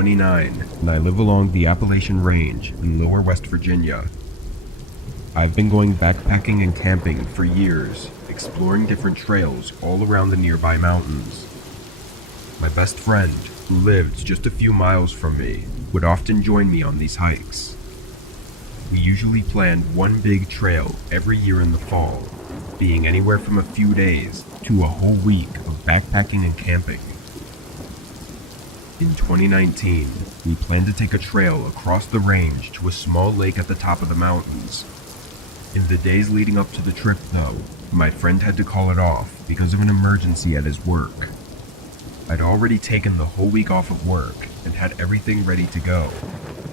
29, and I live along the Appalachian Range in lower West Virginia. I've been going backpacking and camping for years, exploring different trails all around the nearby mountains. My best friend, who lived just a few miles from me, would often join me on these hikes. We usually planned one big trail every year in the fall, being anywhere from a few days to a whole week of backpacking and camping. In 2019, we planned to take a trail across the range to a small lake at the top of the mountains. In the days leading up to the trip, though, my friend had to call it off because of an emergency at his work. I'd already taken the whole week off of work and had everything ready to go,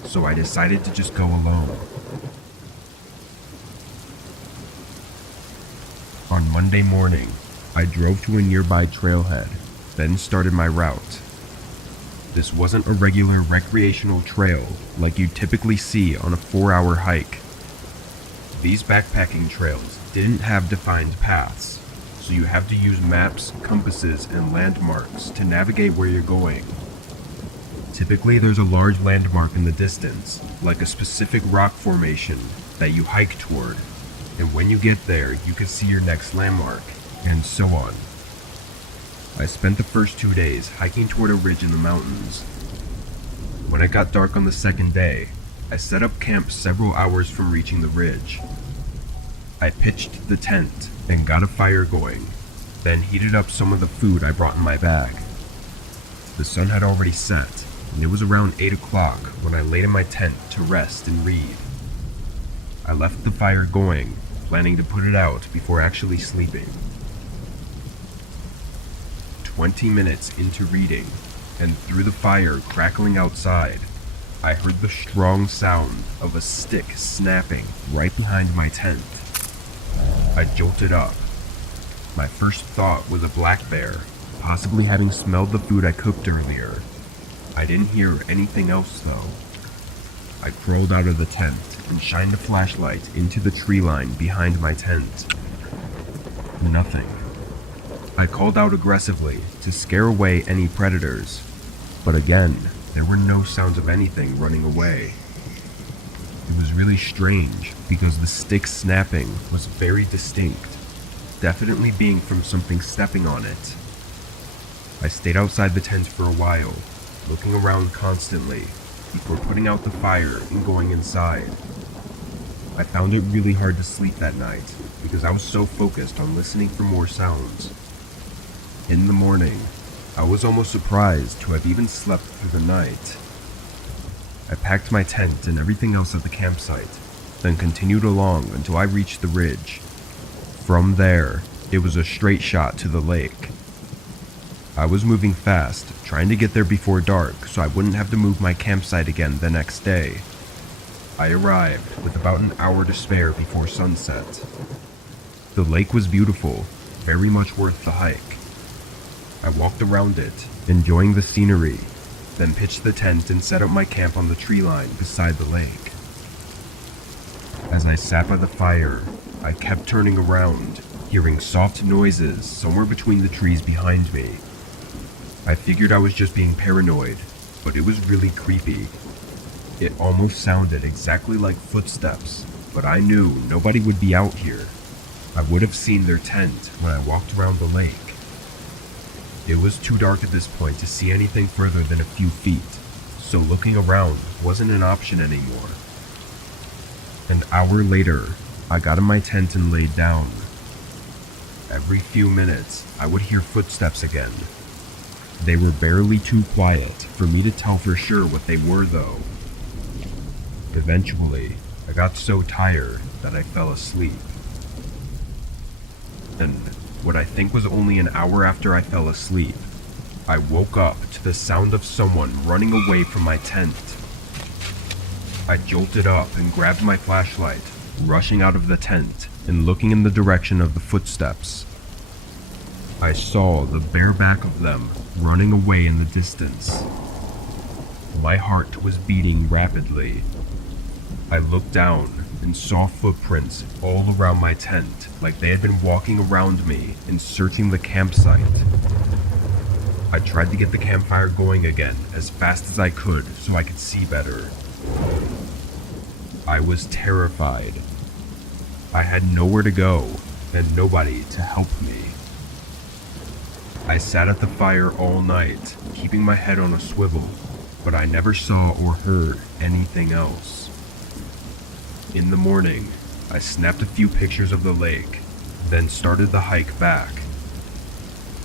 so I decided to just go alone. On Monday morning, I drove to a nearby trailhead, then started my route. This wasn't a regular recreational trail like you'd typically see on a 4-hour hike. These backpacking trails didn't have defined paths, so you have to use maps, compasses, and landmarks to navigate where you're going. Typically, there's a large landmark in the distance, like a specific rock formation that you hike toward, and when you get there, you can see your next landmark, and so on. I spent the first 2 days hiking toward a ridge in the mountains. When it got dark on the second day, I set up camp several hours from reaching the ridge. I pitched the tent and got a fire going, then heated up some of the food I brought in my bag. The sun had already set, and it was around 8 o'clock when I laid in my tent to rest and read. I left the fire going, planning to put it out before actually sleeping. 20 minutes into reading, and through the fire crackling outside, I heard the strong sound of a stick snapping right behind my tent. I jolted up. My first thought was a black bear, possibly having smelled the food I cooked earlier. I didn't hear anything else though. I crawled out of the tent and shined a flashlight into the tree line behind my tent. Nothing. I called out aggressively to scare away any predators, but again, there were no sounds of anything running away. It was really strange because the stick snapping was very distinct, definitely being from something stepping on it. I stayed outside the tent for a while, looking around constantly before putting out the fire and going inside. I found it really hard to sleep that night because I was so focused on listening for more sounds. In the morning, I was almost surprised to have even slept through the night. I packed my tent and everything else at the campsite, then continued along until I reached the ridge. From there, it was a straight shot to the lake. I was moving fast, trying to get there before dark so I wouldn't have to move my campsite again the next day. I arrived with about an hour to spare before sunset. The lake was beautiful, very much worth the hike. I walked around it, enjoying the scenery, then pitched the tent and set up my camp on the tree line beside the lake. As I sat by the fire, I kept turning around, hearing soft noises somewhere between the trees behind me. I figured I was just being paranoid, but it was really creepy. It almost sounded exactly like footsteps, but I knew nobody would be out here. I would have seen their tent when I walked around the lake. It was too dark at this point to see anything further than a few feet, so looking around wasn't an option anymore. An hour later, I got in my tent and laid down. Every few minutes, I would hear footsteps again. They were barely too quiet for me to tell for sure what they were though. Eventually, I got so tired that I fell asleep. And what I think was only an hour after I fell asleep, I woke up to the sound of someone running away from my tent. I jolted up and grabbed my flashlight, rushing out of the tent and looking in the direction of the footsteps. I saw the bare back of them running away in the distance. My heart was beating rapidly. I looked down and saw footprints all around my tent, like they had been walking around me and searching the campsite. I tried to get the campfire going again as fast as I could so I could see better. I was terrified. I had nowhere to go and nobody to help me. I sat at the fire all night, keeping my head on a swivel, but I never saw or heard anything else. In the morning, I snapped a few pictures of the lake, then started the hike back.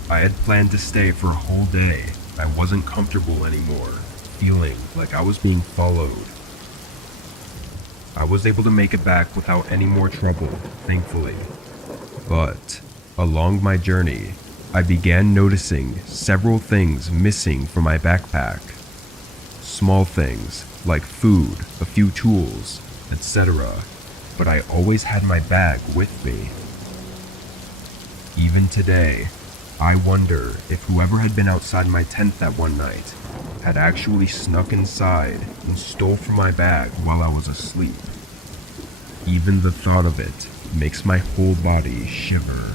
I had planned to stay for a whole day. I wasn't comfortable anymore, feeling like I was being followed. I was able to make it back without any more trouble, thankfully. But, along my journey, I began noticing several things missing from my backpack. Small things, like food, a few tools, etc. But I always had my bag with me. Even today, I wonder if whoever had been outside my tent that one night had actually snuck inside and stole from my bag while I was asleep. Even the thought of it makes my whole body shiver.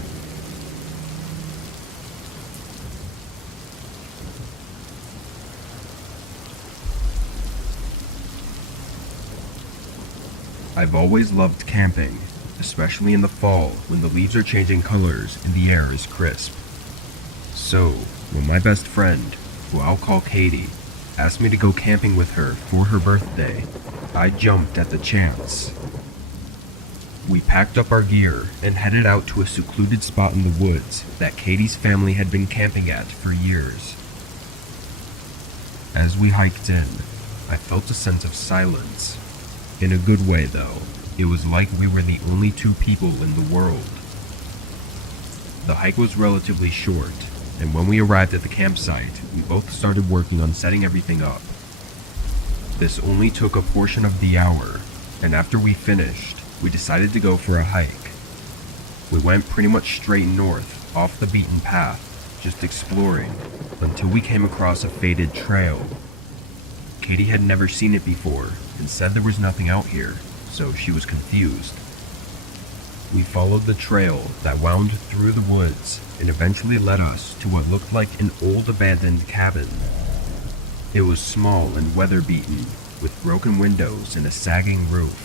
I've always loved camping, especially in the fall when the leaves are changing colors and the air is crisp. So, when my best friend, who I'll call Katie, asked me to go camping with her for her birthday, I jumped at the chance. We packed up our gear and headed out to a secluded spot in the woods that Katie's family had been camping at for years. As we hiked in, I felt a sense of silence. In a good way, though. It was like we were the only two people in the world. The hike was relatively short, and when we arrived at the campsite, we both started working on setting everything up. This only took a portion of the hour, and after we finished, we decided to go for a hike. We went pretty much straight north, off the beaten path, just exploring, until we came across a faded trail. Katie had never seen it before, and said there was nothing out here, so she was confused. We followed the trail that wound through the woods and eventually led us to what looked like an old abandoned cabin. It was small and weather-beaten, with broken windows and a sagging roof.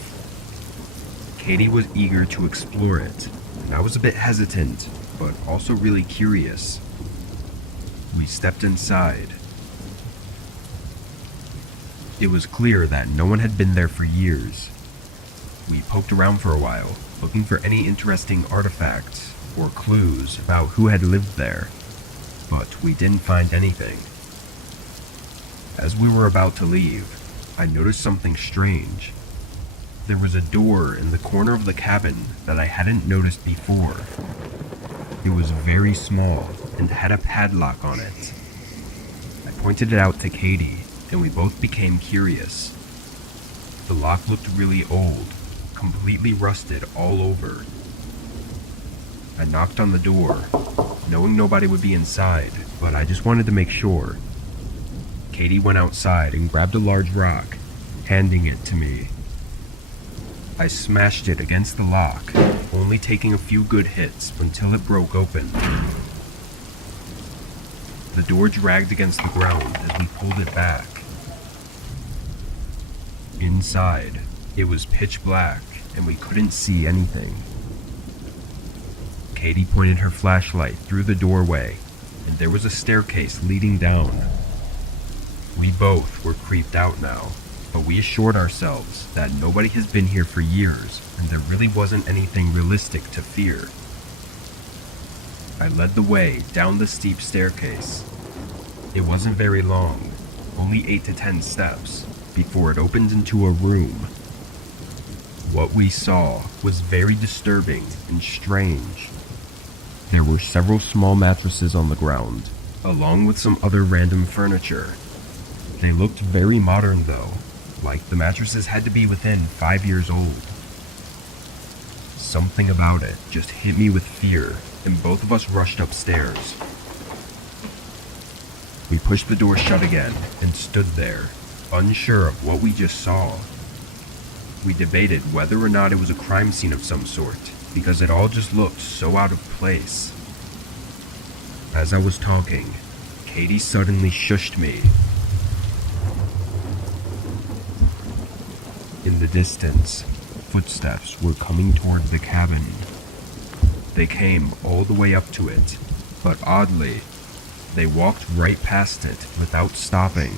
Katie was eager to explore it, and I was a bit hesitant, but also really curious. We stepped inside. It was clear that no one had been there for years. We poked around for a while, looking for any interesting artifacts or clues about who had lived there, but we didn't find anything. As we were about to leave, I noticed something strange. There was a door in the corner of the cabin that I hadn't noticed before. It was very small and had a padlock on it. I pointed it out to Katie, and we both became curious. The lock looked really old, completely rusted all over. I knocked on the door, knowing nobody would be inside, but I just wanted to make sure. Katie went outside and grabbed a large rock, handing it to me. I smashed it against the lock, only taking a few good hits until it broke open. The door dragged against the ground as we pulled it back. Inside, it was pitch black and we couldn't see anything. Katie pointed her flashlight through the doorway, and there was a staircase leading down. We both were creeped out now, but we assured ourselves that nobody has been here for years and there really wasn't anything realistic to fear. I led the way down the steep staircase. It wasn't very long, only 8 to 10 steps, before it opened into a room. What we saw was very disturbing and strange. There were several small mattresses on the ground, along with some other random furniture. They looked very modern though, like the mattresses had to be within 5 years old. Something about it just hit me with fear, and both of us rushed upstairs. We pushed the door shut again and stood there, unsure of what we just saw. We debated whether or not it was a crime scene of some sort, because it all just looked so out of place. As I was talking, Katie suddenly shushed me. In the distance, footsteps were coming toward the cabin. They came all the way up to it, but oddly, they walked right past it without stopping.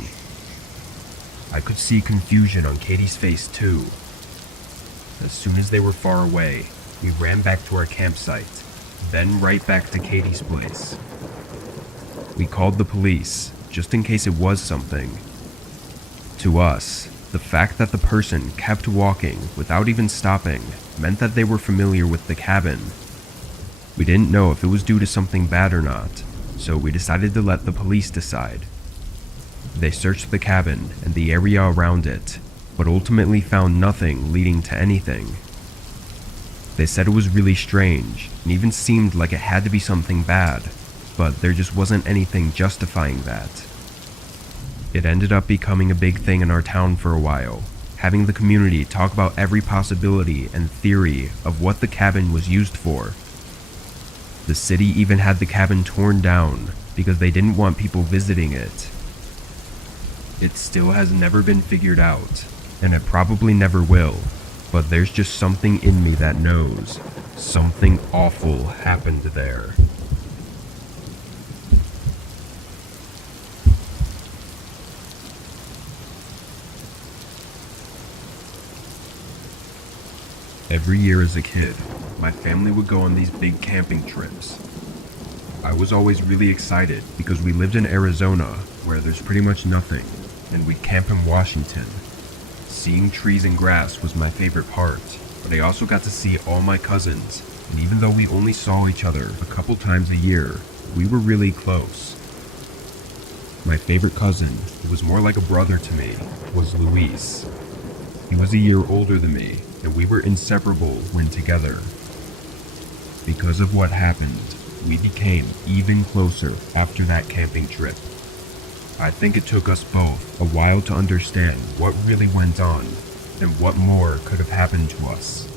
I could see confusion on Katie's face too. As soon as they were far away, we ran back to our campsite, then right back to Katie's place. We called the police, just in case it was something. To us, the fact that the person kept walking without even stopping meant that they were familiar with the cabin. We didn't know if it was due to something bad or not, so we decided to let the police decide. They searched the cabin and the area around it, but ultimately found nothing leading to anything. They said it was really strange, and even seemed like it had to be something bad, but there just wasn't anything justifying that. It ended up becoming a big thing in our town for a while, having the community talk about every possibility and theory of what the cabin was used for. The city even had the cabin torn down because they didn't want people visiting it. It still has never been figured out, and it probably never will, but there's just something in me that knows something awful happened there. Every year as a kid, my family would go on these big camping trips. I was always really excited because we lived in Arizona, where there's pretty much nothing, and we'd camp in Washington. Seeing trees and grass was my favorite part, but I also got to see all my cousins, and even though we only saw each other a couple times a year, we were really close. My favorite cousin, who was more like a brother to me, was Luis. He was a year older than me, and we were inseparable when together. Because of what happened, we became even closer after that camping trip. I think it took us both a while to understand what really went on and what more could have happened to us.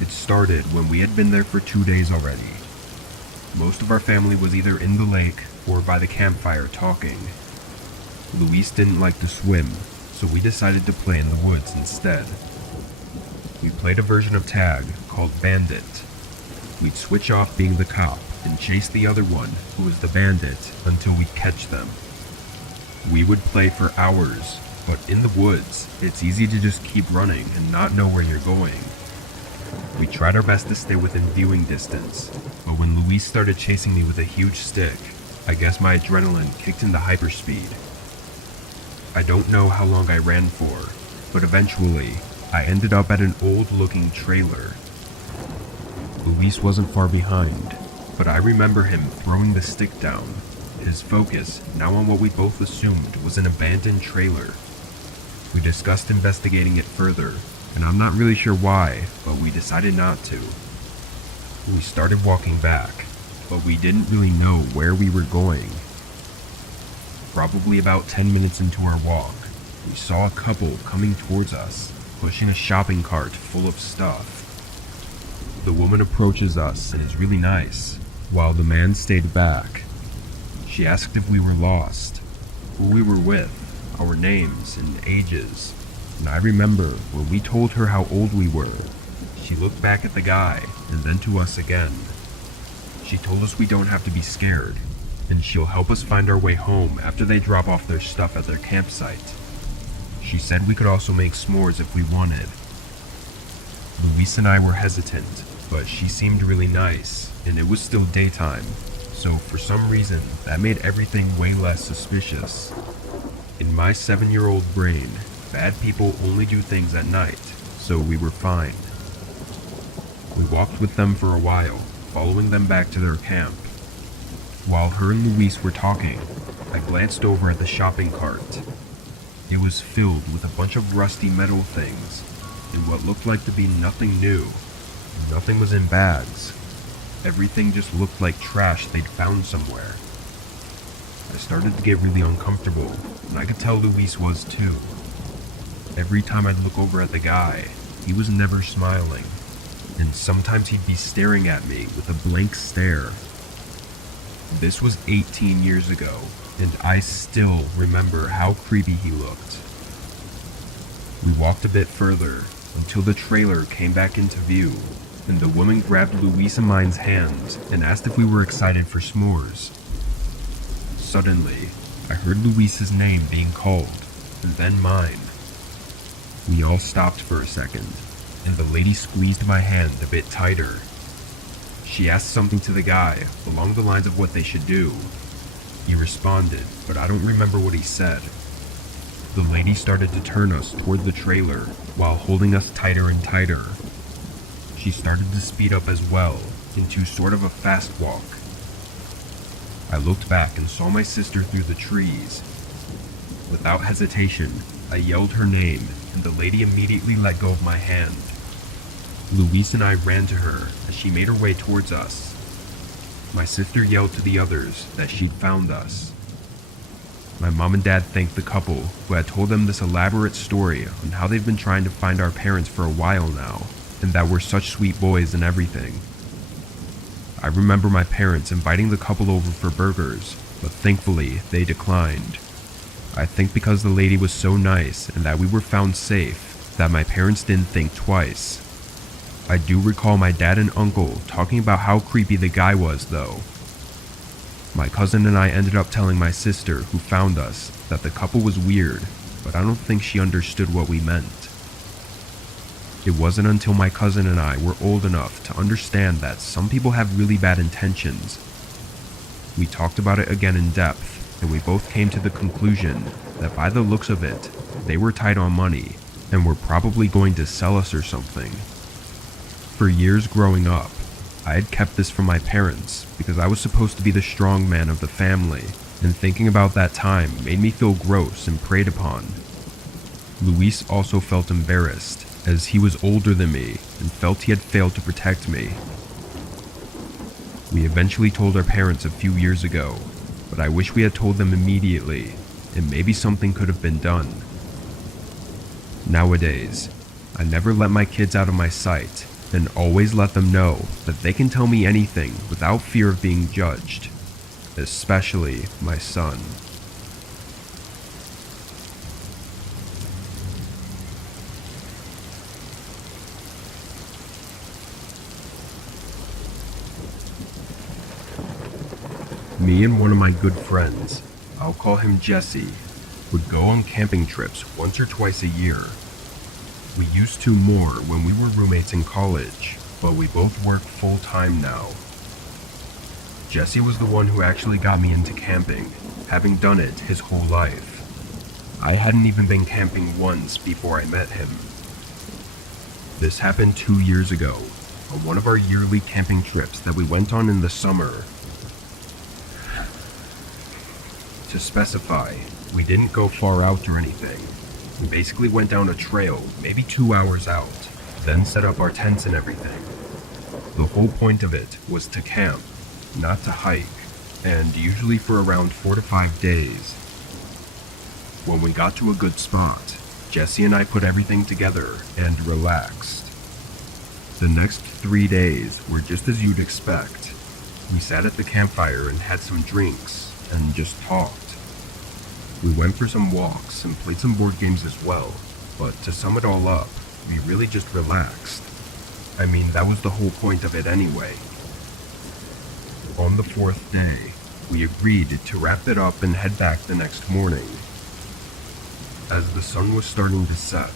It started when we had been there for 2 days already. Most of our family was either in the lake or by the campfire talking. Luis didn't like to swim, so we decided to play in the woods instead. We played a version of tag called Bandit. We'd switch off being the cop and chase the other one, who was the bandit, until we'd catch them. We would play for hours, but in the woods, it's easy to just keep running and not know where you're going. We tried our best to stay within viewing distance, but when Luis started chasing me with a huge stick, I guess my adrenaline kicked into hyperspeed. I don't know how long I ran for, but eventually, I ended up at an old-looking trailer. Luis wasn't far behind, but I remember him throwing the stick down, his focus now on what we both assumed was an abandoned trailer. We discussed investigating it further, and I'm not really sure why, but we decided not to. We started walking back, but we didn't really know where we were going. Probably about 10 minutes into our walk, we saw a couple coming towards us, pushing a shopping cart full of stuff. The woman approaches us and is really nice, while the man stayed back. She asked if we were lost, who we were with, our names and ages, and I remember when we told her how old we were, she looked back at the guy and then to us again. She told us we don't have to be scared, and she'll help us find our way home after they drop off their stuff at their campsite. She said we could also make s'mores if we wanted. Luis and I were hesitant, but she seemed really nice, and it was still daytime, so for some reason that made everything way less suspicious. In my 7-year-old brain, bad people only do things at night, so we were fine. We walked with them for a while, following them back to their camp. While her and Luis were talking, I glanced over at the shopping cart. It was filled with a bunch of rusty metal things, and what looked like to be nothing new. Nothing was in bags. Everything just looked like trash they'd found somewhere. I started to get really uncomfortable, and I could tell Luis was too. Every time I'd look over at the guy, he was never smiling, and sometimes he'd be staring at me with a blank stare. This was 18 years ago, and I still remember how creepy he looked. We walked a bit further until the trailer came back into view, and the woman grabbed Luis and mine's hands and asked if we were excited for s'mores. Suddenly, I heard Luis's name being called, and then mine. We all stopped for a second, and the lady squeezed my hand a bit tighter. She asked something to the guy along the lines of what they should do. He responded, but I don't remember what he said. The lady started to turn us toward the trailer while holding us tighter and tighter. She started to speed up as well, into sort of a fast walk. I looked back and saw my sister through the trees. Without hesitation, I yelled her name, and the lady immediately let go of my hand. Luis and I ran to her as she made her way towards us. My sister yelled to the others that she'd found us. My mom and dad thanked the couple who had told them this elaborate story on how they've been trying to find our parents for a while now, and that we're such sweet boys and everything. I remember my parents inviting the couple over for burgers, but thankfully they declined. I think because the lady was so nice and that we were found safe, that my parents didn't think twice. I do recall my dad and uncle talking about how creepy the guy was though. My cousin and I ended up telling my sister, who found us, that the couple was weird, but I don't think she understood what we meant. It wasn't until my cousin and I were old enough to understand that some people have really bad intentions. We talked about it again in depth, and we both came to the conclusion that by the looks of it, they were tight on money, and were probably going to sell us or something. For years growing up, I had kept this from my parents because I was supposed to be the strong man of the family, and thinking about that time made me feel gross and preyed upon. Luis also felt embarrassed, as he was older than me and felt he had failed to protect me. We eventually told our parents a few years ago, but I wish we had told them immediately, and maybe something could have been done. Nowadays, I never let my kids out of my sight, and always let them know that they can tell me anything without fear of being judged, especially my son. Me and one of my good friends, I'll call him Jesse, would go on camping trips once or twice a year. We used to more when we were roommates in college, but we both work full-time now. Jesse was the one who actually got me into camping, having done it his whole life. I hadn't even been camping once before I met him. This happened 2 years ago, on one of our yearly camping trips that we went on in the summer. To specify, we didn't go far out or anything. We basically went down a trail, maybe 2 hours out, then set up our tents and everything. The whole point of it was to camp, not to hike, and usually for around 4 to 5 days. When we got to a good spot, Jesse and I put everything together and relaxed. The next 3 days were just as you'd expect. We sat at the campfire and had some drinks, and just talked. We went for some walks and played some board games as well, but to sum it all up, we really just relaxed. I mean, that was the whole point of it anyway. On the 4th day, we agreed to wrap it up and head back the next morning. As the sun was starting to set,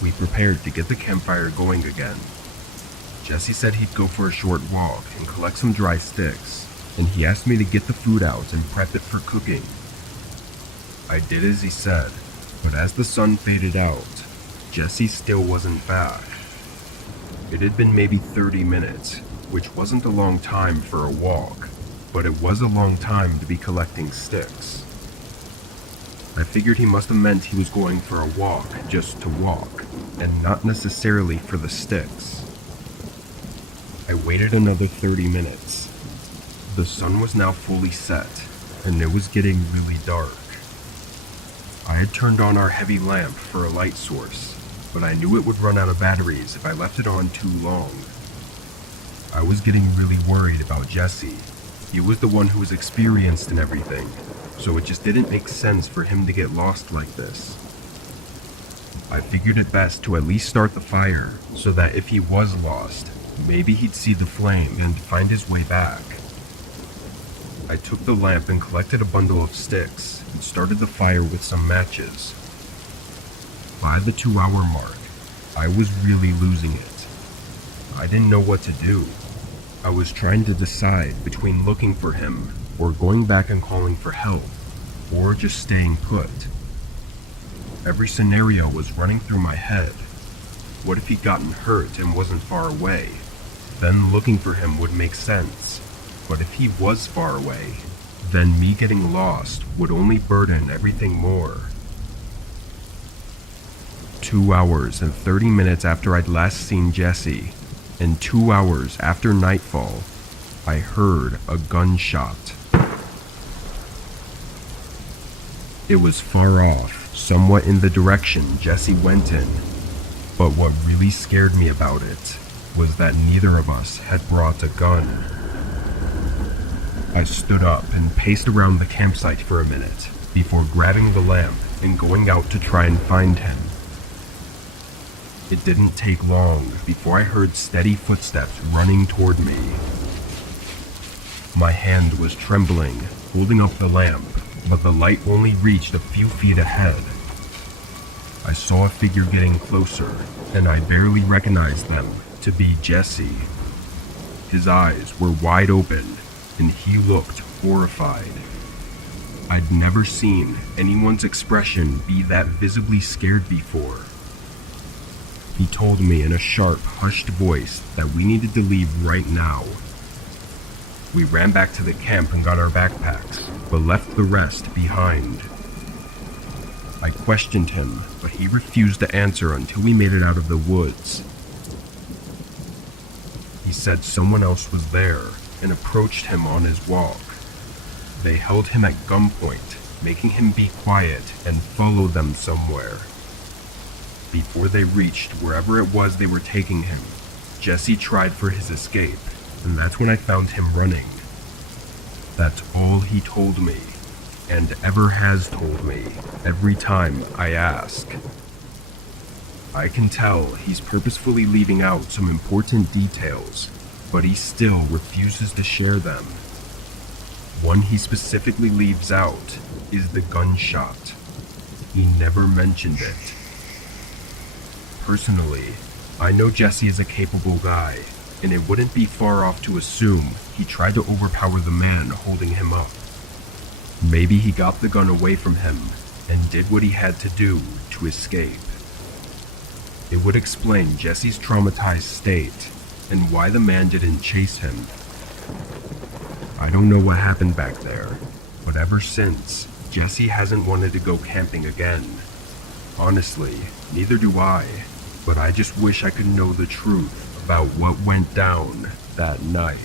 we prepared to get the campfire going again. Jesse said he'd go for a short walk and collect some dry sticks, and he asked me to get the food out and prep it for cooking. I did as he said, but as the sun faded out, Jesse still wasn't back. It had been maybe 30 minutes, which wasn't a long time for a walk, but it was a long time to be collecting sticks. I figured he must have meant he was going for a walk just to walk, and not necessarily for the sticks. I waited another 30 minutes. The sun was now fully set, and it was getting really dark. I had turned on our heavy lamp for a light source, but I knew it would run out of batteries if I left it on too long. I was getting really worried about Jesse. He was the one who was experienced in everything, so it just didn't make sense for him to get lost like this. I figured it best to at least start the fire, so that if he was lost, maybe he'd see the flame and find his way back. I took the lamp and collected a bundle of sticks and started the fire with some matches. By the 2-hour mark, I was really losing it. I didn't know what to do. I was trying to decide between looking for him or going back and calling for help, or just staying put. Every scenario was running through my head. What if he'd gotten hurt and wasn't far away? Then looking for him would make sense. But if he was far away, then me getting lost would only burden everything more. 2 hours and 30 minutes after I'd last seen Jesse, and 2 hours after nightfall, I heard a gunshot. It was far off, somewhat in the direction Jesse went in, but what really scared me about it was that neither of us had brought a gun. I stood up and paced around the campsite for a minute before grabbing the lamp and going out to try and find him. It didn't take long before I heard steady footsteps running toward me. My hand was trembling, holding up the lamp, but the light only reached a few feet ahead. I saw a figure getting closer, and I barely recognized them to be Jesse. His eyes were wide open, and he looked horrified. I'd never seen anyone's expression be that visibly scared before. He told me in a sharp, hushed voice that we needed to leave right now. We ran back to the camp and got our backpacks, but left the rest behind. I questioned him, but he refused to answer until we made it out of the woods. He said someone else was there and approached him on his walk. They held him at gunpoint, making him be quiet and follow them somewhere. Before they reached wherever it was they were taking him, Jesse tried for his escape, and that's when I found him running. That's all he told me, and ever has told me every time I ask. I can tell he's purposefully leaving out some important details, but he still refuses to share them. One he specifically leaves out is the gunshot. He never mentioned it. Personally, I know Jesse is a capable guy, and it wouldn't be far off to assume he tried to overpower the man holding him up. Maybe he got the gun away from him and did what he had to do to escape. It would explain Jesse's traumatized state and why the man didn't chase him. I don't know what happened back there, but ever since, Jesse hasn't wanted to go camping again. Honestly, neither do I, but I just wish I could know the truth about what went down that night.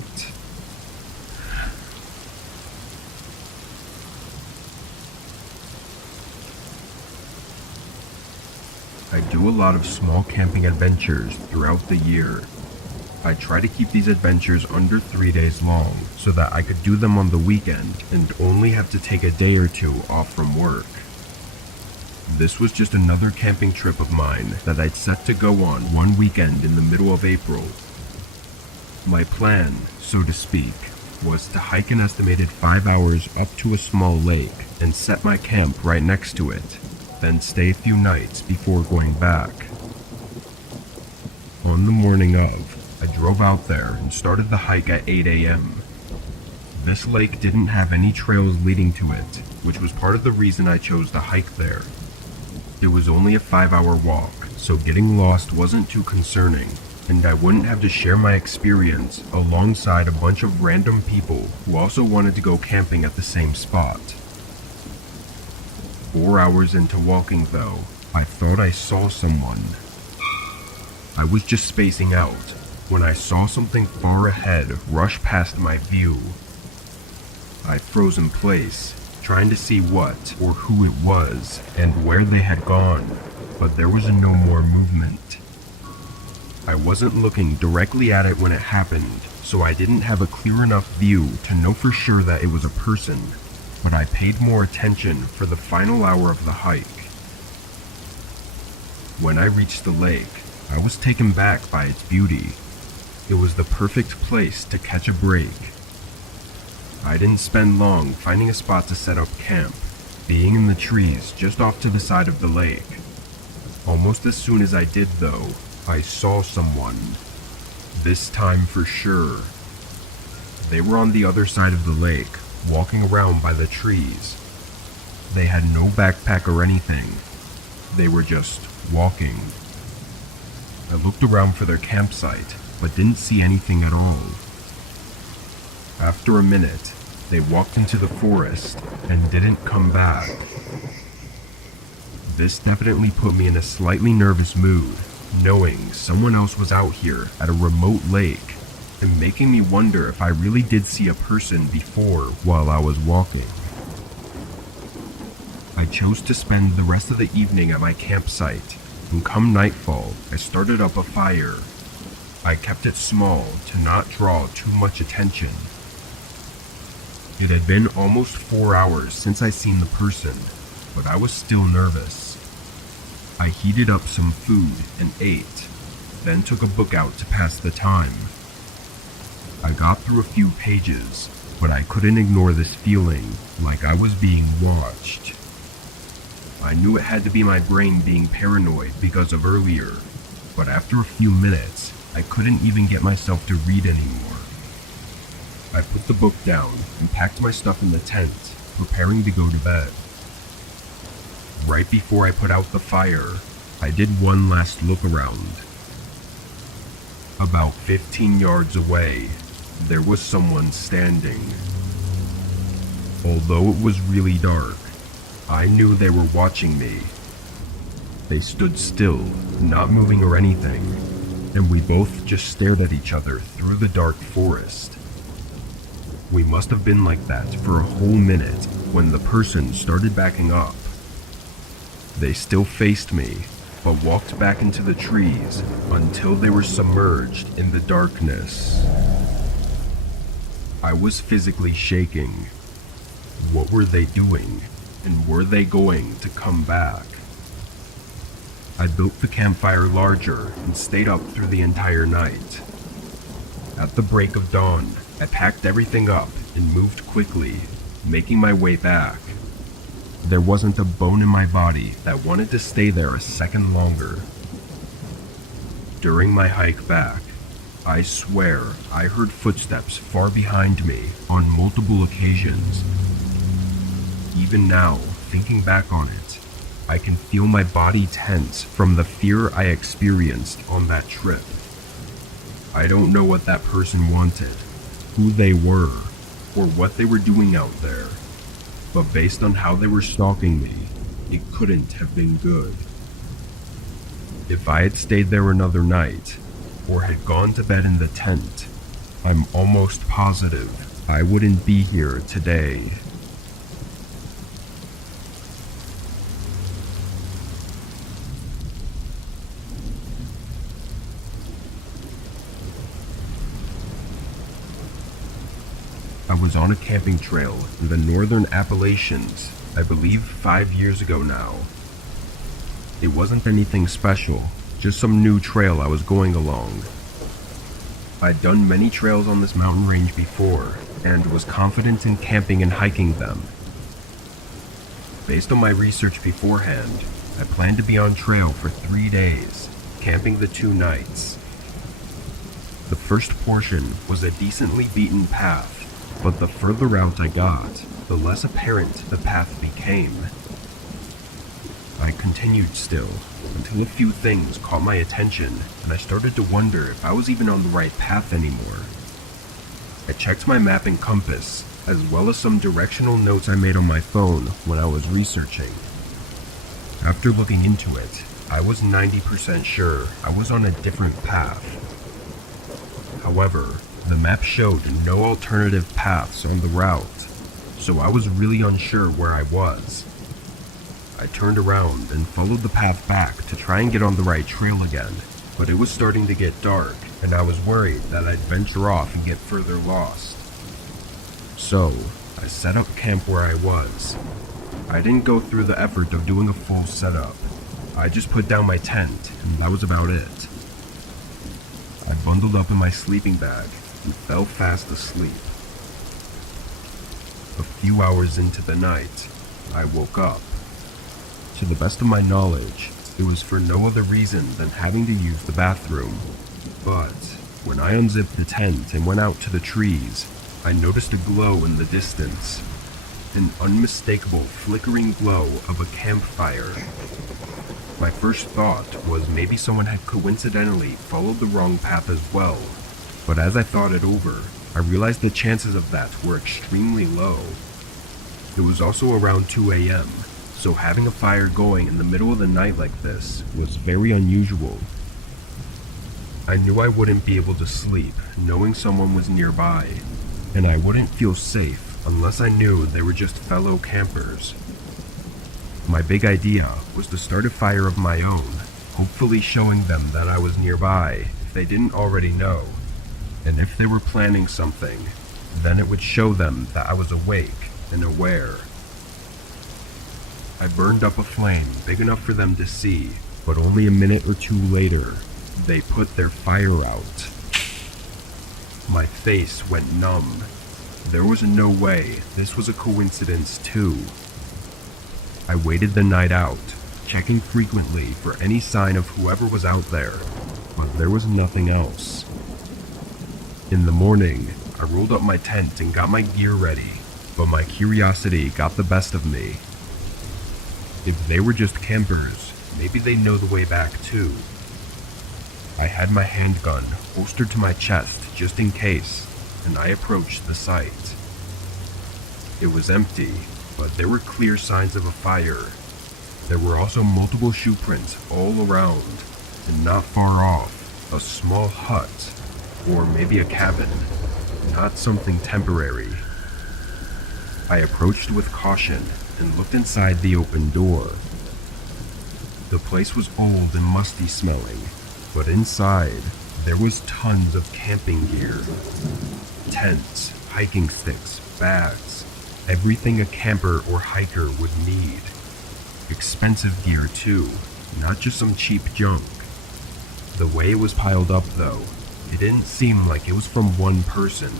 I do a lot of small camping adventures throughout the year. I try to keep these adventures under 3 days long so that I could do them on the weekend and only have to take a day or two off from work. This was just another camping trip of mine that I'd set to go on one weekend in the middle of April. My plan, so to speak, was to hike an estimated 5 hours up to a small lake and set my camp right next to it, then stay a few nights before going back. On the morning of, I drove out there and started the hike at 8 a.m. This lake didn't have any trails leading to it, which was part of the reason I chose to hike there. It was only a 5-hour walk, so getting lost wasn't too concerning, and I wouldn't have to share my experience alongside a bunch of random people who also wanted to go camping at the same spot. 4 hours into walking though, I thought I saw someone. I was just spacing out when I saw something far ahead rush past my view. I froze in place, trying to see what or who it was and where they had gone, but there was no more movement. I wasn't looking directly at it when it happened, so I didn't have a clear enough view to know for sure that it was a person, but I paid more attention for the final hour of the hike. When I reached the lake, I was taken back by its beauty. It was the perfect place to catch a break. I didn't spend long finding a spot to set up camp, being in the trees just off to the side of the lake. Almost as soon as I did though, I saw someone. This time for sure. They were on the other side of the lake, walking around by the trees. They had no backpack or anything. They were just walking. I looked around for their campsite, but didn't see anything at all. After a minute, they walked into the forest and didn't come back. This definitely put me in a slightly nervous mood, knowing someone else was out here at a remote lake, and making me wonder if I really did see a person before while I was walking. I chose to spend the rest of the evening at my campsite, and come nightfall, I started up a fire. I kept it small to not draw too much attention. It had been almost 4 hours since I seen the person, but I was still nervous. I heated up some food and ate, then took a book out to pass the time. I got through a few pages, but I couldn't ignore this feeling like I was being watched. I knew it had to be my brain being paranoid because of earlier, but after a few minutes, I couldn't even get myself to read anymore. I put the book down and packed my stuff in the tent, preparing to go to bed. Right before I put out the fire, I did one last look around. About 15 yards away, there was someone standing. Although it was really dark, I knew they were watching me. They stood still, not moving or anything, and we both just stared at each other through the dark forest. We must have been like that for a whole minute when the person started backing up. They still faced me, but walked back into the trees until they were submerged in the darkness. I was physically shaking. What were they doing, and were they going to come back? I built the campfire larger and stayed up through the entire night. At the break of dawn, I packed everything up and moved quickly, making my way back. There wasn't a bone in my body that wanted to stay there a second longer. During my hike back, I swear I heard footsteps far behind me on multiple occasions. Even now, thinking back on it, I can feel my body tense from the fear I experienced on that trip. I don't know what that person wanted, who they were, or what they were doing out there, but based on how they were stalking me, it couldn't have been good. If I had stayed there another night, or had gone to bed in the tent, I'm almost positive I wouldn't be here today. I was on a camping trail in the northern Appalachians, I believe 5 years ago now. It wasn't anything special, just some new trail I was going along. I'd done many trails on this mountain range before, and was confident in camping and hiking them. Based on my research beforehand, I planned to be on trail for 3 days, camping the 2 nights. The first portion was a decently beaten path, but the further out I got, the less apparent the path became. I continued still, until a few things caught my attention, and I started to wonder if I was even on the right path anymore. I checked my map and compass, as well as some directional notes I made on my phone when I was researching. After looking into it, I was 90% sure I was on a different path. However, the map showed no alternative paths on the route, so I was really unsure where I was. I turned around and followed the path back to try and get on the right trail again, but it was starting to get dark, and I was worried that I'd venture off and get further lost. So, I set up camp where I was. I didn't go through the effort of doing a full setup. I just put down my tent, and that was about it. I bundled up in my sleeping bag and fell fast asleep. A few hours into the night, I woke up. To the best of my knowledge, it was for no other reason than having to use the bathroom. But when I unzipped the tent and went out to the trees, I noticed a glow in the distance. An unmistakable flickering glow of a campfire. My first thought was maybe someone had coincidentally followed the wrong path as well. But as I thought it over, I realized the chances of that were extremely low. It was also around 2 a.m., so having a fire going in the middle of the night like this was very unusual. I knew I wouldn't be able to sleep knowing someone was nearby, and I wouldn't feel safe unless I knew they were just fellow campers. My big idea was to start a fire of my own, hopefully showing them that I was nearby if they didn't already know. And if they were planning something, then it would show them that I was awake and aware. I burned up a flame big enough for them to see, but only a minute or two later, they put their fire out. My face went numb. There was no way this was a coincidence too. I waited the night out, checking frequently for any sign of whoever was out there, but there was nothing else. In the morning, I rolled up my tent and got my gear ready, but my curiosity got the best of me. If they were just campers, maybe they know the way back too. I had my handgun holstered to my chest just in case, and I approached the site. It was empty, but there were clear signs of a fire. There were also multiple shoe prints all around, and not far off, a small hut, or maybe a cabin, not something temporary. I approached with caution and looked inside the open door. The place was old and musty smelling, but inside, there was tons of camping gear. Tents, hiking sticks, bags, everything a camper or hiker would need. Expensive gear too, not just some cheap junk. The way it was piled up though, it didn't seem like it was from one person,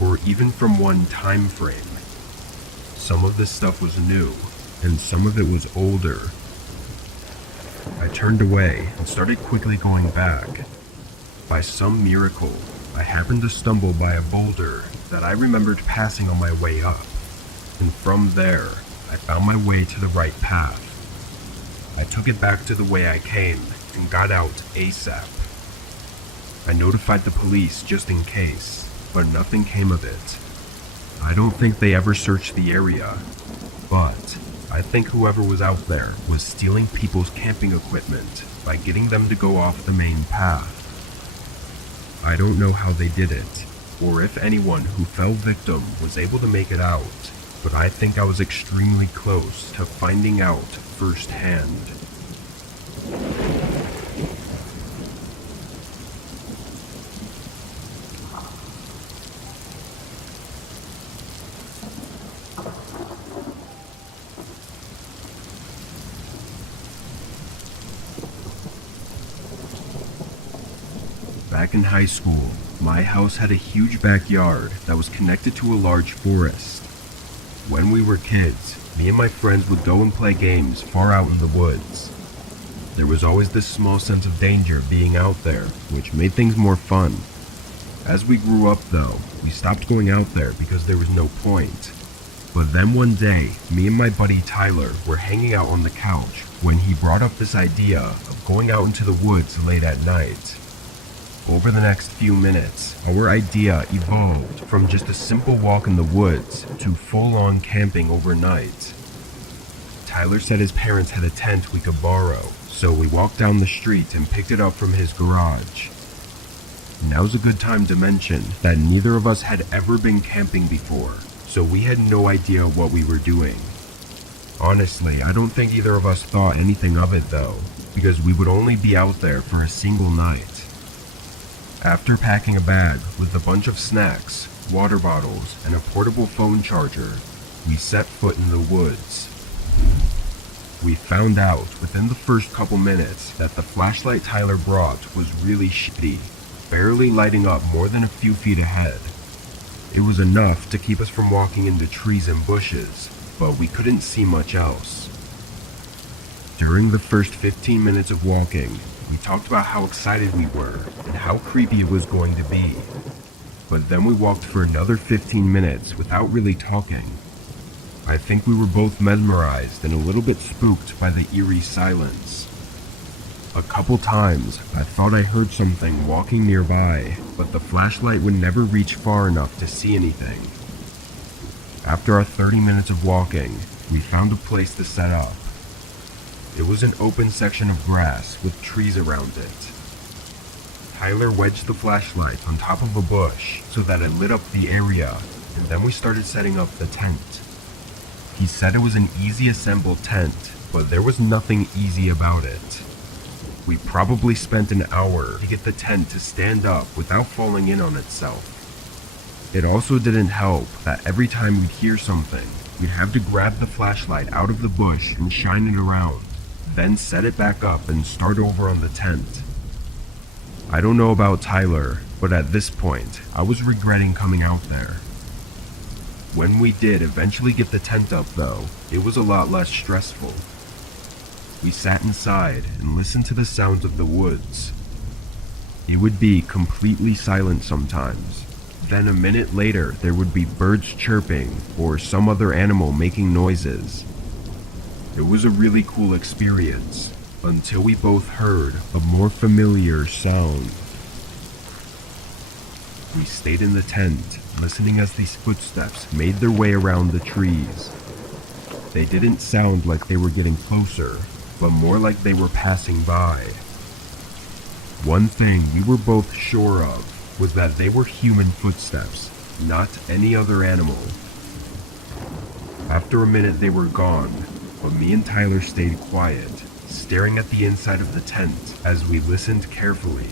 or even from one time frame. Some of this stuff was new, and some of it was older. I turned away and started quickly going back. By some miracle, I happened to stumble by a boulder that I remembered passing on my way up, and from there, I found my way to the right path. I took it back to the way I came and got out ASAP. I notified the police just in case, but nothing came of it. I don't think they ever searched the area, but I think whoever was out there was stealing people's camping equipment by getting them to go off the main path. I don't know how they did it, or if anyone who fell victim was able to make it out, but I think I was extremely close to finding out firsthand. Back in high school, my house had a huge backyard that was connected to a large forest. When we were kids, me and my friends would go and play games far out in the woods. There was always this small sense of danger being out there, which made things more fun. As we grew up though, we stopped going out there because there was no point. But then one day, me and my buddy Tyler were hanging out on the couch when he brought up this idea of going out into the woods late at night. Over the next few minutes, our idea evolved from just a simple walk in the woods to full-on camping overnight. Tyler said his parents had a tent we could borrow, so we walked down the street and picked it up from his garage. Now's a good time to mention that neither of us had ever been camping before, so we had no idea what we were doing. Honestly, I don't think either of us thought anything of it though, because we would only be out there for a single night. After packing a bag with a bunch of snacks, water bottles, and a portable phone charger, we set foot in the woods. We found out within the first couple minutes that the flashlight Tyler brought was really shitty, barely lighting up more than a few feet ahead. It was enough to keep us from walking into trees and bushes, but we couldn't see much else. During the first 15 minutes of walking, we talked about how excited we were and how creepy it was going to be. But then we walked for another 15 minutes without really talking. I think we were both mesmerized and a little bit spooked by the eerie silence. A couple times, I thought I heard something walking nearby, but the flashlight would never reach far enough to see anything. After our 30 minutes of walking, we found a place to set up. It was an open section of grass with trees around it. Tyler wedged the flashlight on top of a bush so that it lit up the area, and then we started setting up the tent. He said it was an easy assembled tent, but there was nothing easy about it. We probably spent an hour to get the tent to stand up without falling in on itself. It also didn't help that every time we'd hear something, we'd have to grab the flashlight out of the bush and shine it around, then set it back up and start over on the tent. I don't know about Tyler, but at this point, I was regretting coming out there. When we did eventually get the tent up though, it was a lot less stressful. We sat inside and listened to the sounds of the woods. It would be completely silent sometimes. Then a minute later, there would be birds chirping or some other animal making noises. It was a really cool experience, until we both heard a more familiar sound. We stayed in the tent, listening as these footsteps made their way around the trees. They didn't sound like they were getting closer, but more like they were passing by. One thing we were both sure of was that they were human footsteps, not any other animal. After a minute they were gone, but me and Tyler stayed quiet, staring at the inside of the tent as we listened carefully.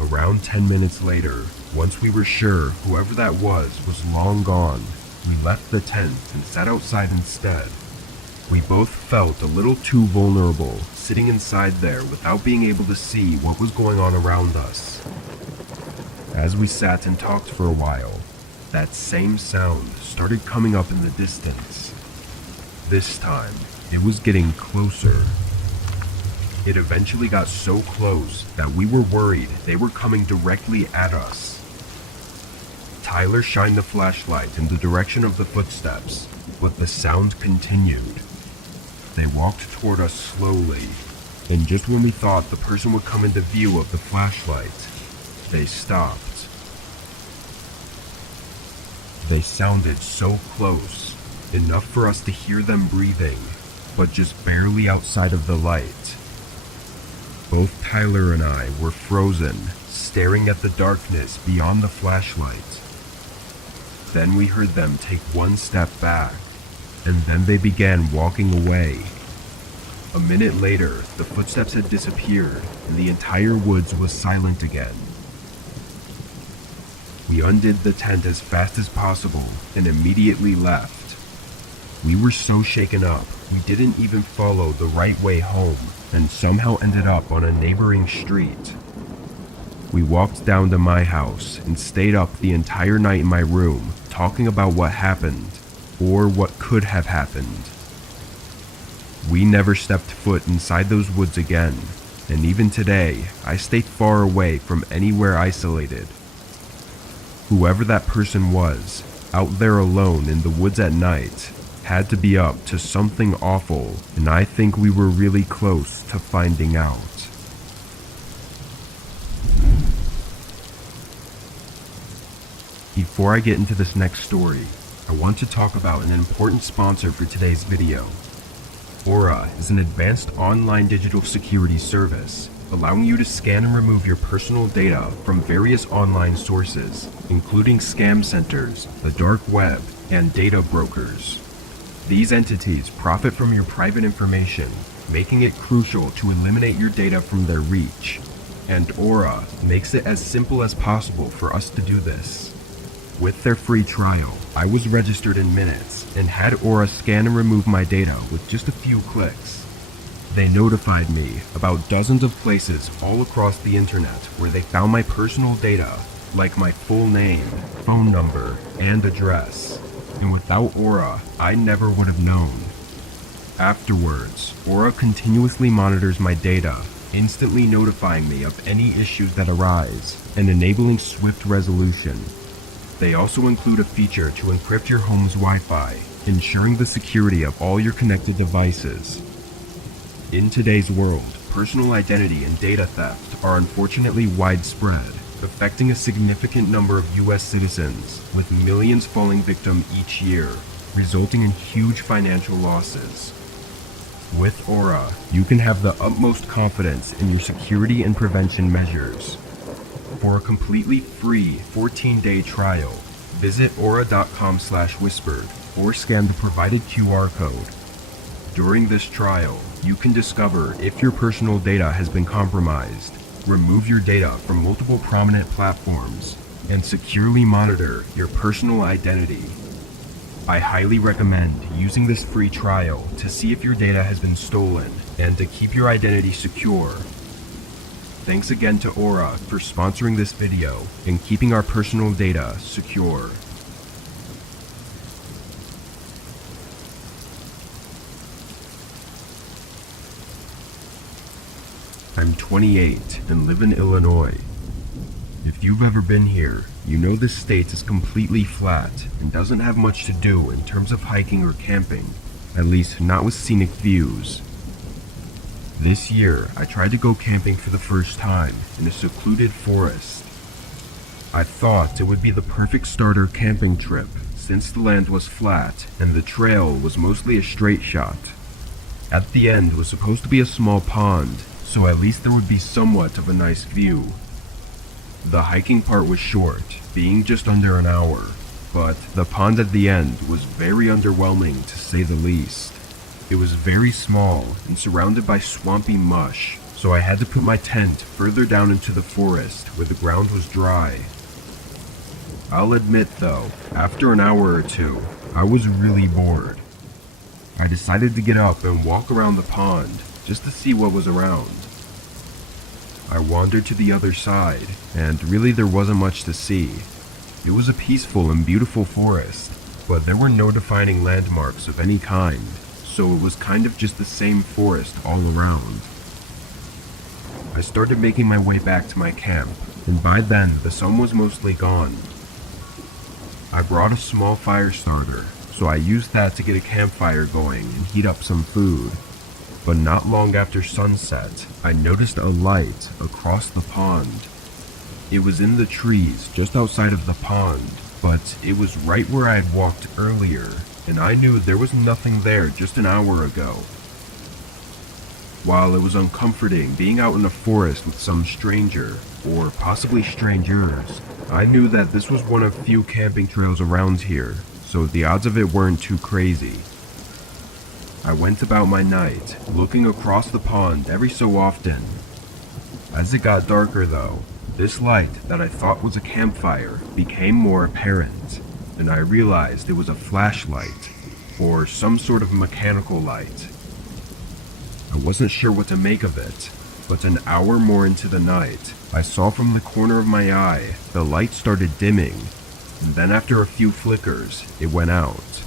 Around 10 minutes later, once we were sure whoever that was long gone, we left the tent and sat outside instead. We both felt a little too vulnerable sitting inside there without being able to see what was going on around us. As we sat and talked for a while, that same sound started coming up in the distance. This time, it was getting closer. It eventually got so close that we were worried they were coming directly at us. Tyler shined the flashlight in the direction of the footsteps, but the sound continued. They walked toward us slowly, and just when we thought the person would come into view of the flashlight, they stopped. They sounded so close, enough for us to hear them breathing, but just barely outside of the light. Both Tyler and I were frozen, staring at the darkness beyond the flashlight. Then we heard them take one step back, and then they began walking away. A minute later, the footsteps had disappeared, and the entire woods was silent again. We undid the tent as fast as possible and immediately left. We were so shaken up, we didn't even follow the right way home, and somehow ended up on a neighboring street. We walked down to my house and stayed up the entire night in my room, talking about what happened, or what could have happened. We never stepped foot inside those woods again, and even today, I stay far away from anywhere isolated. Whoever that person was, out there alone in the woods at night, had to be up to something awful, and I think we were really close to finding out. Before I get into this next story, I want to talk about an important sponsor for today's video. Aura is an advanced online digital security service, allowing you to scan and remove your personal data from various online sources, including scam centers, the dark web, and data brokers. These entities profit from your private information, making it crucial to eliminate your data from their reach. And Aura makes it as simple as possible for us to do this. With their free trial, I was registered in minutes and had Aura scan and remove my data with just a few clicks. They notified me about dozens of places all across the internet where they found my personal data, like my full name, phone number, and address. And without Aura, I never would have known. Afterwards, Aura continuously monitors my data, instantly notifying me of any issues that arise and enabling swift resolution. They also include a feature to encrypt your home's Wi-Fi, ensuring the security of all your connected devices. In today's world, personal identity and data theft are unfortunately widespread, affecting a significant number of US citizens, with millions falling victim each year, resulting in huge financial losses. With Aura, you can have the utmost confidence in your security and prevention measures. For a completely free 14-day trial, visit aura.com/whispered or scan the provided QR code. During this trial, you can discover if your personal data has been compromised, remove your data from multiple prominent platforms, and securely monitor your personal identity. I highly recommend using this free trial to see if your data has been stolen and to keep your identity secure. Thanks again to Aura for sponsoring this video and keeping our personal data secure. I'm 28 and live in Illinois. If you've ever been here, you know this state is completely flat and doesn't have much to do in terms of hiking or camping, at least not with scenic views. This year, I tried to go camping for the first time in a secluded forest. I thought it would be the perfect starter camping trip since the land was flat and the trail was mostly a straight shot. At the end was supposed to be a small pond, so at least there would be somewhat of a nice view. The hiking part was short, being just under an hour, but the pond at the end was very underwhelming to say the least. It was very small and surrounded by swampy mush, so I had to put my tent further down into the forest where the ground was dry. I'll admit though, after an hour or two, I was really bored. I decided to get up and walk around the pond just to see what was around. I wandered to the other side, and really there wasn't much to see. It was a peaceful and beautiful forest, but there were no defining landmarks of any kind, so it was kind of just the same forest all around. I started making my way back to my camp, and by then the sun was mostly gone. I brought a small fire starter, so I used that to get a campfire going and heat up some food. But not long after sunset, I noticed a light across the pond. It was in the trees just outside of the pond, but it was right where I had walked earlier, and I knew there was nothing there just an hour ago. While it was uncomforting being out in a forest with some stranger, or possibly strangers, I knew that this was one of few camping trails around here, so the odds of it weren't too crazy. I went about my night, looking across the pond every so often. As it got darker though, this light that I thought was a campfire became more apparent, and I realized it was a flashlight, or some sort of mechanical light. I wasn't sure what to make of it, but an hour more into the night, I saw from the corner of my eye the light started dimming, and then after a few flickers, it went out.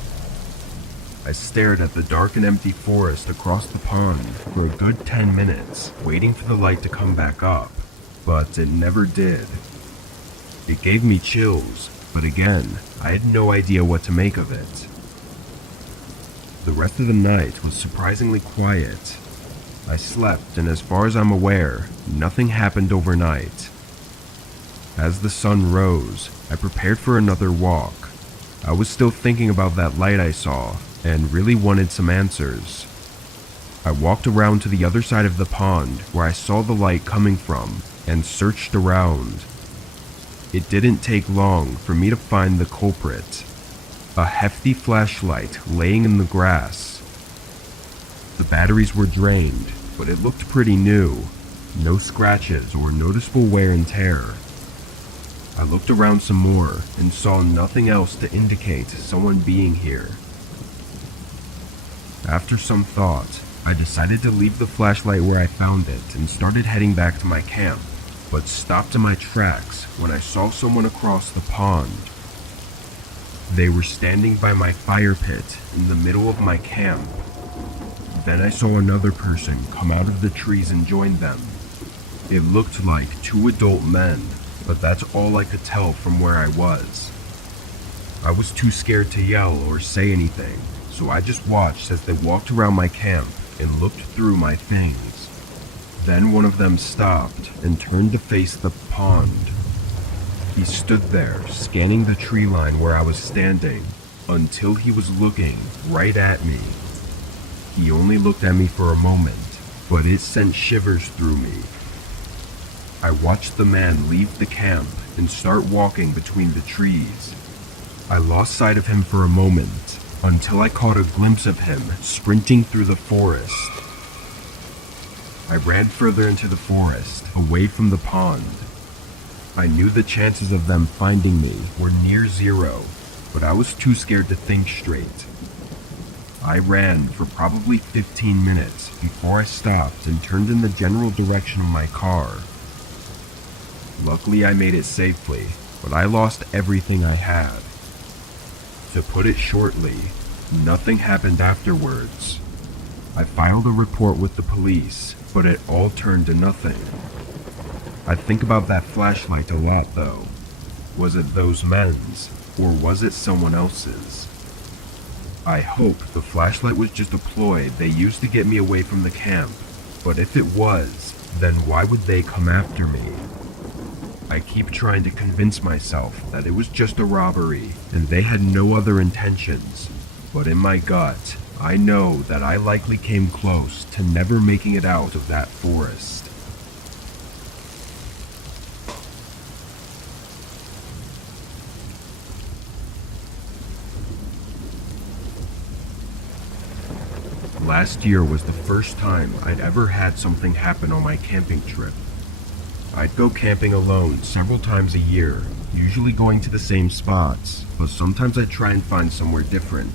I stared at the dark and empty forest across the pond for a good 10 minutes, waiting for the light to come back up, but it never did. It gave me chills, but again, I had no idea what to make of it. The rest of the night was surprisingly quiet. I slept, and as far as I'm aware, nothing happened overnight. As the sun rose, I prepared for another walk. I was still thinking about that light I saw, and really wanted some answers. I walked around to the other side of the pond where I saw the light coming from and searched around. It didn't take long for me to find the culprit. A hefty flashlight laying in the grass. The batteries were drained, but it looked pretty new. No scratches or noticeable wear and tear. I looked around some more and saw nothing else to indicate someone being here. After some thought, I decided to leave the flashlight where I found it and started heading back to my camp, but stopped in my tracks when I saw someone across the pond. They were standing by my fire pit in the middle of my camp. Then I saw another person come out of the trees and join them. It looked like 2 adult men, but that's all I could tell from where I was. I was too scared to yell or say anything, so I just watched as they walked around my camp and looked through my things. Then one of them stopped and turned to face the pond. He stood there, scanning the tree line where I was standing, until he was looking right at me. He only looked at me for a moment, but it sent shivers through me. I watched the man leave the camp and start walking between the trees. I lost sight of him for a moment, until I caught a glimpse of him sprinting through the forest. I ran further into the forest, away from the pond. I knew the chances of them finding me were near zero, but I was too scared to think straight. I ran for probably 15 minutes before I stopped and turned in the general direction of my car. Luckily, I made it safely, but I lost everything I had. To put it shortly, nothing happened afterwards. I filed a report with the police, but it all turned to nothing. I think about that flashlight a lot, though. Was it those men's, or was it someone else's? I hope the flashlight was just a ploy they used to get me away from the camp, but if it was, then why would they come after me? I keep trying to convince myself that it was just a robbery, and they had no other intentions, but in my gut, I know that I likely came close to never making it out of that forest. Last year was the first time I'd ever had something happen on my camping trip. I'd go camping alone several times a year, usually going to the same spots, but sometimes I'd try and find somewhere different.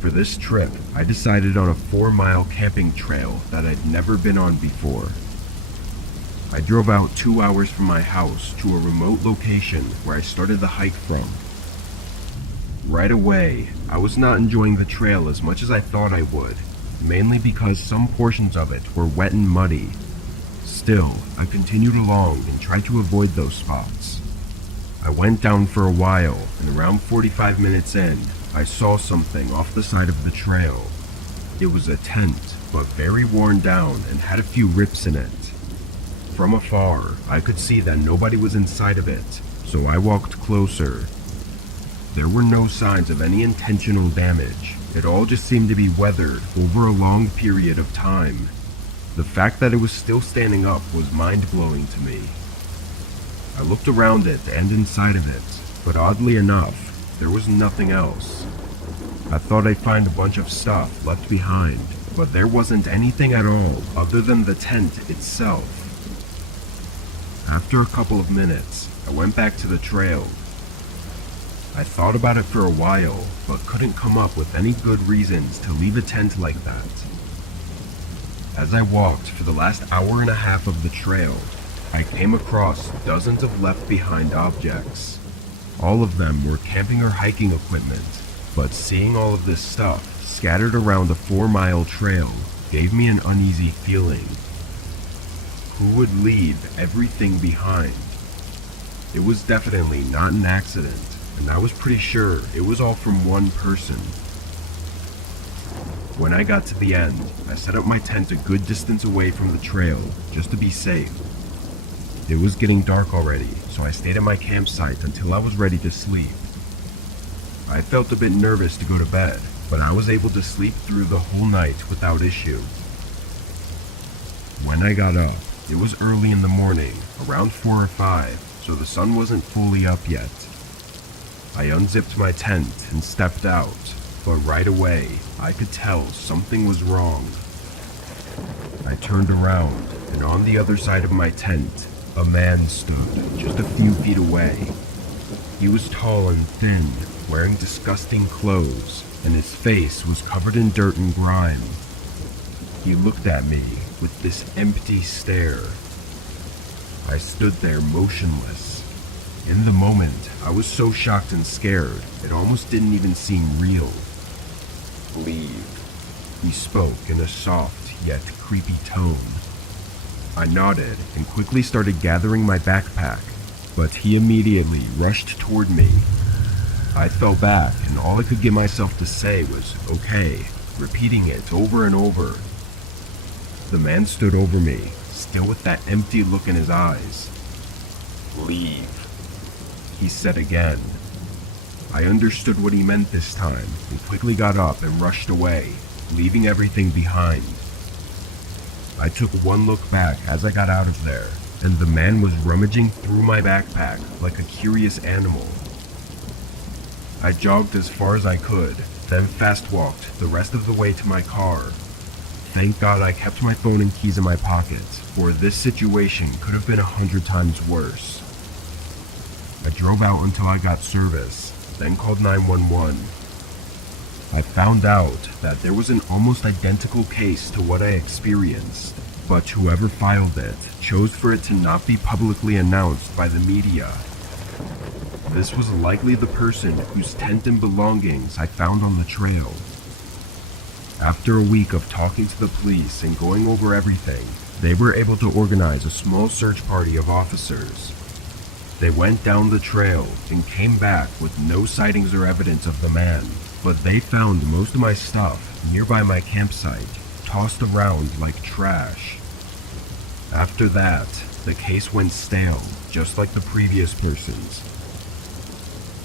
For this trip, I decided on a 4-mile camping trail that I'd never been on before. I drove out 2 hours from my house to a remote location where I started the hike from. Right away, I was not enjoying the trail as much as I thought I would, mainly because some portions of it were wet and muddy. Still, I continued along and tried to avoid those spots. I went down for a while, and around 45 minutes in, I saw something off the side of the trail. It was a tent, but very worn down and had a few rips in it. From afar, I could see that nobody was inside of it, so I walked closer. There were no signs of any intentional damage. It all just seemed to be weathered over a long period of time. The fact that it was still standing up was mind-blowing to me. I looked around it and inside of it, but oddly enough, there was nothing else. I thought I'd find a bunch of stuff left behind, but there wasn't anything at all other than the tent itself. After a couple of minutes, I went back to the trail. I thought about it for a while, but couldn't come up with any good reasons to leave a tent like that. As I walked for the last hour and a half of the trail, I came across dozens of left-behind objects. All of them were camping or hiking equipment, but seeing all of this stuff scattered around a 4-mile trail gave me an uneasy feeling. Who would leave everything behind? It was definitely not an accident, and I was pretty sure it was all from one person. When I got to the end, I set up my tent a good distance away from the trail, just to be safe. It was getting dark already, so I stayed at my campsite until I was ready to sleep. I felt a bit nervous to go to bed, but I was able to sleep through the whole night without issue. When I got up, it was early in the morning, around 4 or 5, so the sun wasn't fully up yet. I unzipped my tent and stepped out. but right away, I could tell something was wrong. I turned around, and on the other side of my tent, a man stood just a few feet away. He was tall and thin, wearing disgusting clothes, and his face was covered in dirt and grime. He looked at me with this empty stare. I stood there motionless. In the moment, I was so shocked and scared, it almost didn't even seem real. "Leave," he spoke in a soft yet creepy tone. I nodded and quickly started gathering my backpack, but he immediately rushed toward me. I fell back, and all I could get myself to say was, "Okay," repeating it over and over. The man stood over me, still with that empty look in his eyes. "Leave," he said again. I understood what he meant this time, and quickly got up and rushed away, leaving everything behind. I took one look back as I got out of there, and the man was rummaging through my backpack like a curious animal. I jogged as far as I could, then fast-walked the rest of the way to my car. Thank God I kept my phone and keys in my pockets, for this situation could have been 100 times worse. I drove out until I got service, then called 911. I found out that there was an almost identical case to what I experienced, but whoever filed it chose for it to not be publicly announced by the media. This was likely the person whose tent and belongings I found on the trail. After a week of talking to the police and going over everything, they were able to organize a small search party of officers. They went down the trail and came back with no sightings or evidence of the man, but they found most of my stuff nearby my campsite, tossed around like trash. After that, the case went stale, just like the previous person's.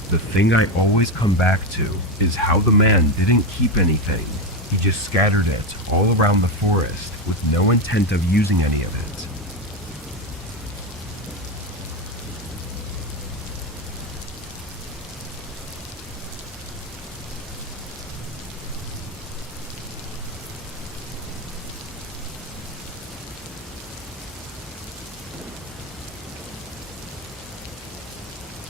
The thing I always come back to is how the man didn't keep anything. He just scattered it all around the forest with no intent of using any of it.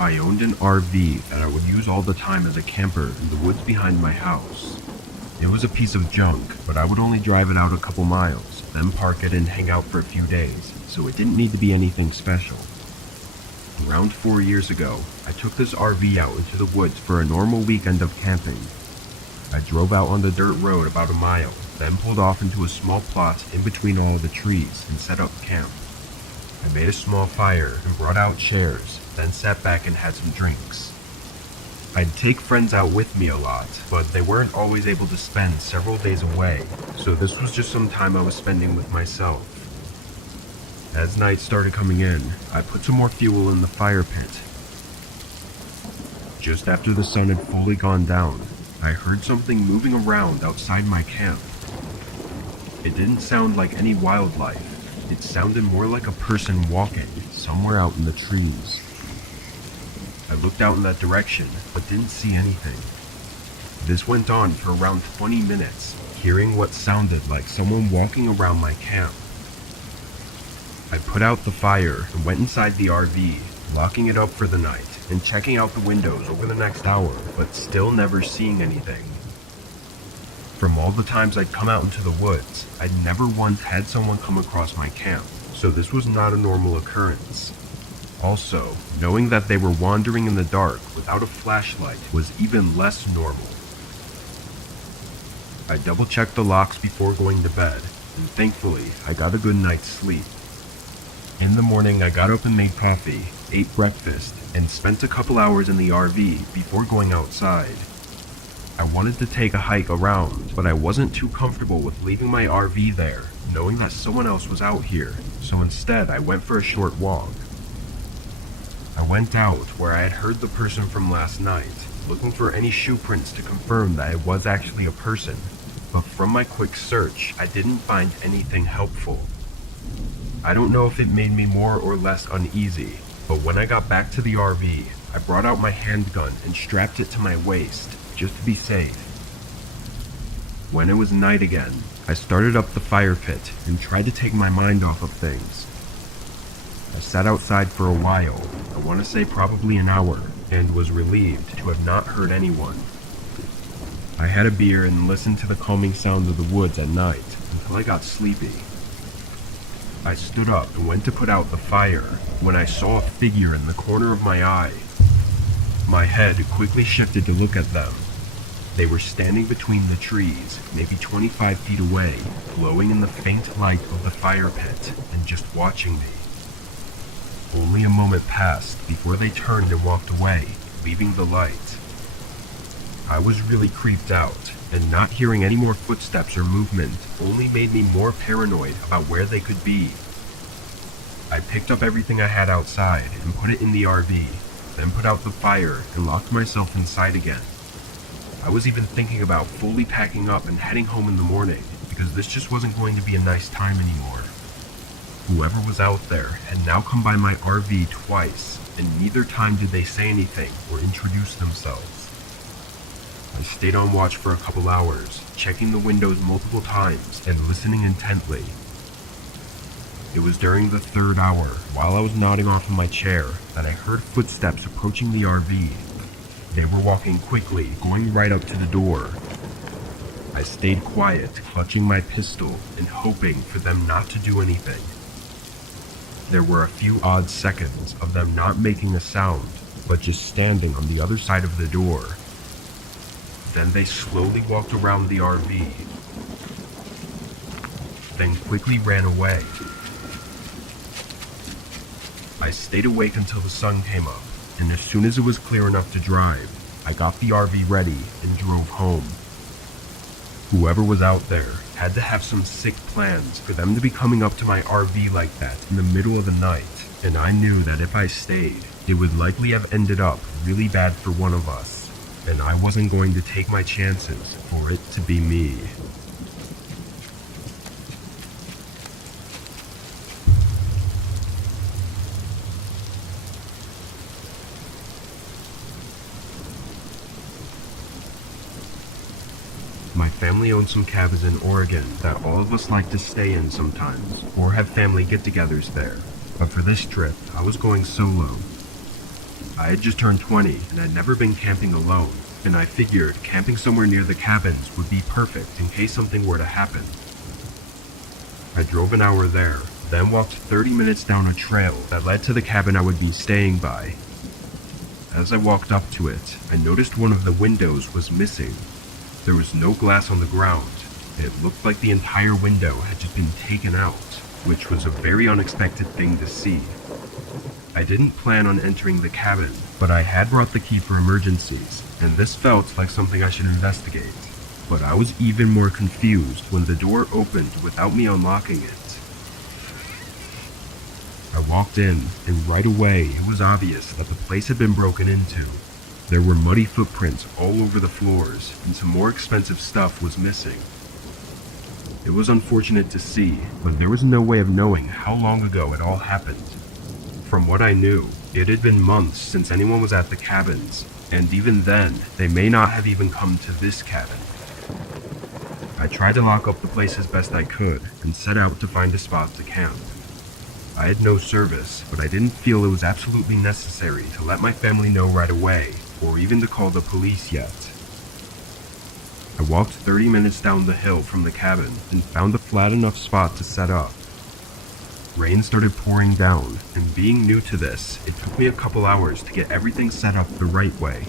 I owned an RV that I would use all the time as a camper in the woods behind my house. It was a piece of junk, but I would only drive it out a couple miles, then park it and hang out for a few days, so it didn't need to be anything special. Around 4 years ago, I took this RV out into the woods for a normal weekend of camping. I drove out on the dirt road about a mile, then pulled off into a small plot in between all the trees and set up camp. I made a small fire and brought out chairs, then sat back and had some drinks. I'd take friends out with me a lot, but they weren't always able to spend several days away, so this was just some time I was spending with myself. As night started coming in, I put some more fuel in the fire pit. Just after the sun had fully gone down, I heard something moving around outside my camp. It didn't sound like any wildlife. It sounded more like a person walking somewhere out in the trees. I looked out in that direction, but didn't see anything. This went on for around 20 minutes, hearing what sounded like someone walking around my camp. I put out the fire and went inside the RV, locking it up for the night and checking out the windows over the next hour, but still never seeing anything. From all the times I'd come out into the woods, I'd never once had someone come across my camp, so this was not a normal occurrence. Also, knowing that they were wandering in the dark without a flashlight was even less normal. I double-checked the locks before going to bed, and thankfully, I got a good night's sleep. In the morning, I got up and made coffee, ate breakfast, and spent a couple hours in the RV before going outside. I wanted to take a hike around, but I wasn't too comfortable with leaving my RV there, knowing that someone else was out here, so instead I went for a short walk. I went out where I had heard the person from last night, looking for any shoe prints to confirm that it was actually a person, but from my quick search, I didn't find anything helpful. I don't know if it made me more or less uneasy, but when I got back to the RV, I brought out my handgun and strapped it to my waist, just to be safe. When it was night again, I started up the fire pit and tried to take my mind off of things. I sat outside for a while, I want to say probably an hour, and was relieved to have not hurt anyone. I had a beer and listened to the calming sounds of the woods at night until I got sleepy. I stood up and went to put out the fire when I saw a figure in the corner of my eye. My head quickly shifted to look at them. They were standing between the trees, maybe 25 feet away, glowing in the faint light of the fire pit and just watching me. Only a moment passed before they turned and walked away, leaving the light. I was really creeped out, and not hearing any more footsteps or movement only made me more paranoid about where they could be. I picked up everything I had outside and put it in the RV, then put out the fire and locked myself inside again. I was even thinking about fully packing up and heading home in the morning, because this just wasn't going to be a nice time anymore. Whoever was out there had now come by my RV twice, and neither time did they say anything or introduce themselves. I stayed on watch for a couple hours, checking the windows multiple times and listening intently. It was during the third hour, while I was nodding off in my chair, that I heard footsteps approaching the RV. They were walking quickly, going right up to the door. I stayed quiet, clutching my pistol and hoping for them not to do anything. There were a few odd seconds of them not making a sound, but just standing on the other side of the door. Then they slowly walked around the RV, then quickly ran away. I stayed awake until the sun came up, and as soon as it was clear enough to drive, I got the RV ready and drove home. Whoever was out there had to have some sick plans for them to be coming up to my RV like that in the middle of the night, and I knew that if I stayed, it would likely have ended up really bad for one of us. And I wasn't going to take my chances for it to be me. My family owns some cabins in Oregon that all of us like to stay in sometimes, or have family get-togethers there. But for this trip, I was going solo. I had just turned 20 and had never been camping alone, and I figured camping somewhere near the cabins would be perfect in case something were to happen. I drove an hour there, then walked 30 minutes down a trail that led to the cabin I would be staying by. As I walked up to it, I noticed one of the windows was missing. There was no glass on the ground. It looked like the entire window had just been taken out, which was a very unexpected thing to see. I didn't plan on entering the cabin, but I had brought the key for emergencies, and this felt like something I should investigate. But I was even more confused when the door opened without me unlocking it. I walked in, and right away it was obvious that the place had been broken into. There were muddy footprints all over the floors, and some more expensive stuff was missing. It was unfortunate to see, but there was no way of knowing how long ago it all happened. From what I knew, it had been months since anyone was at the cabins, and even then, they may not have even come to this cabin. I tried to lock up the place as best I could, and set out to find a spot to camp. I had no service, but I didn't feel it was absolutely necessary to let my family know right away, or even to call the police yet. I walked 30 minutes down the hill from the cabin and found a flat enough spot to set up. Rain started pouring down, and being new to this, it took me a couple hours to get everything set up the right way.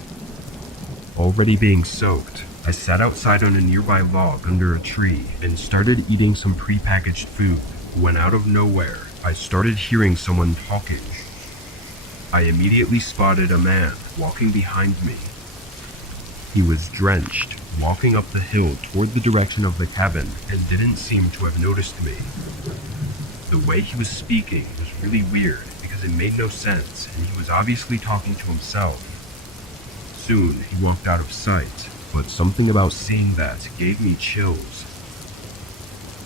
Already being soaked, I sat outside on a nearby log under a tree and started eating some prepackaged food, when out of nowhere, I started hearing someone talking. I immediately spotted a man walking behind me. He was drenched, walking up the hill toward the direction of the cabin, and didn't seem to have noticed me. The way he was speaking was really weird because it made no sense, and he was obviously talking to himself. Soon, he walked out of sight, but something about seeing that gave me chills.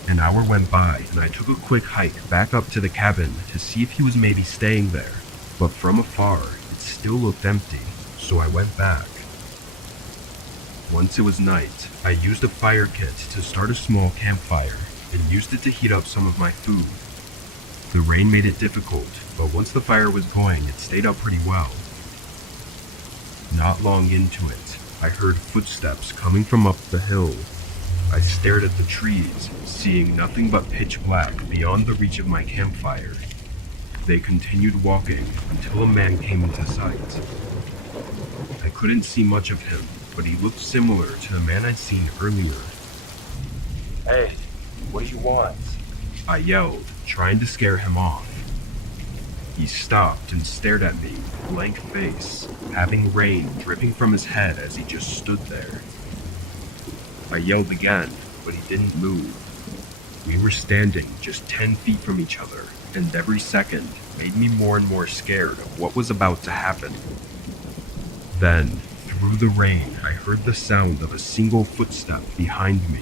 An hour went by, and I took a quick hike back up to the cabin to see if he was maybe staying there, but from afar, it still looked empty, so I went back. Once it was night, I used a fire kit to start a small campfire and used it to heat up some of my food. The rain made it difficult, but once the fire was going, it stayed up pretty well. Not long into it, I heard footsteps coming from up the hill. I stared at the trees, seeing nothing but pitch black beyond the reach of my campfire. They continued walking until a man came into sight. I couldn't see much of him, but he looked similar to the man I'd seen earlier. "Hey, what do you want?" I yelled, trying to scare him off. He stopped and stared at me, blank face, having rain dripping from his head as he just stood there. I yelled again, but he didn't move. We were standing just 10 feet from each other, and every second made me more and more scared of what was about to happen. Then, through the rain, I heard the sound of a single footstep behind me.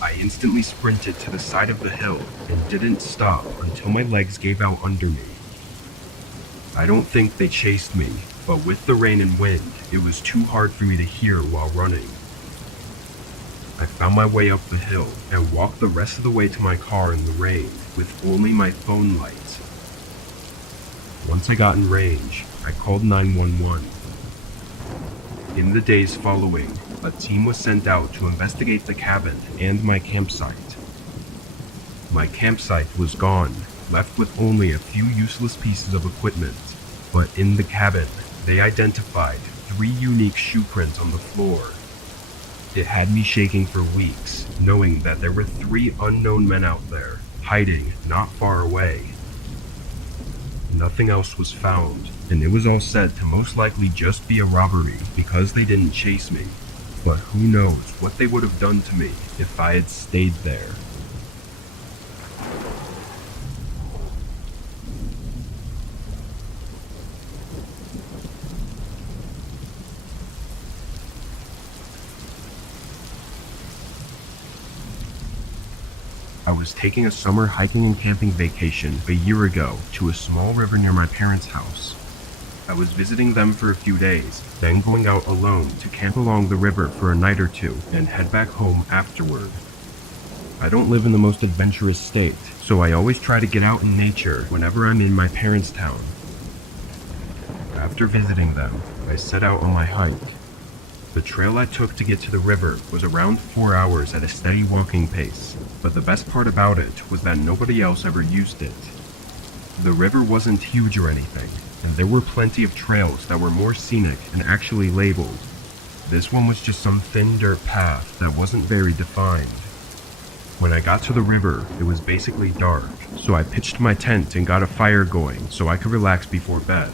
I instantly sprinted to the side of the hill and didn't stop until my legs gave out under me. I don't think they chased me, but with the rain and wind, it was too hard for me to hear while running. I found my way up the hill and walked the rest of the way to my car in the rain with only my phone light. Once I got in range, I called 911. In the days following, a team was sent out to investigate the cabin and my campsite. My campsite was gone, left with only a few useless pieces of equipment, but in the cabin, they identified 3 unique shoe prints on the floor. It had me shaking for weeks, knowing that there were 3 unknown men out there, hiding not far away. Nothing else was found, and it was all said to most likely just be a robbery because they didn't chase me. But who knows what they would have done to me if I had stayed there. I was taking a summer hiking and camping vacation a year ago to a small river near my parents' house. I was visiting them for a few days, then going out alone to camp along the river for a night or two and head back home afterward. I don't live in the most adventurous state, so I always try to get out in nature whenever I'm in my parents' town. After visiting them, I set out on my hike. The trail I took to get to the river was around 4 hours at a steady walking pace, but the best part about it was that nobody else ever used it. The river wasn't huge or anything, and there were plenty of trails that were more scenic and actually labeled. This one was just some thin dirt path that wasn't very defined. When I got to the river, it was basically dark, so I pitched my tent and got a fire going so I could relax before bed.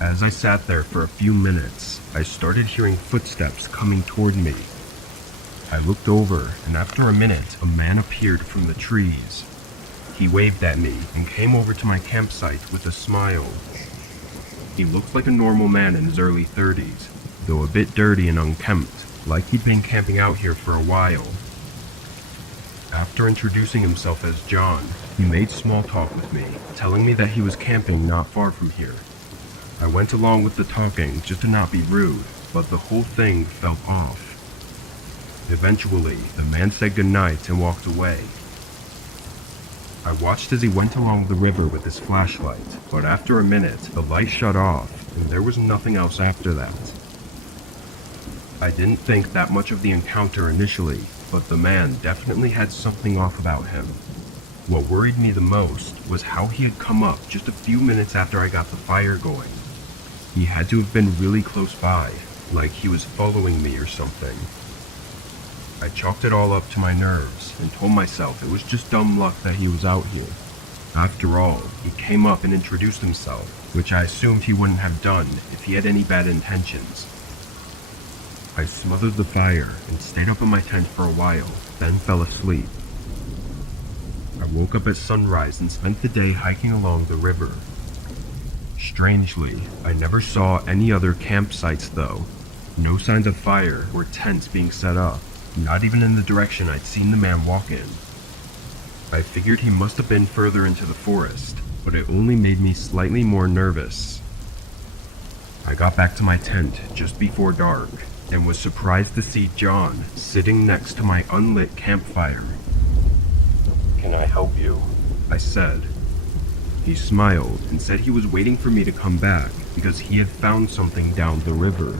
As I sat there for a few minutes, I started hearing footsteps coming toward me. I looked over, and after a minute, a man appeared from the trees. He waved at me and came over to my campsite with a smile. He looked like a normal man in his early 30s, though a bit dirty and unkempt, like he'd been camping out here for a while. After introducing himself as John, he made small talk with me, telling me that he was camping not far from here. I went along with the talking just to not be rude, but the whole thing felt off. Eventually, the man said goodnight and walked away. I watched as he went along the river with his flashlight, but after a minute, the light shut off, and there was nothing else after that. I didn't think that much of the encounter initially, but the man definitely had something off about him. What worried me the most was how he had come up just a few minutes after I got the fire going. He had to have been really close by, like he was following me or something. I chalked it all up to my nerves and told myself it was just dumb luck that he was out here. After all, he came up and introduced himself, which I assumed he wouldn't have done if he had any bad intentions. I smothered the fire and stayed up in my tent for a while, then fell asleep. I woke up at sunrise and spent the day hiking along the river. Strangely, I never saw any other campsites though. No signs of fire or tents being set up, not even in the direction I'd seen the man walk in. I figured he must have been further into the forest, but it only made me slightly more nervous. I got back to my tent just before dark and was surprised to see John sitting next to my unlit campfire. "Can I help you?" I said. He smiled and said he was waiting for me to come back because he had found something down the river.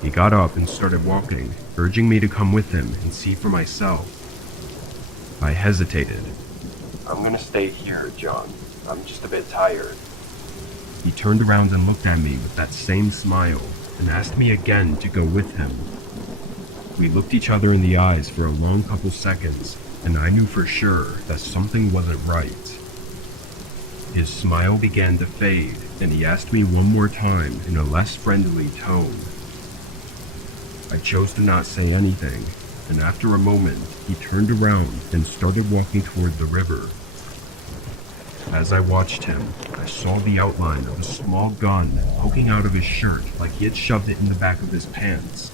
He got up and started walking, urging me to come with him and see for myself. I hesitated. "I'm gonna stay here, John. I'm just a bit tired." He turned around and looked at me with that same smile and asked me again to go with him. We looked each other in the eyes for a long couple seconds, and I knew for sure that something wasn't right. His smile began to fade, and he asked me one more time in a less friendly tone. I chose to not say anything, and after a moment, he turned around and started walking toward the river. As I watched him, I saw the outline of a small gun poking out of his shirt like he had shoved it in the back of his pants.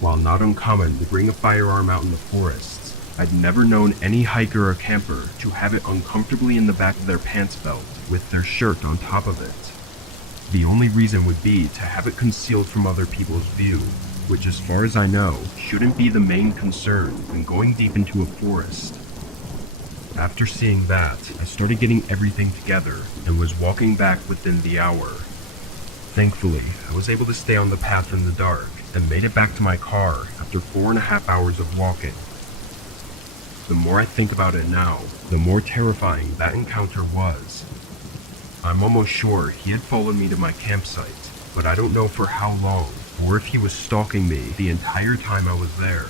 While not uncommon to bring a firearm out in the forests, I'd never known any hiker or camper to have it uncomfortably in the back of their pants belt with their shirt on top of it. The only reason would be to have it concealed from other people's view, which as far as I know, shouldn't be the main concern when going deep into a forest. After seeing that, I started getting everything together and was walking back within the hour. Thankfully, I was able to stay on the path in the dark and made it back to my car after 4.5 hours of walking. The more I think about it now, the more terrifying that encounter was. I'm almost sure he had followed me to my campsite, but I don't know for how long, or if he was stalking me the entire time I was there.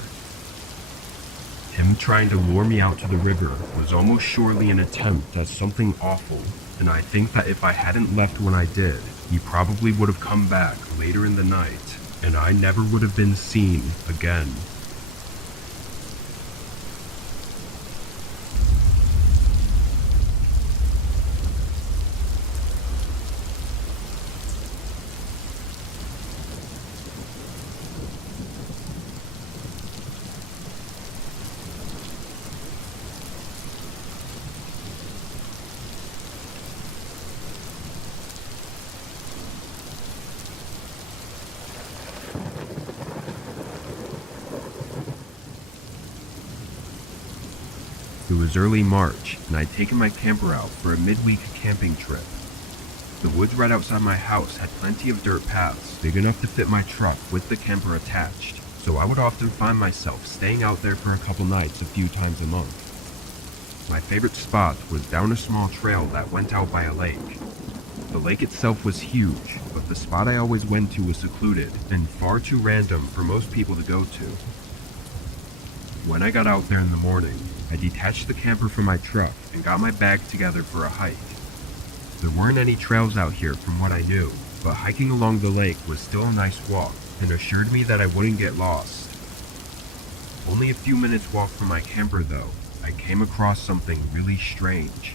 Him trying to lure me out to the river was almost surely an attempt at something awful, and I think that if I hadn't left when I did, he probably would have come back later in the night, and I never would have been seen again. It was early March, and I'd taken my camper out for a midweek camping trip. The woods right outside my house had plenty of dirt paths, big enough to fit my truck with the camper attached, so I would often find myself staying out there for a couple nights a few times a month. My favorite spot was down a small trail that went out by a lake. The lake itself was huge, but the spot I always went to was secluded and far too random for most people to go to. When I got out there in the morning, I detached the camper from my truck and got my bag together for a hike. There weren't any trails out here from what I knew, but hiking along the lake was still a nice walk and assured me that I wouldn't get lost. Only a few minutes walk from my camper though, I came across something really strange.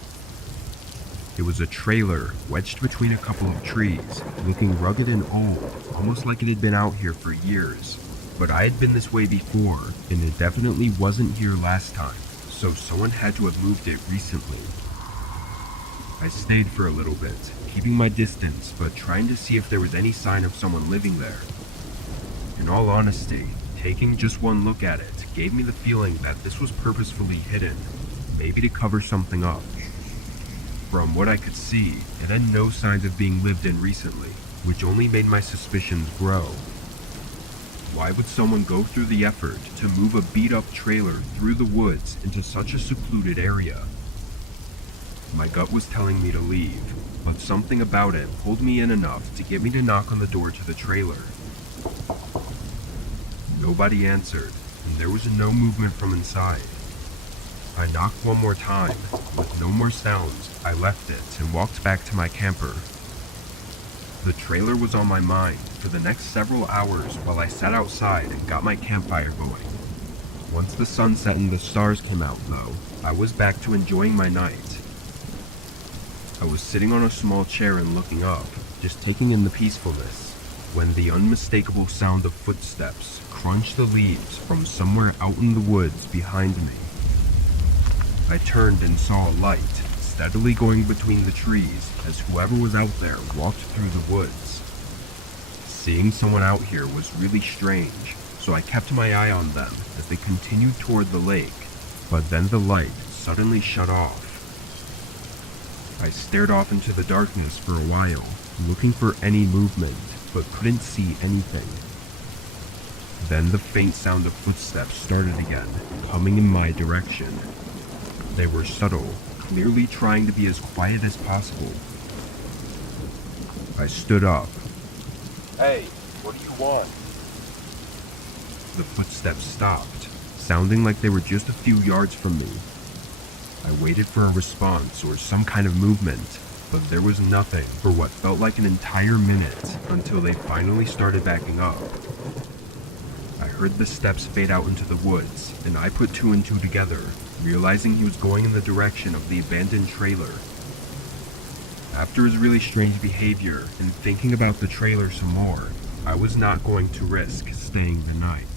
It was a trailer wedged between a couple of trees, looking rugged and old, almost like it had been out here for years. But I had been this way before, and it definitely wasn't here last time, so someone had to have moved it recently. I stayed for a little bit, keeping my distance, but trying to see if there was any sign of someone living there. In all honesty, taking just one look at it gave me the feeling that this was purposefully hidden, maybe to cover something up. From what I could see, it had no signs of being lived in recently, which only made my suspicions grow. Why would someone go through the effort to move a beat-up trailer through the woods into such a secluded area? My gut was telling me to leave, but something about it pulled me in enough to get me to knock on the door to the trailer. Nobody answered, and there was no movement from inside. I knocked one more time. With no more sounds, I left it and walked back to my camper. The trailer was on my mind for the next several hours while I sat outside and got my campfire going. Once the sun set and the stars came out, though, I was back to enjoying my night. I was sitting on a small chair and looking up, just taking in the peacefulness, when the unmistakable sound of footsteps crunched the leaves from somewhere out in the woods behind me. I turned and saw a light steadily going between the trees as whoever was out there walked through the woods. Seeing someone out here was really strange, so I kept my eye on them as they continued toward the lake, but then the light suddenly shut off. I stared off into the darkness for a while, looking for any movement, but couldn't see anything. Then the faint sound of footsteps started again, coming in my direction. They were subtle, clearly trying to be as quiet as possible. I stood up. Hey, what do you want? The footsteps stopped, sounding like they were just a few yards from me. I waited for a response or some kind of movement, but there was nothing for what felt like an entire minute until they finally started backing up. I heard the steps fade out into the woods, and I put two and two together, realizing he was going in the direction of the abandoned trailer. After his really strange behavior and thinking about the trailer some more, I was not going to risk staying the night.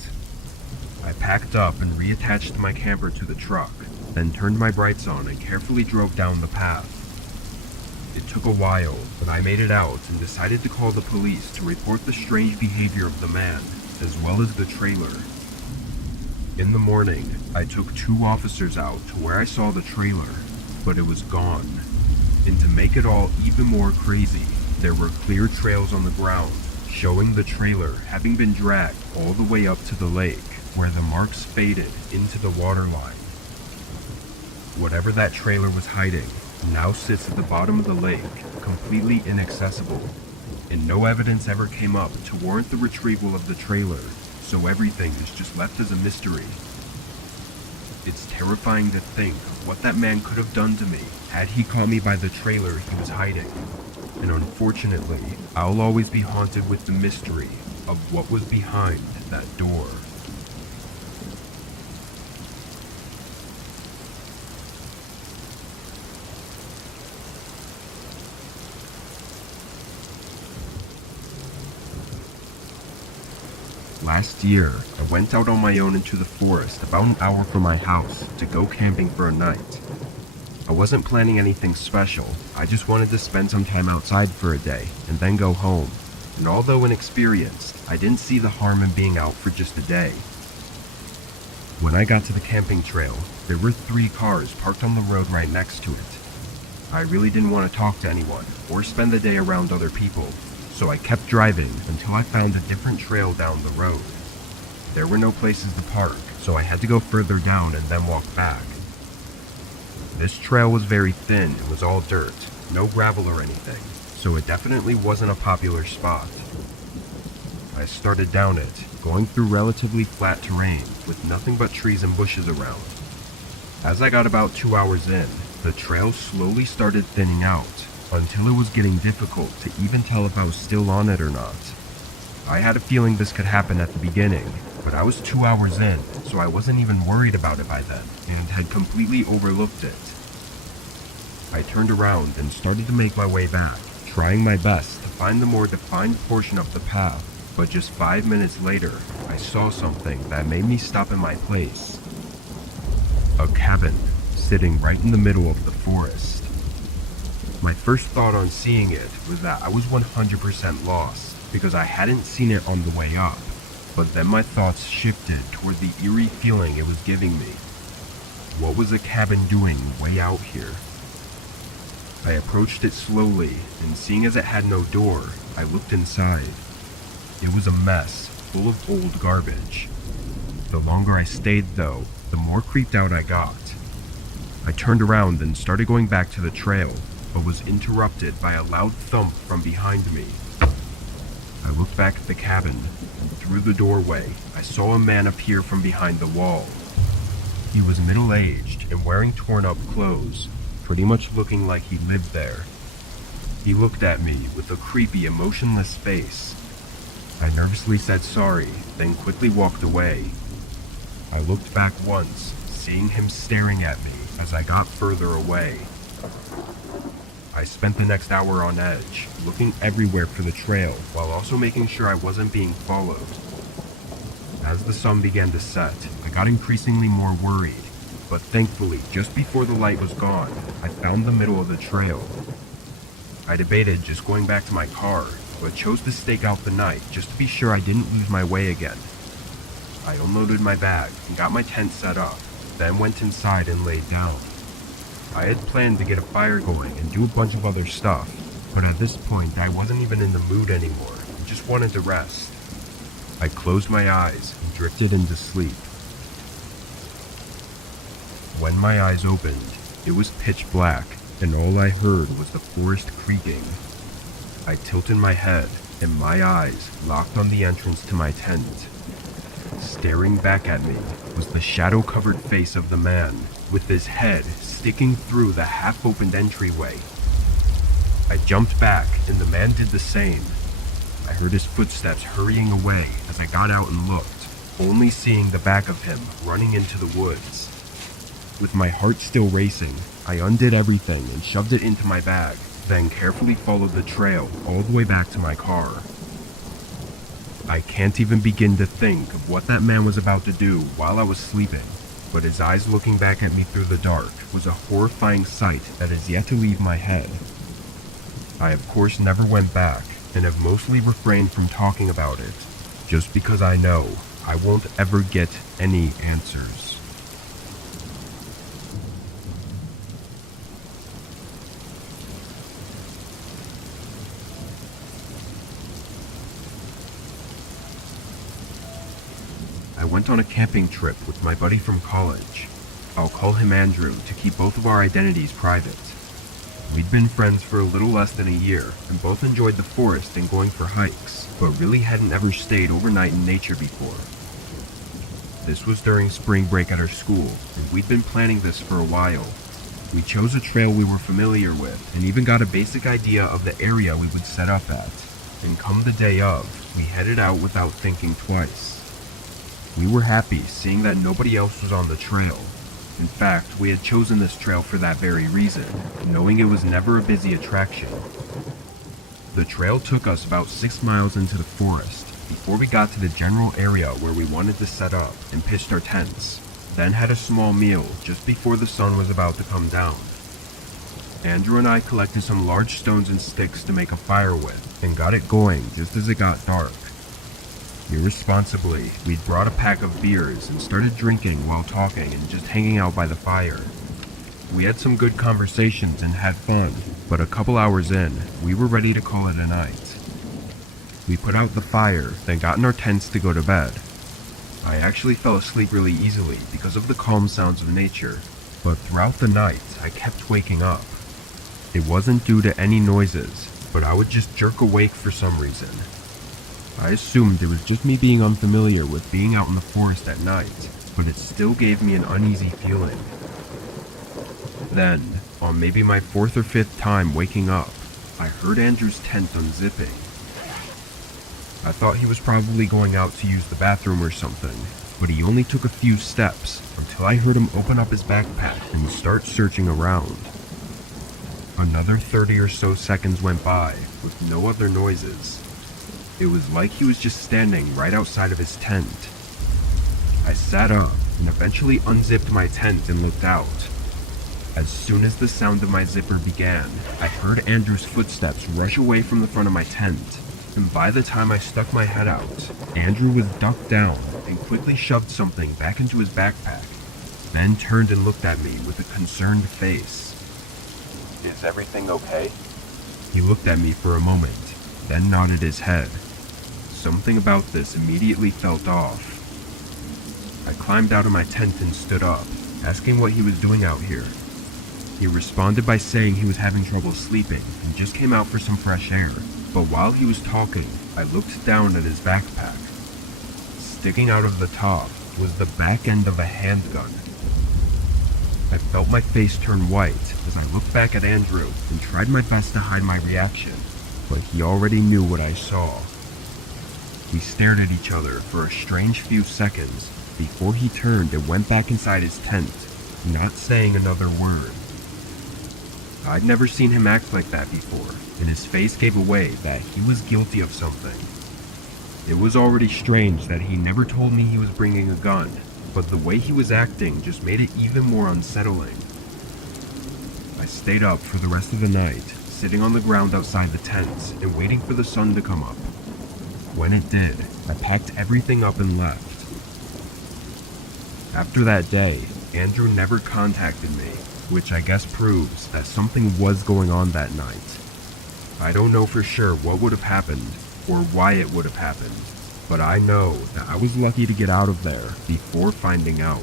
I packed up and reattached my camper to the truck, then turned my brights on and carefully drove down the path. It took a while, but I made it out and decided to call the police to report the strange behavior of the man, as well as the trailer. In the morning, I took 2 officers out to where I saw the trailer, but it was gone. And to make it all even more crazy, there were clear trails on the ground, showing the trailer having been dragged all the way up to the lake, where the marks faded into the waterline. Whatever that trailer was hiding now sits at the bottom of the lake, completely inaccessible, and no evidence ever came up to warrant the retrieval of the trailer, so everything is just left as a mystery. It's terrifying to think what that man could have done to me had he caught me by the trailer he was hiding, and unfortunately, I'll always be haunted with the mystery of what was behind that door. Last year, I went out on my own into the forest about an hour from my house to go camping for a night. I wasn't planning anything special, I just wanted to spend some time outside for a day and then go home. And although inexperienced, I didn't see the harm in being out for just a day. When I got to the camping trail, there were 3 cars parked on the road right next to it. I really didn't want to talk to anyone or spend the day around other people, so I kept driving until I found a different trail down the road. There were no places to park, so I had to go further down and then walk back. This trail was very thin and was all dirt, no gravel or anything, so it definitely wasn't a popular spot. I started down it, going through relatively flat terrain with nothing but trees and bushes around. As I got about 2 hours in, the trail slowly started thinning out, until it was getting difficult to even tell if I was still on it or not. I had a feeling this could happen at the beginning, but I was 2 hours in, so I wasn't even worried about it by then, and had completely overlooked it. I turned around and started to make my way back, trying my best to find the more defined portion of the path, but just 5 minutes later, I saw something that made me stop in my place. A cabin, sitting right in the middle of the forest. My first thought on seeing it was that I was 100% lost because I hadn't seen it on the way up, but then my thoughts shifted toward the eerie feeling it was giving me. What was a cabin doing way out here? I approached it slowly, and seeing as it had no door, I looked inside. It was a mess, full of old garbage. The longer I stayed though, the more creeped out I got. I turned around and started going back to the trail, but was interrupted by a loud thump from behind me. I looked back at the cabin, and through the doorway, I saw a man appear from behind the wall. He was middle-aged and wearing torn-up clothes, pretty much looking like he lived there. He looked at me with a creepy, emotionless face. I nervously said sorry, then quickly walked away. I looked back once, seeing him staring at me as I got further away. I spent the next hour on edge, looking everywhere for the trail while also making sure I wasn't being followed. As the sun began to set, I got increasingly more worried, but thankfully, just before the light was gone, I found the middle of the trail. I debated just going back to my car, but chose to stake out the night just to be sure I didn't lose my way again. I unloaded my bag and got my tent set up, then went inside and laid down. I had planned to get a fire going and do a bunch of other stuff, but at this point I wasn't even in the mood anymore and just wanted to rest. I closed my eyes and drifted into sleep. When my eyes opened, it was pitch black, and all I heard was the forest creaking. I tilted my head, and my eyes locked on the entrance to my tent. Staring back at me was the shadow-covered face of the man, with his head sticking through the half-opened entryway. I jumped back, and the man did the same. I heard his footsteps hurrying away as I got out and looked, only seeing the back of him running into the woods. With my heart still racing, I undid everything and shoved it into my bag, then carefully followed the trail all the way back to my car. I can't even begin to think of what that man was about to do while I was sleeping, but his eyes looking back at me through the dark was a horrifying sight that is yet to leave my head. I of course never went back, and have mostly refrained from talking about it, just because I know I won't ever get any answers. I went on a camping trip with my buddy from college. I'll call him Andrew to keep both of our identities private. We'd been friends for a little less than a year and both enjoyed the forest and going for hikes, but really hadn't ever stayed overnight in nature before. This was during spring break at our school, and we'd been planning this for a while. We chose a trail we were familiar with and even got a basic idea of the area we would set up at, and come the day of, we headed out without thinking twice. We were happy seeing that nobody else was on the trail. In fact, we had chosen this trail for that very reason, knowing it was never a busy attraction. The trail took us about 6 miles into the forest before we got to the general area where we wanted to set up and pitched our tents, then had a small meal just before the sun was about to come down. Andrew and I collected some large stones and sticks to make a fire with and got it going just as it got dark. Irresponsibly, we'd brought a pack of beers and started drinking while talking and just hanging out by the fire. We had some good conversations and had fun, but a couple hours in, we were ready to call it a night. We put out the fire, then got in our tents to go to bed. I actually fell asleep really easily because of the calm sounds of nature, but throughout the night, I kept waking up. It wasn't due to any noises, but I would just jerk awake for some reason. I assumed it was just me being unfamiliar with being out in the forest at night, but it still gave me an uneasy feeling. Then, on maybe my 4th or 5th time waking up, I heard Andrew's tent unzipping. I thought he was probably going out to use the bathroom or something, but he only took a few steps until I heard him open up his backpack and start searching around. Another 30 or so seconds went by with no other noises. It was like he was just standing right outside of his tent. I sat up and eventually unzipped my tent and looked out. As soon as the sound of my zipper began, I heard Andrew's footsteps rush away from the front of my tent, and by the time I stuck my head out, Andrew was ducked down and quickly shoved something back into his backpack, then turned and looked at me with a concerned face. Is everything okay? He looked at me for a moment, then nodded his head. Something about this immediately felt off. I climbed out of my tent and stood up, asking what he was doing out here. He responded by saying he was having trouble sleeping and just came out for some fresh air, but while he was talking, I looked down at his backpack. Sticking out of the top was the back end of a handgun. I felt my face turn white as I looked back at Andrew and tried my best to hide my reaction, but he already knew what I saw. We stared at each other for a strange few seconds before he turned and went back inside his tent, not saying another word. I'd never seen him act like that before, and his face gave away that he was guilty of something. It was already strange that he never told me he was bringing a gun, but the way he was acting just made it even more unsettling. I stayed up for the rest of the night, sitting on the ground outside the tent and waiting for the sun to come up. When it did, I packed everything up and left. After that day, Andrew never contacted me, which I guess proves that something was going on that night. I don't know for sure what would have happened or why it would have happened, but I know that I was lucky to get out of there before finding out.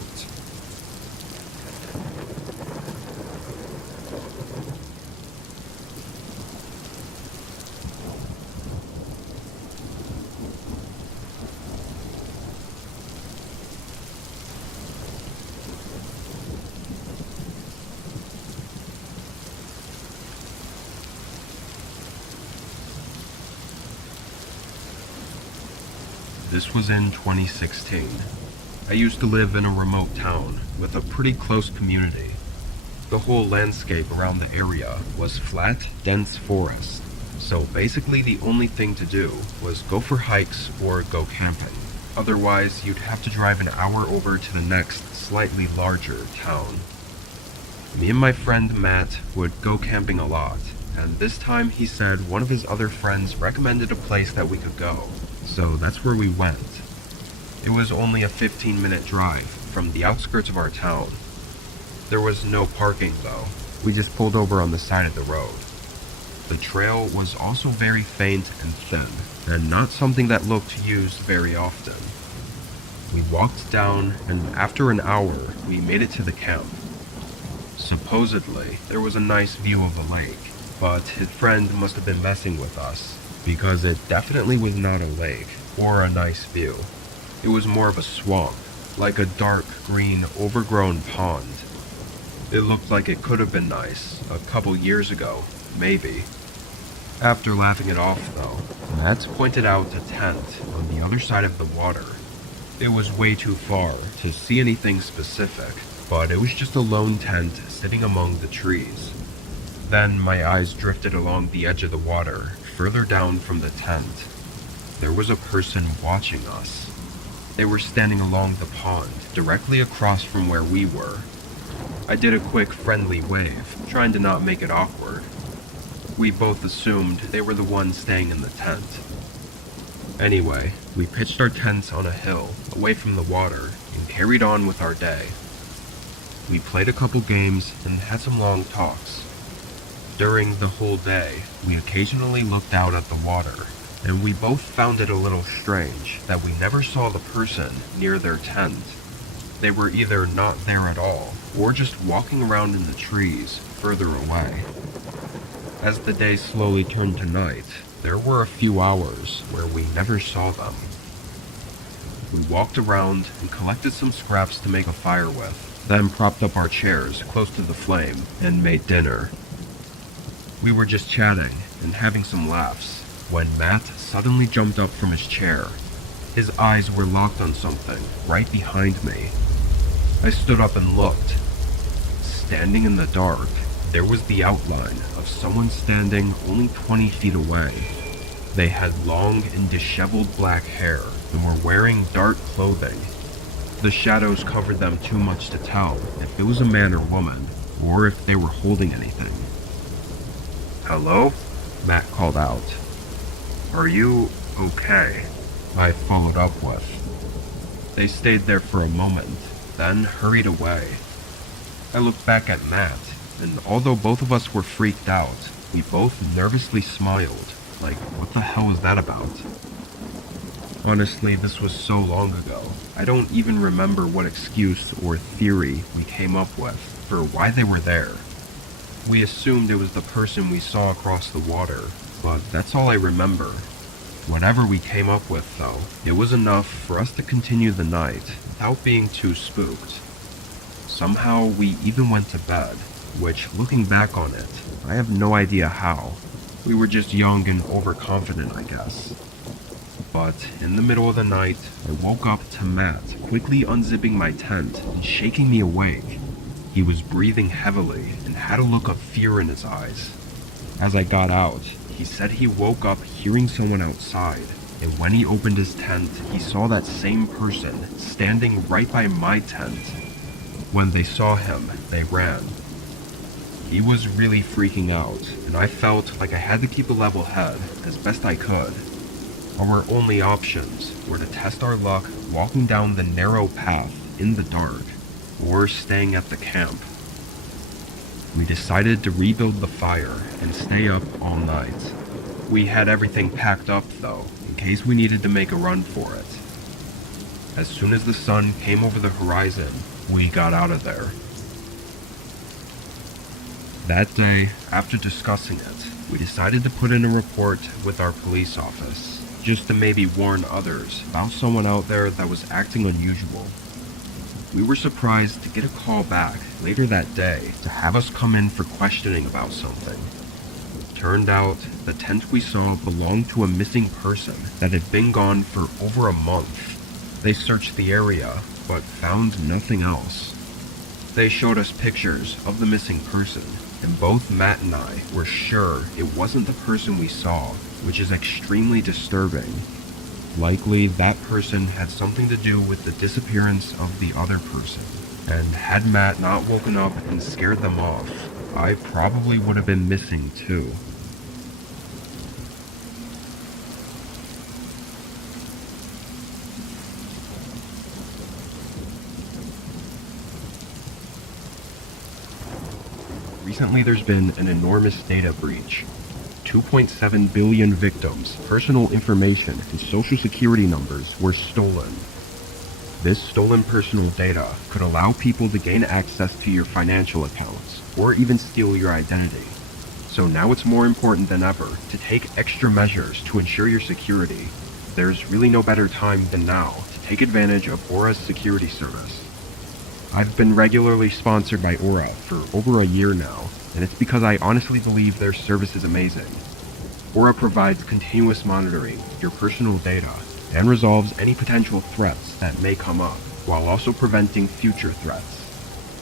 This was in 2016. I used to live in a remote town with a pretty close community. The whole landscape around the area was flat, dense forest, so basically the only thing to do was go for hikes or go camping. Otherwise, you'd have to drive an hour over to the next, slightly larger town. Me and my friend Matt would go camping a lot, and this time he said one of his other friends recommended a place that we could go. So that's where we went. It was only a 15-minute drive from the outskirts of our town. There was no parking though. We just pulled over on the side of the road. The trail was also very faint and thin, and not something that looked used very often. We walked down, and after an hour, we made it to the camp. Supposedly, there was a nice view of the lake, but his friend must have been messing with us, because it definitely was not a lake or a nice view. It was more of a swamp, like a dark green overgrown pond. It looked like it could have been nice a couple years ago, maybe. After laughing it off though, Matt pointed out a tent on the other side of the water. It was way too far to see anything specific, but it was just a lone tent sitting among the trees. Then my eyes drifted along the edge of the water, further down from the tent. There was a person watching us. They were standing along the pond, directly across from where we were. I did a quick friendly wave, trying to not make it awkward. We both assumed they were the ones staying in the tent. Anyway, we pitched our tents on a hill, away from the water, and carried on with our day. We played a couple games and had some long talks. During the whole day, we occasionally looked out at the water, and we both found it a little strange that we never saw the person near their tent. They were either not there at all, or just walking around in the trees further away. As the day slowly turned to night, there were a few hours where we never saw them. We walked around and collected some scraps to make a fire with, then propped up our chairs close to the flame and made dinner. We were just chatting and having some laughs when Matt suddenly jumped up from his chair. His eyes were locked on something right behind me. I stood up and looked. Standing in the dark, there was the outline of someone standing only 20 feet away. They had long and disheveled black hair and were wearing dark clothing. The shadows covered them too much to tell if it was a man or woman, or if they were holding anything. "Hello?" Matt called out. "Are you okay?" I followed up with. They stayed there for a moment, then hurried away. I looked back at Matt, and although both of us were freaked out, we both nervously smiled, like, what the hell was that about? Honestly, this was so long ago, I don't even remember what excuse or theory we came up with for why they were there. We assumed it was the person we saw across the water, but that's all I remember. Whatever we came up with, though, it was enough for us to continue the night without being too spooked. Somehow, we even went to bed, which, looking back on it, I have no idea how. We were just young and overconfident, I guess. But in the middle of the night, I woke up to Matt quickly unzipping my tent and shaking me awake. He was breathing heavily and had a look of fear in his eyes. As I got out, he said he woke up hearing someone outside, and when he opened his tent, he saw that same person standing right by my tent. When they saw him, they ran. He was really freaking out, and I felt like I had to keep a level head as best I could. Our only options were to test our luck walking down the narrow path in the dark, or staying at the camp. We decided to rebuild the fire and stay up all night. We had everything packed up though, in case we needed to make a run for it. As soon as the sun came over the horizon, we got out of there. That day, after discussing it, we decided to put in a report with our police office, just to maybe warn others about someone out there that was acting unusual. We were surprised to get a call back later that day to have us come in for questioning about something. Turned out, the tent we saw belonged to a missing person that had been gone for over a month. They searched the area, but found nothing else. They showed us pictures of the missing person, and both Matt and I were sure it wasn't the person we saw, which is extremely disturbing. Likely that person had something to do with the disappearance of the other person, and had Matt not woken up and scared them off, I probably would have been missing too. Recently there's been an enormous data breach. 2.7 billion victims' personal information and social security numbers were stolen. This stolen personal data could allow people to gain access to your financial accounts, or even steal your identity. So now it's more important than ever to take extra measures to ensure your security. There's really no better time than now to take advantage of Aura's security service. I've been regularly sponsored by Aura for over a year now, and it's because I honestly believe their service is amazing. Aura provides continuous monitoring of your personal data and resolves any potential threats that may come up, while also preventing future threats.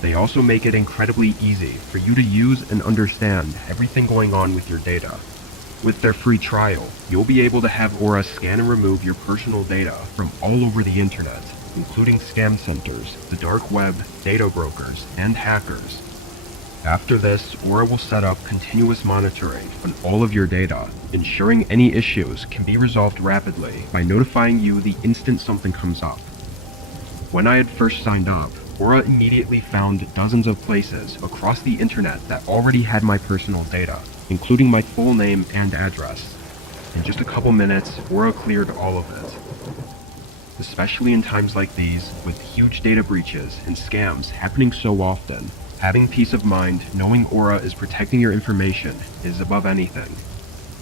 They also make it incredibly easy for you to use and understand everything going on with your data. With their free trial, you'll be able to have Aura scan and remove your personal data from all over the internet, including scam centers, the dark web, data brokers, and hackers. After this, Aura will set up continuous monitoring on all of your data, ensuring any issues can be resolved rapidly by notifying you the instant something comes up. When I had first signed up, Aura immediately found dozens of places across the internet that already had my personal data, including my full name and address. In just a couple minutes, Aura cleared all of it. Especially in times like these, with huge data breaches and scams happening so often, having peace of mind knowing Aura is protecting your information is above anything.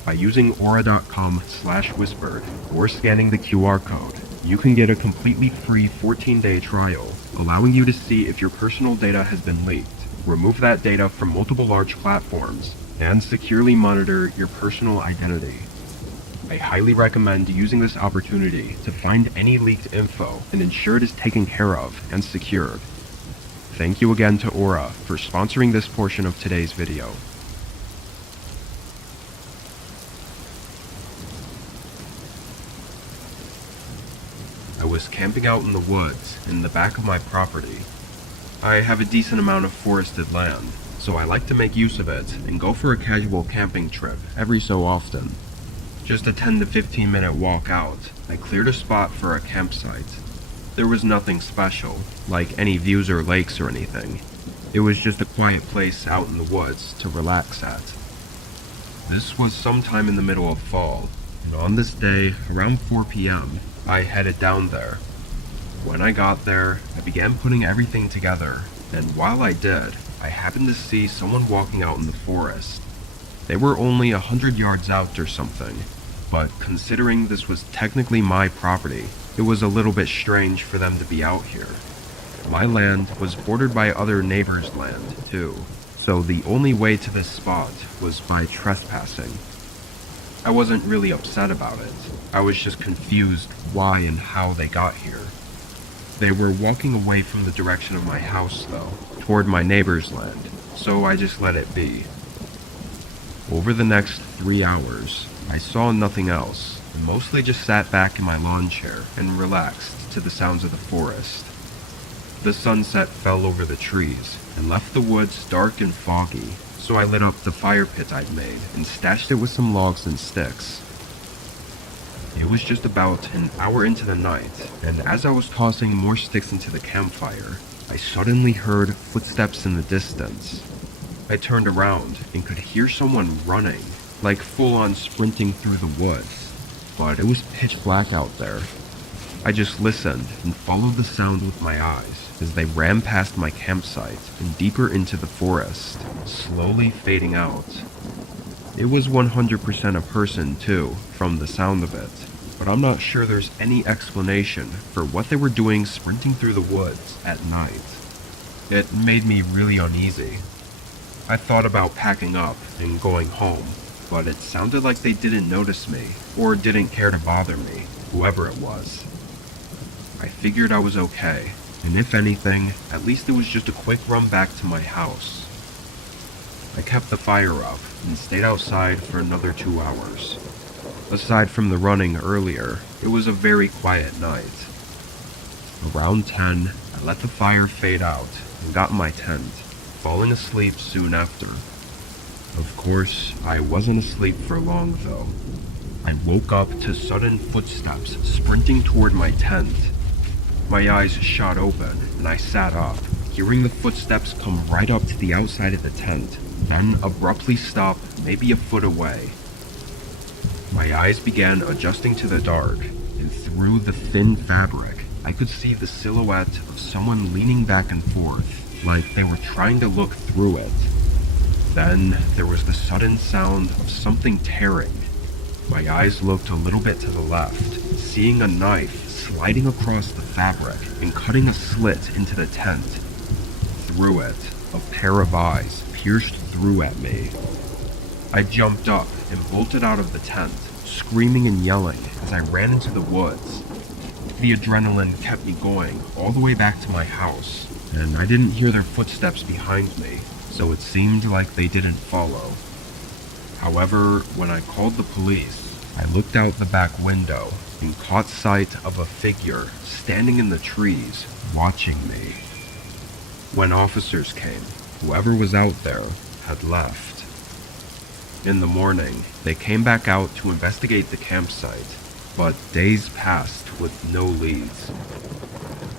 By using aura.com/whispered or scanning the QR code, you can get a completely free 14-day trial, allowing you to see if your personal data has been leaked, remove that data from multiple large platforms, and securely monitor your personal identity. I highly recommend using this opportunity to find any leaked info and ensure it is taken care of and secured. Thank you again to Aura for sponsoring this portion of today's video. I was camping out in the woods in the back of my property. I have a decent amount of forested land, so I like to make use of it and go for a casual camping trip every so often. Just a 10 to 15 minute walk out, I cleared a spot for a campsite. There was nothing special, like any views or lakes or anything. It was just a quiet place out in the woods to relax at. This was sometime in the middle of fall, and on this day, around 4 p.m., I headed down there. When I got there, I began putting everything together, and while I did, I happened to see someone walking out in the forest. They were only 100 yards out or something, but considering this was technically my property, it was a little bit strange for them to be out here. My land was bordered by other neighbors' land, too, so the only way to this spot was by trespassing. I wasn't really upset about it. I was just confused why and how they got here. They were walking away from the direction of my house, though, toward my neighbor's land, so I just let it be. Over the next 3 hours, I saw nothing else, and mostly just sat back in my lawn chair and relaxed to the sounds of the forest. The sunset fell over the trees and left the woods dark and foggy, So I lit up the fire pit I'd made and stashed it with some logs and sticks. It was just about an hour into the night, and as I was tossing more sticks into the campfire, I suddenly heard footsteps in the distance. I turned around and could hear someone running, like full-on sprinting through the woods, but it was pitch black out there. I just listened and followed the sound with my eyes as they ran past my campsite and deeper into the forest, slowly fading out. It was 100% a person too, from the sound of it, but I'm not sure there's any explanation for what they were doing sprinting through the woods at night. It made me really uneasy. I thought about packing up and going home, but it sounded like they didn't notice me or didn't care to bother me, whoever it was. I figured I was okay, and if anything, at least it was just a quick run back to my house. I kept the fire up and stayed outside for another 2 hours. Aside from the running earlier, it was a very quiet night. Around 10, I let the fire fade out and got in my tent, falling asleep soon after. Of course, I wasn't asleep for long though. I woke up to sudden footsteps sprinting toward my tent. My eyes shot open and I sat up, hearing the footsteps come right up to the outside of the tent, then abruptly stop maybe a foot away. My eyes began adjusting to the dark, and through the thin fabric, I could see the silhouette of someone leaning back and forth, like they were trying to look through it. Then there was the sudden sound of something tearing. My eyes looked a little bit to the left, seeing a knife sliding across the fabric and cutting a slit into the tent. Through it, a pair of eyes pierced through at me. I jumped up and bolted out of the tent, screaming and yelling as I ran into the woods. The adrenaline kept me going all the way back to my house, and I didn't hear their footsteps behind me, so it seemed like they didn't follow. However, when I called the police, I looked out the back window and caught sight of a figure standing in the trees, watching me. When officers came, whoever was out there had left. In the morning, they came back out to investigate the campsite, but days passed with no leads.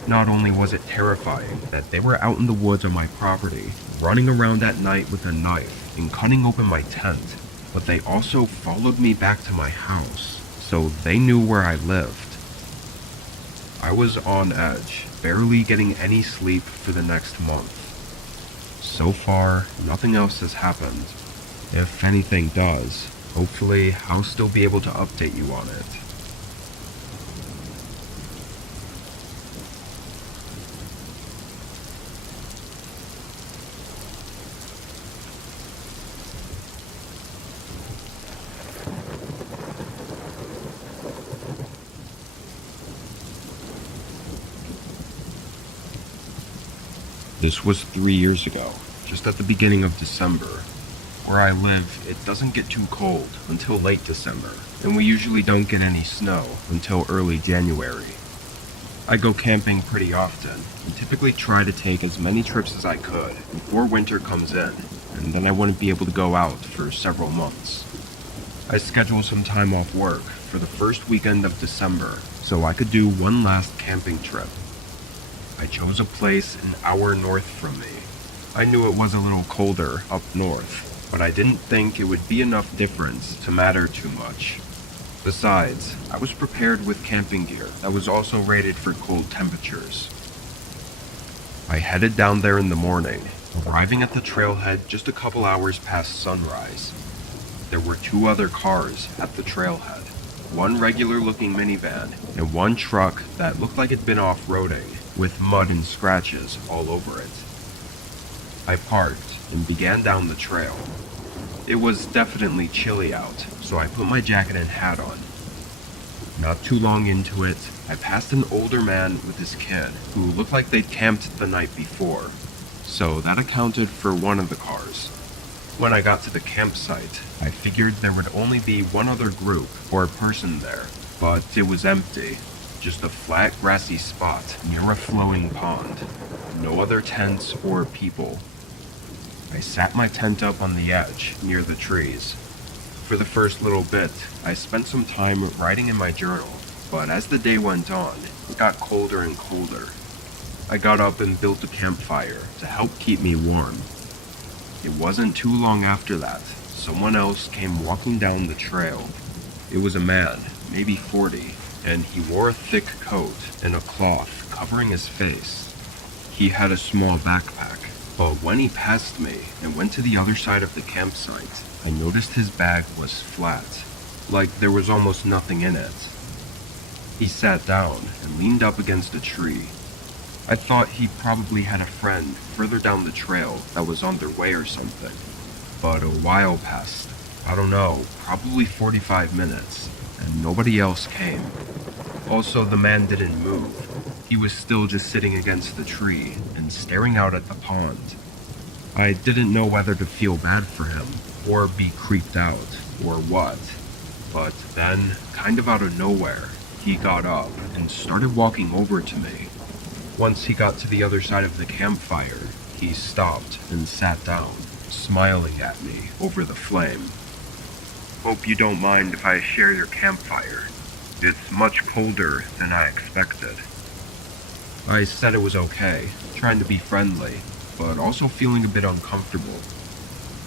Not only was it terrifying that they were out in the woods on my property, running around at night with a knife and cutting open my tent, but they also followed me back to my house, so they knew where I lived. I was on edge, barely getting any sleep for the next month. So far, nothing else has happened. If anything does, hopefully I'll still be able to update you on it. This was 3 years ago, just at the beginning of December. Where I live, it doesn't get too cold until late December, and we usually don't get any snow until early January. I go camping pretty often, and typically try to take as many trips as I could before winter comes in, and then I wouldn't be able to go out for several months. I schedule some time off work for the first weekend of December, so I could do one last camping trip. I chose a place an hour north from me. I knew it was a little colder up north, but I didn't think it would be enough difference to matter too much. Besides, I was prepared with camping gear that was also rated for cold temperatures. I headed down there in the morning, arriving at the trailhead just a couple hours past sunrise. There were 2 other cars at the trailhead, one regular-looking minivan and one truck that looked like it'd been off-roading, with mud and scratches all over it. I parked and began down the trail. It was definitely chilly out, so I put my jacket and hat on. Not too long into it, I passed an older man with his kid who looked like they'd camped the night before, so that accounted for one of the cars. When I got to the campsite, I figured there would only be one other group or person there, but it was empty. Just a flat grassy spot near a flowing pond. No other tents or people. I sat my tent up on the edge, near the trees. For the first little bit, I spent some time writing in my journal, but as the day went on, it got colder and colder. I got up and built a campfire to help keep me warm. It wasn't too long after that, someone else came walking down the trail. It was a man, maybe 40, and he wore a thick coat and a cloth covering his face. He had a small backpack, but when he passed me and went to the other side of the campsite, I noticed his bag was flat, like there was almost nothing in it. He sat down and leaned up against a tree. I thought he probably had a friend further down the trail that was on their way or something. But a while passed. I don't know, probably 45 minutes, and nobody else came. Also, the man didn't move. He was still just sitting against the tree and staring out at the pond. I didn't know whether to feel bad for him, or be creeped out, or what. But then, kind of out of nowhere, he got up and started walking over to me. Once he got to the other side of the campfire, he stopped and sat down, smiling at me over the flame. "Hope you don't mind if I share your campfire. It's much colder than I expected." I said it was okay, trying to be friendly, but also feeling a bit uncomfortable.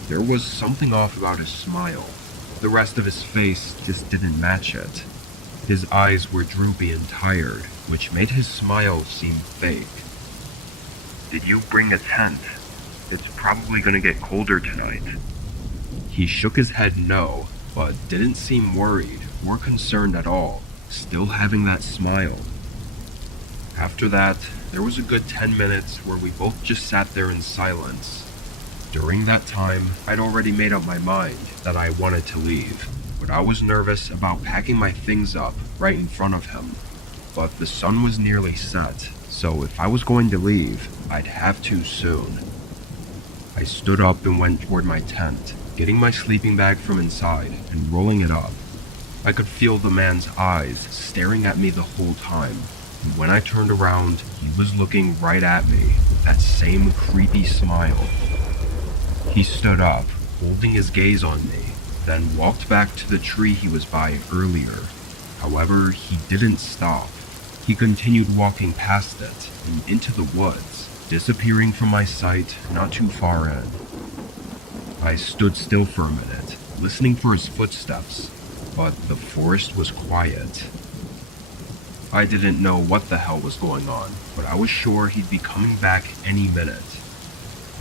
There was something off about his smile. The rest of his face just didn't match it. His eyes were droopy and tired, which made his smile seem fake. "Did you bring a tent? It's probably gonna get colder tonight." He shook his head no, but didn't seem worried or concerned at all, still having that smile. After that, there was a good 10 minutes where we both just sat there in silence. During that time, I'd already made up my mind that I wanted to leave, but I was nervous about packing my things up right in front of him. But the sun was nearly set, so if I was going to leave, I'd have to soon. I stood up and went toward my tent, getting my sleeping bag from inside and rolling it up. I could feel the man's eyes staring at me the whole time, and when I turned around, he was looking right at me with that same creepy smile. He stood up, holding his gaze on me, then walked back to the tree he was by earlier. However, he didn't stop. He continued walking past it and into the woods, disappearing from my sight not too far in. I stood still for a minute, listening for his footsteps, but the forest was quiet. I didn't know what the hell was going on, but I was sure he'd be coming back any minute.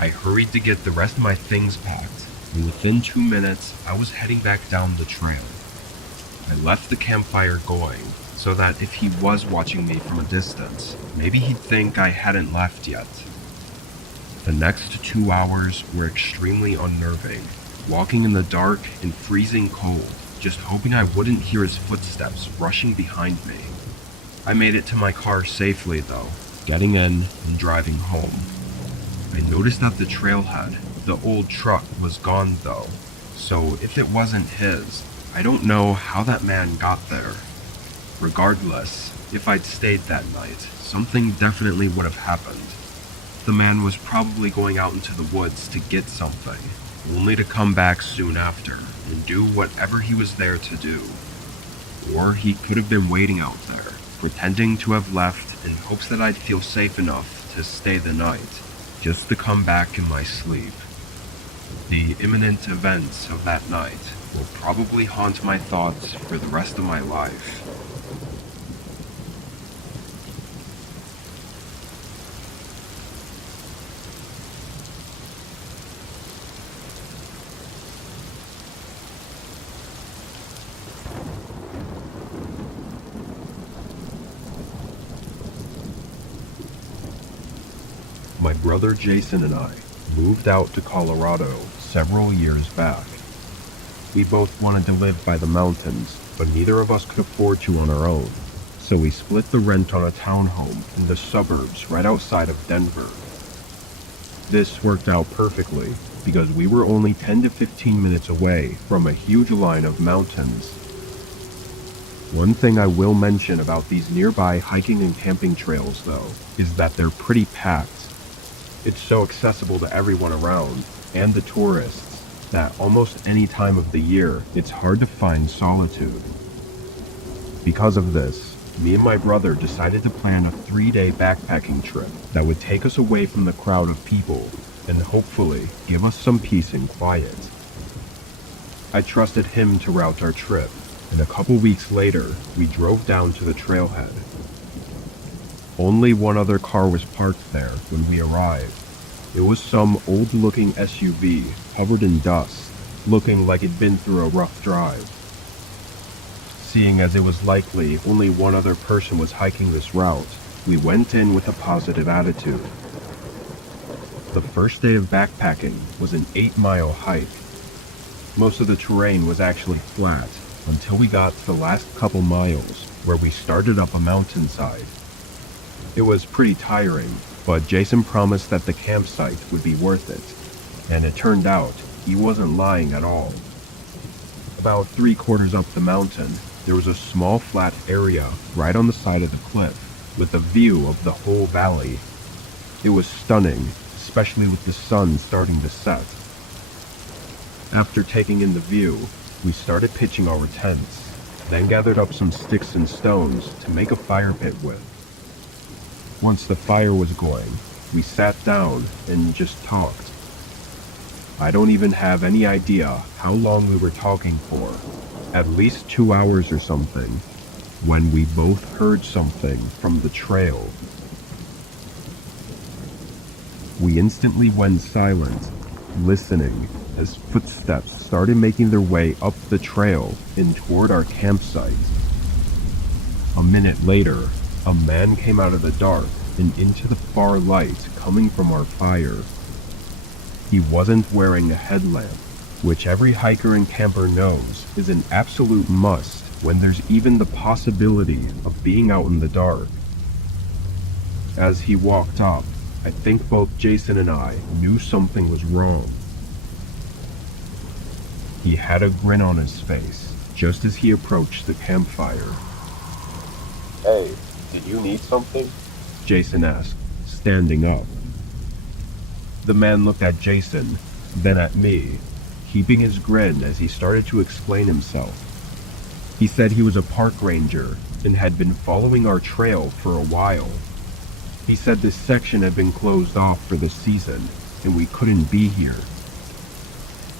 I hurried to get the rest of my things packed, and within 2 minutes, I was heading back down the trail. I left the campfire going, so that if he was watching me from a distance, maybe he'd think I hadn't left yet. The next 2 hours were extremely unnerving, walking in the dark and freezing cold, just hoping I wouldn't hear his footsteps rushing behind me. I made it to my car safely though, getting in and driving home. I noticed that the trailhead, the old truck, was gone though, so if it wasn't his, I don't know how that man got there. Regardless, if I'd stayed that night, something definitely would have happened. The man was probably going out into the woods to get something, only to come back soon after and do whatever he was there to do. Or he could have been waiting out there, pretending to have left in hopes that I'd feel safe enough to stay the night, just to come back in my sleep. The imminent events of that night will probably haunt my thoughts for the rest of my life. My brother Jason and I moved out to Colorado several years back. We both wanted to live by the mountains, but neither of us could afford to on our own, so we split the rent on a townhome in the suburbs right outside of Denver. This worked out perfectly because we were only 10 to 15 minutes away from a huge line of mountains. One thing I will mention about these nearby hiking and camping trails though, is that they're pretty packed. It's so accessible to everyone around, and the tourists that almost any time of the year, it's hard to find solitude. Because of this, me and my brother decided to plan a 3-day backpacking trip that would take us away from the crowd of people and hopefully give us some peace and quiet. I trusted him to route our trip, and a couple weeks later, we drove down to the trailhead. Only one other car was parked there when we arrived. It was some old-looking SUV covered in dust, looking like it'd been through a rough drive. Seeing as it was likely only one other person was hiking this route, we went in with a positive attitude. The first day of backpacking was an 8-mile hike. Most of the terrain was actually flat until we got to the last couple miles where we started up a mountainside. It was pretty tiring, but Jason promised that the campsite would be worth it, and it turned out he wasn't lying at all. About 3/4 up the mountain, there was a small flat area right on the side of the cliff with a view of the whole valley. It was stunning, especially with the sun starting to set. After taking in the view, we started pitching our tents, then gathered up some sticks and stones to make a fire pit with. Once the fire was going, we sat down and just talked. I don't even have any idea how long we were talking for, at least 2 hours or something, when we both heard something from the trail. We instantly went silent, listening as footsteps started making their way up the trail and toward our campsite. A minute later, a man came out of the dark and into the far light coming from our fire. He wasn't wearing a headlamp, which every hiker and camper knows is an absolute must when there's even the possibility of being out in the dark. As he walked up, I think both Jason and I knew something was wrong. He had a grin on his face just as he approached the campfire. Hey, did you need something? Jason asked, standing up. The man looked at Jason, then at me, keeping his grin as he started to explain himself. He said he was a park ranger and had been following our trail for a while. He said this section had been closed off for the season and we couldn't be here.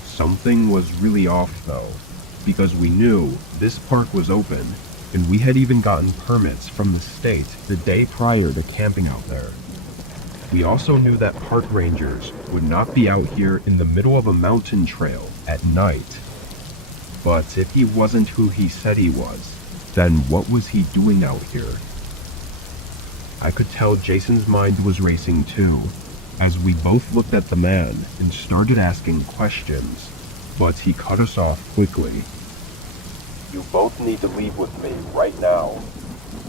Something was really off though, because we knew this park was open and we had even gotten permits from the state the day prior to camping out there. We also knew that park rangers would not be out here in the middle of a mountain trail at night. But if he wasn't who he said he was, then what was he doing out here? I could tell Jason's mind was racing too, as we both looked at the man and started asking questions, but he cut us off quickly. You both need to leave with me right now.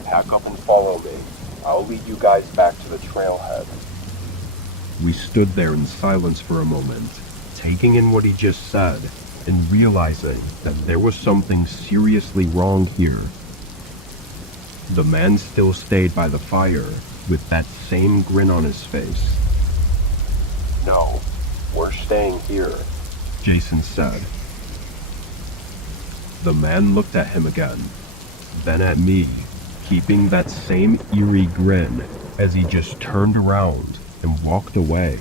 Pack up and follow me. I'll lead you guys back to the trailhead. We stood there in silence for a moment, taking in what he just said and realizing that there was something seriously wrong here. The man still stayed by the fire with that same grin on his face. No, we're staying here, Jason said. The man looked at him again, then at me, keeping that same eerie grin as he just turned around and walked away.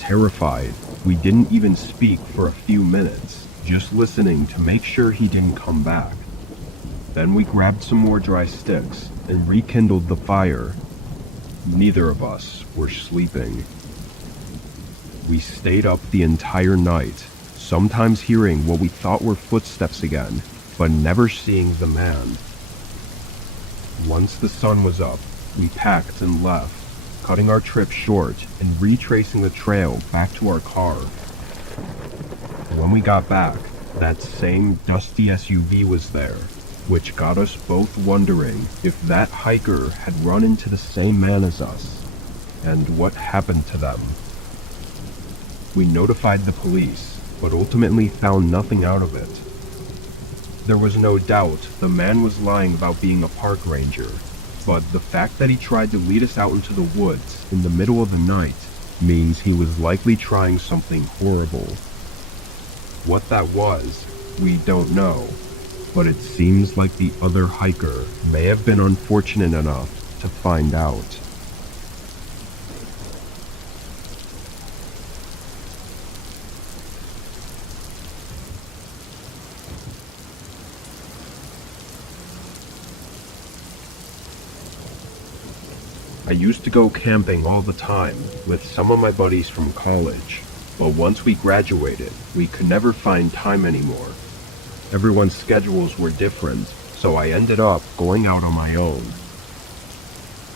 Terrified, we didn't even speak for a few minutes, just listening to make sure he didn't come back. Then we grabbed some more dry sticks and rekindled the fire. Neither of us were sleeping. We stayed up the entire night, sometimes hearing what we thought were footsteps again, but never seeing the man. Once the sun was up, we packed and left, cutting our trip short and retracing the trail back to our car. When we got back, that same dusty SUV was there, which got us both wondering if that hiker had run into the same man as us, and what happened to them. We notified the police, but ultimately found nothing out of it. There was no doubt the man was lying about being a park ranger, but the fact that he tried to lead us out into the woods in the middle of the night means he was likely trying something horrible. What that was, we don't know, but it seems like the other hiker may have been unfortunate enough to find out. I used to go camping all the time with some of my buddies from college, but once we graduated, we could never find time anymore. Everyone's schedules were different, so I ended up going out on my own.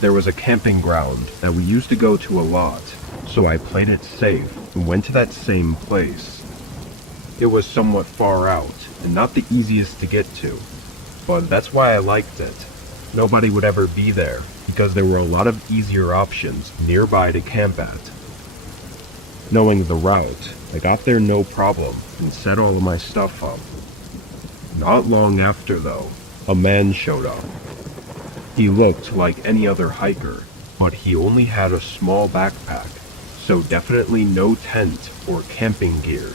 There was a camping ground that we used to go to a lot, so I played it safe and went to that same place. It was somewhat far out and not the easiest to get to, but that's why I liked it. Nobody would ever be there because there were a lot of easier options nearby to camp at. Knowing the route, I got there no problem and set all of my stuff up. Not long after though, a man showed up. He looked like any other hiker, but he only had a small backpack, so definitely no tent or camping gear.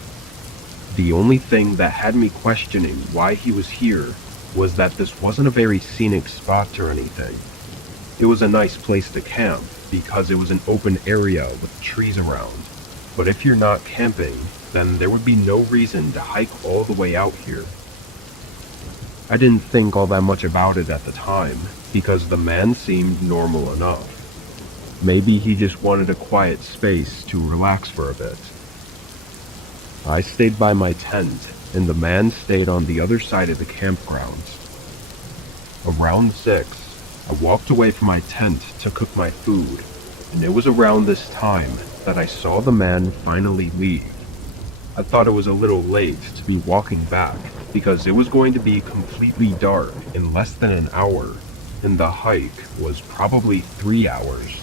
The only thing that had me questioning why he was here was that this wasn't a very scenic spot or anything. It was a nice place to camp because it was an open area with trees around. But if you're not camping, then there would be no reason to hike all the way out here. I didn't think all that much about it at the time because the man seemed normal enough. Maybe he just wanted a quiet space to relax for a bit. I stayed by my tent and the man stayed on the other side of the campgrounds. Around 6, I walked away from my tent to cook my food, and it was around this time that I saw the man finally leave. I thought it was a little late to be walking back because it was going to be completely dark in less than an hour, and the hike was probably 3 hours.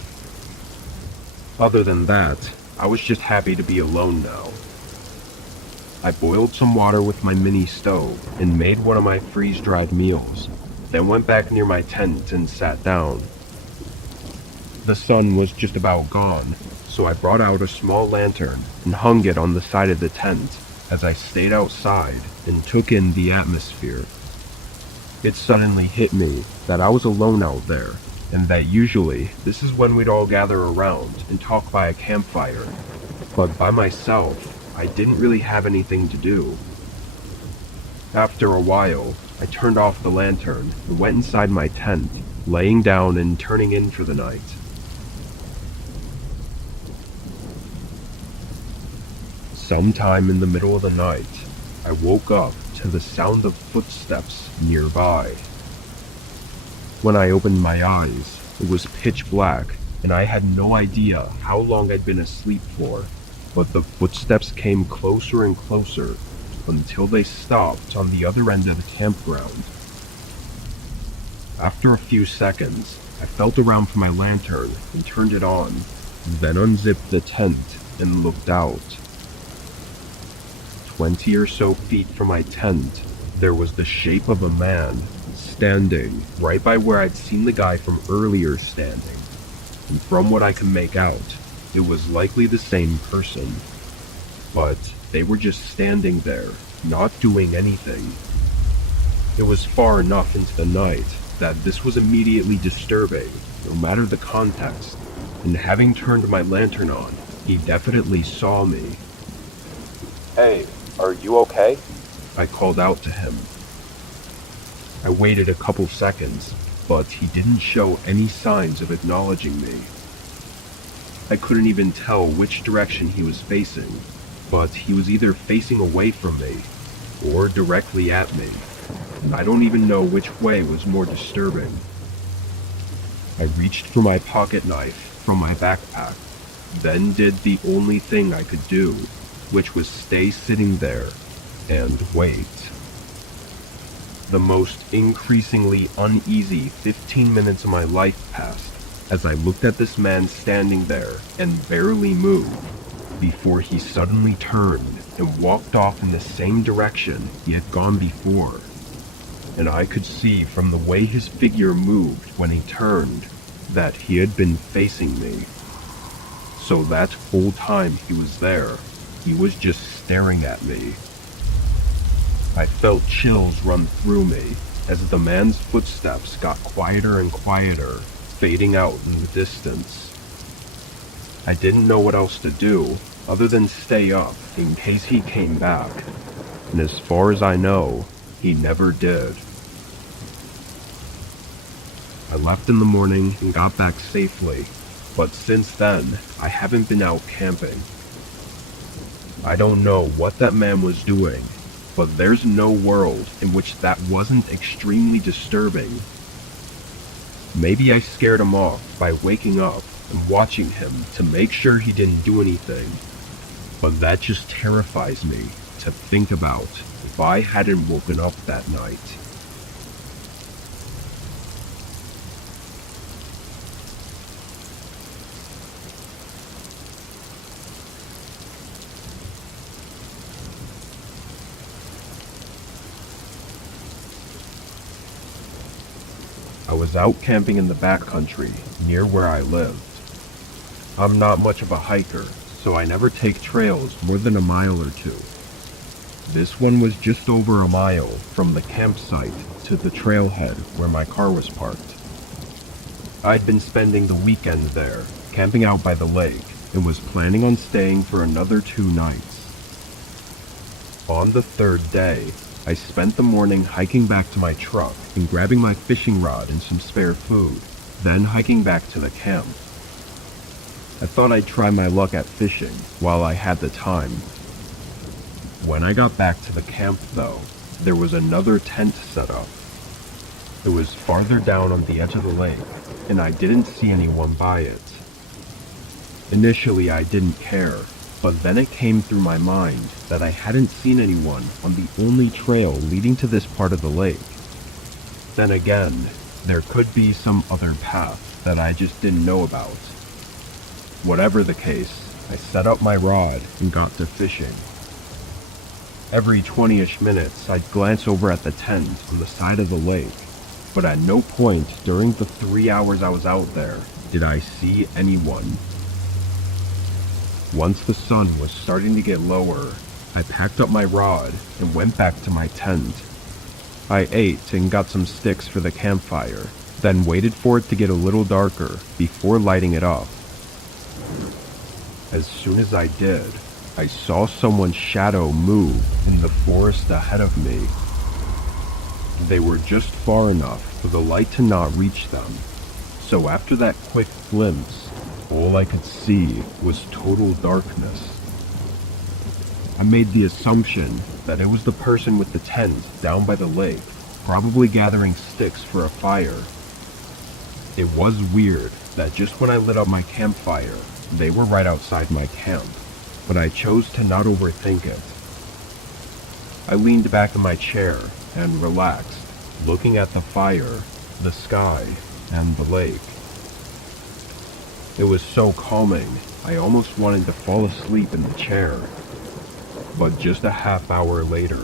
Other than that, I was just happy to be alone now. I boiled some water with my mini stove and made one of my freeze-dried meals, then went back near my tent and sat down. The sun was just about gone, so I brought out a small lantern and hung it on the side of the tent as I stayed outside and took in the atmosphere. It suddenly hit me that I was alone out there, and that usually this is when we'd all gather around and talk by a campfire, but by myself, I didn't really have anything to do. After a while, I turned off the lantern and went inside my tent, laying down and turning in for the night. Sometime in the middle of the night, I woke up to the sound of footsteps nearby. When I opened my eyes, it was pitch black, and I had no idea how long I'd been asleep for, but the footsteps came closer and closer until they stopped on the other end of the campground. After a few seconds, I felt around for my lantern and turned it on, then unzipped the tent and looked out. 20 or so feet from my tent, there was the shape of a man standing right by where I'd seen the guy from earlier standing, and from what I could make out, it was likely the same person. But they were just standing there, not doing anything. It was far enough into the night that this was immediately disturbing, no matter the context, and having turned my lantern on, he definitely saw me. Hey, are you okay? I called out to him. I waited a couple seconds, but he didn't show any signs of acknowledging me. I couldn't even tell which direction he was facing, but he was either facing away from me or directly at me, and I don't even know which way was more disturbing. I reached for my pocket knife from my backpack, then did the only thing I could do, which was stay sitting there and wait. The most increasingly uneasy 15 minutes of my life passed as I looked at this man standing there and barely moved before he suddenly turned and walked off in the same direction he had gone before. And I could see from the way his figure moved when he turned that he had been facing me. So that whole time he was there, he was just staring at me. I felt chills run through me as the man's footsteps got quieter and quieter, fading out in the distance. I didn't know what else to do other than stay up in case he came back, and as far as I know, he never did. I left in the morning and got back safely, but since then, I haven't been out camping. I don't know what that man was doing, but there's no world in which that wasn't extremely disturbing. Maybe I scared him off by waking up and watching him to make sure he didn't do anything, but that just terrifies me to think about if I hadn't woken up that night. I was out camping in the backcountry near where I lived. I'm not much of a hiker, so I never take trails more than a mile or two. This one was just over a mile from the campsite to the trailhead where my car was parked. I'd been spending the weekend there, camping out by the lake, and was planning on staying for another 2 nights. On the 3rd day, I spent the morning hiking back to my truck and grabbing my fishing rod and some spare food, then hiking back to the camp. I thought I'd try my luck at fishing while I had the time. When I got back to the camp though, there was another tent set up. It was farther down on the edge of the lake, and I didn't see anyone by it. Initially I didn't care, but then it came through my mind that I hadn't seen anyone on the only trail leading to this part of the lake. Then again, there could be some other path that I just didn't know about. Whatever the case, I set up my rod and got to fishing. Every 20-ish minutes, I'd glance over at the tent on the side of the lake, but at no point during the 3 hours I was out there did I see anyone. Once the sun was starting to get lower, I packed up my rod and went back to my tent. I ate and got some sticks for the campfire, then waited for it to get a little darker before lighting it up. As soon as I did, I saw someone's shadow move in the forest ahead of me. They were just far enough for the light to not reach them, so after that quick glimpse, all I could see was total darkness. I made the assumption that it was the person with the tent down by the lake, probably gathering sticks for a fire. It was weird that just when I lit up my campfire, they were right outside my camp, but I chose to not overthink it. I leaned back in my chair and relaxed, looking at the fire, the sky, and the lake. It was so calming, I almost wanted to fall asleep in the chair. But just a half hour later,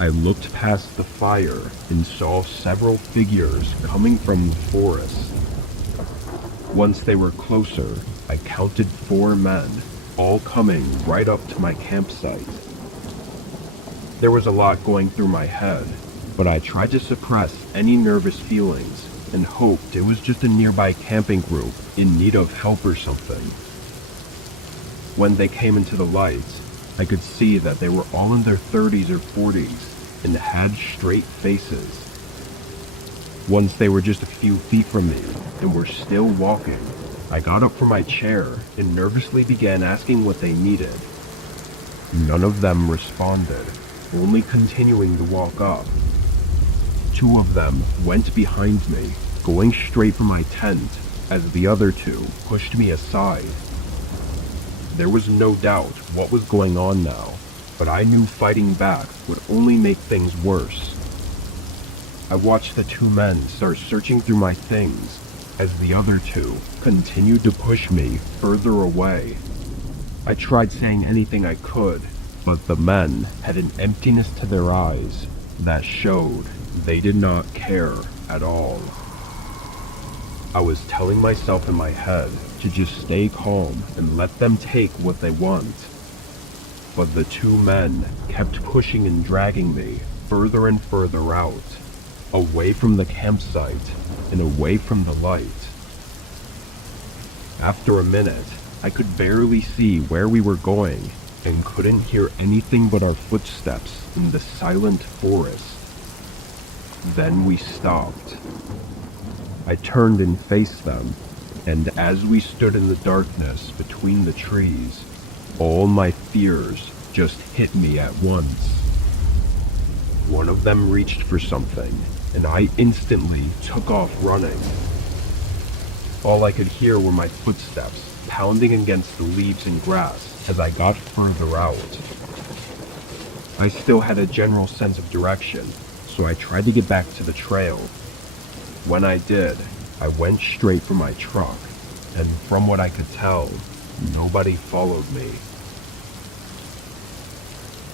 I looked past the fire and saw several figures coming from the forest. Once they were closer, I counted 4 men, all coming right up to my campsite. There was a lot going through my head, but I tried to suppress any nervous feelings and hoped it was just a nearby camping group in need of help or something. When they came into the lights, I could see that they were all in their 30s or 40s and had straight faces. Once they were just a few feet from me and were still walking, I got up from my chair and nervously began asking what they needed. None of them responded, only continuing to walk up. 2 of them went behind me, going straight for my tent, as the other 2 pushed me aside. There was no doubt what was going on now, but I knew fighting back would only make things worse. I watched the 2 men start searching through my things as the other 2 continued to push me further away. I tried saying anything I could, but the men had an emptiness to their eyes that showed they did not care at all. I was telling myself in my head to just stay calm and let them take what they want. But the two men kept pushing and dragging me further and further out, away from the campsite and away from the light. After a minute, I could barely see where we were going and couldn't hear anything but our footsteps in the silent forest. Then we stopped. I turned and faced them, and as we stood in the darkness between the trees, all my fears just hit me at once. One of them reached for something, and I instantly took off running. All I could hear were my footsteps pounding against the leaves and grass as I got further out. I still had a general sense of direction, so I tried to get back to the trail. When I did, I went straight for my truck, and from what I could tell, nobody followed me.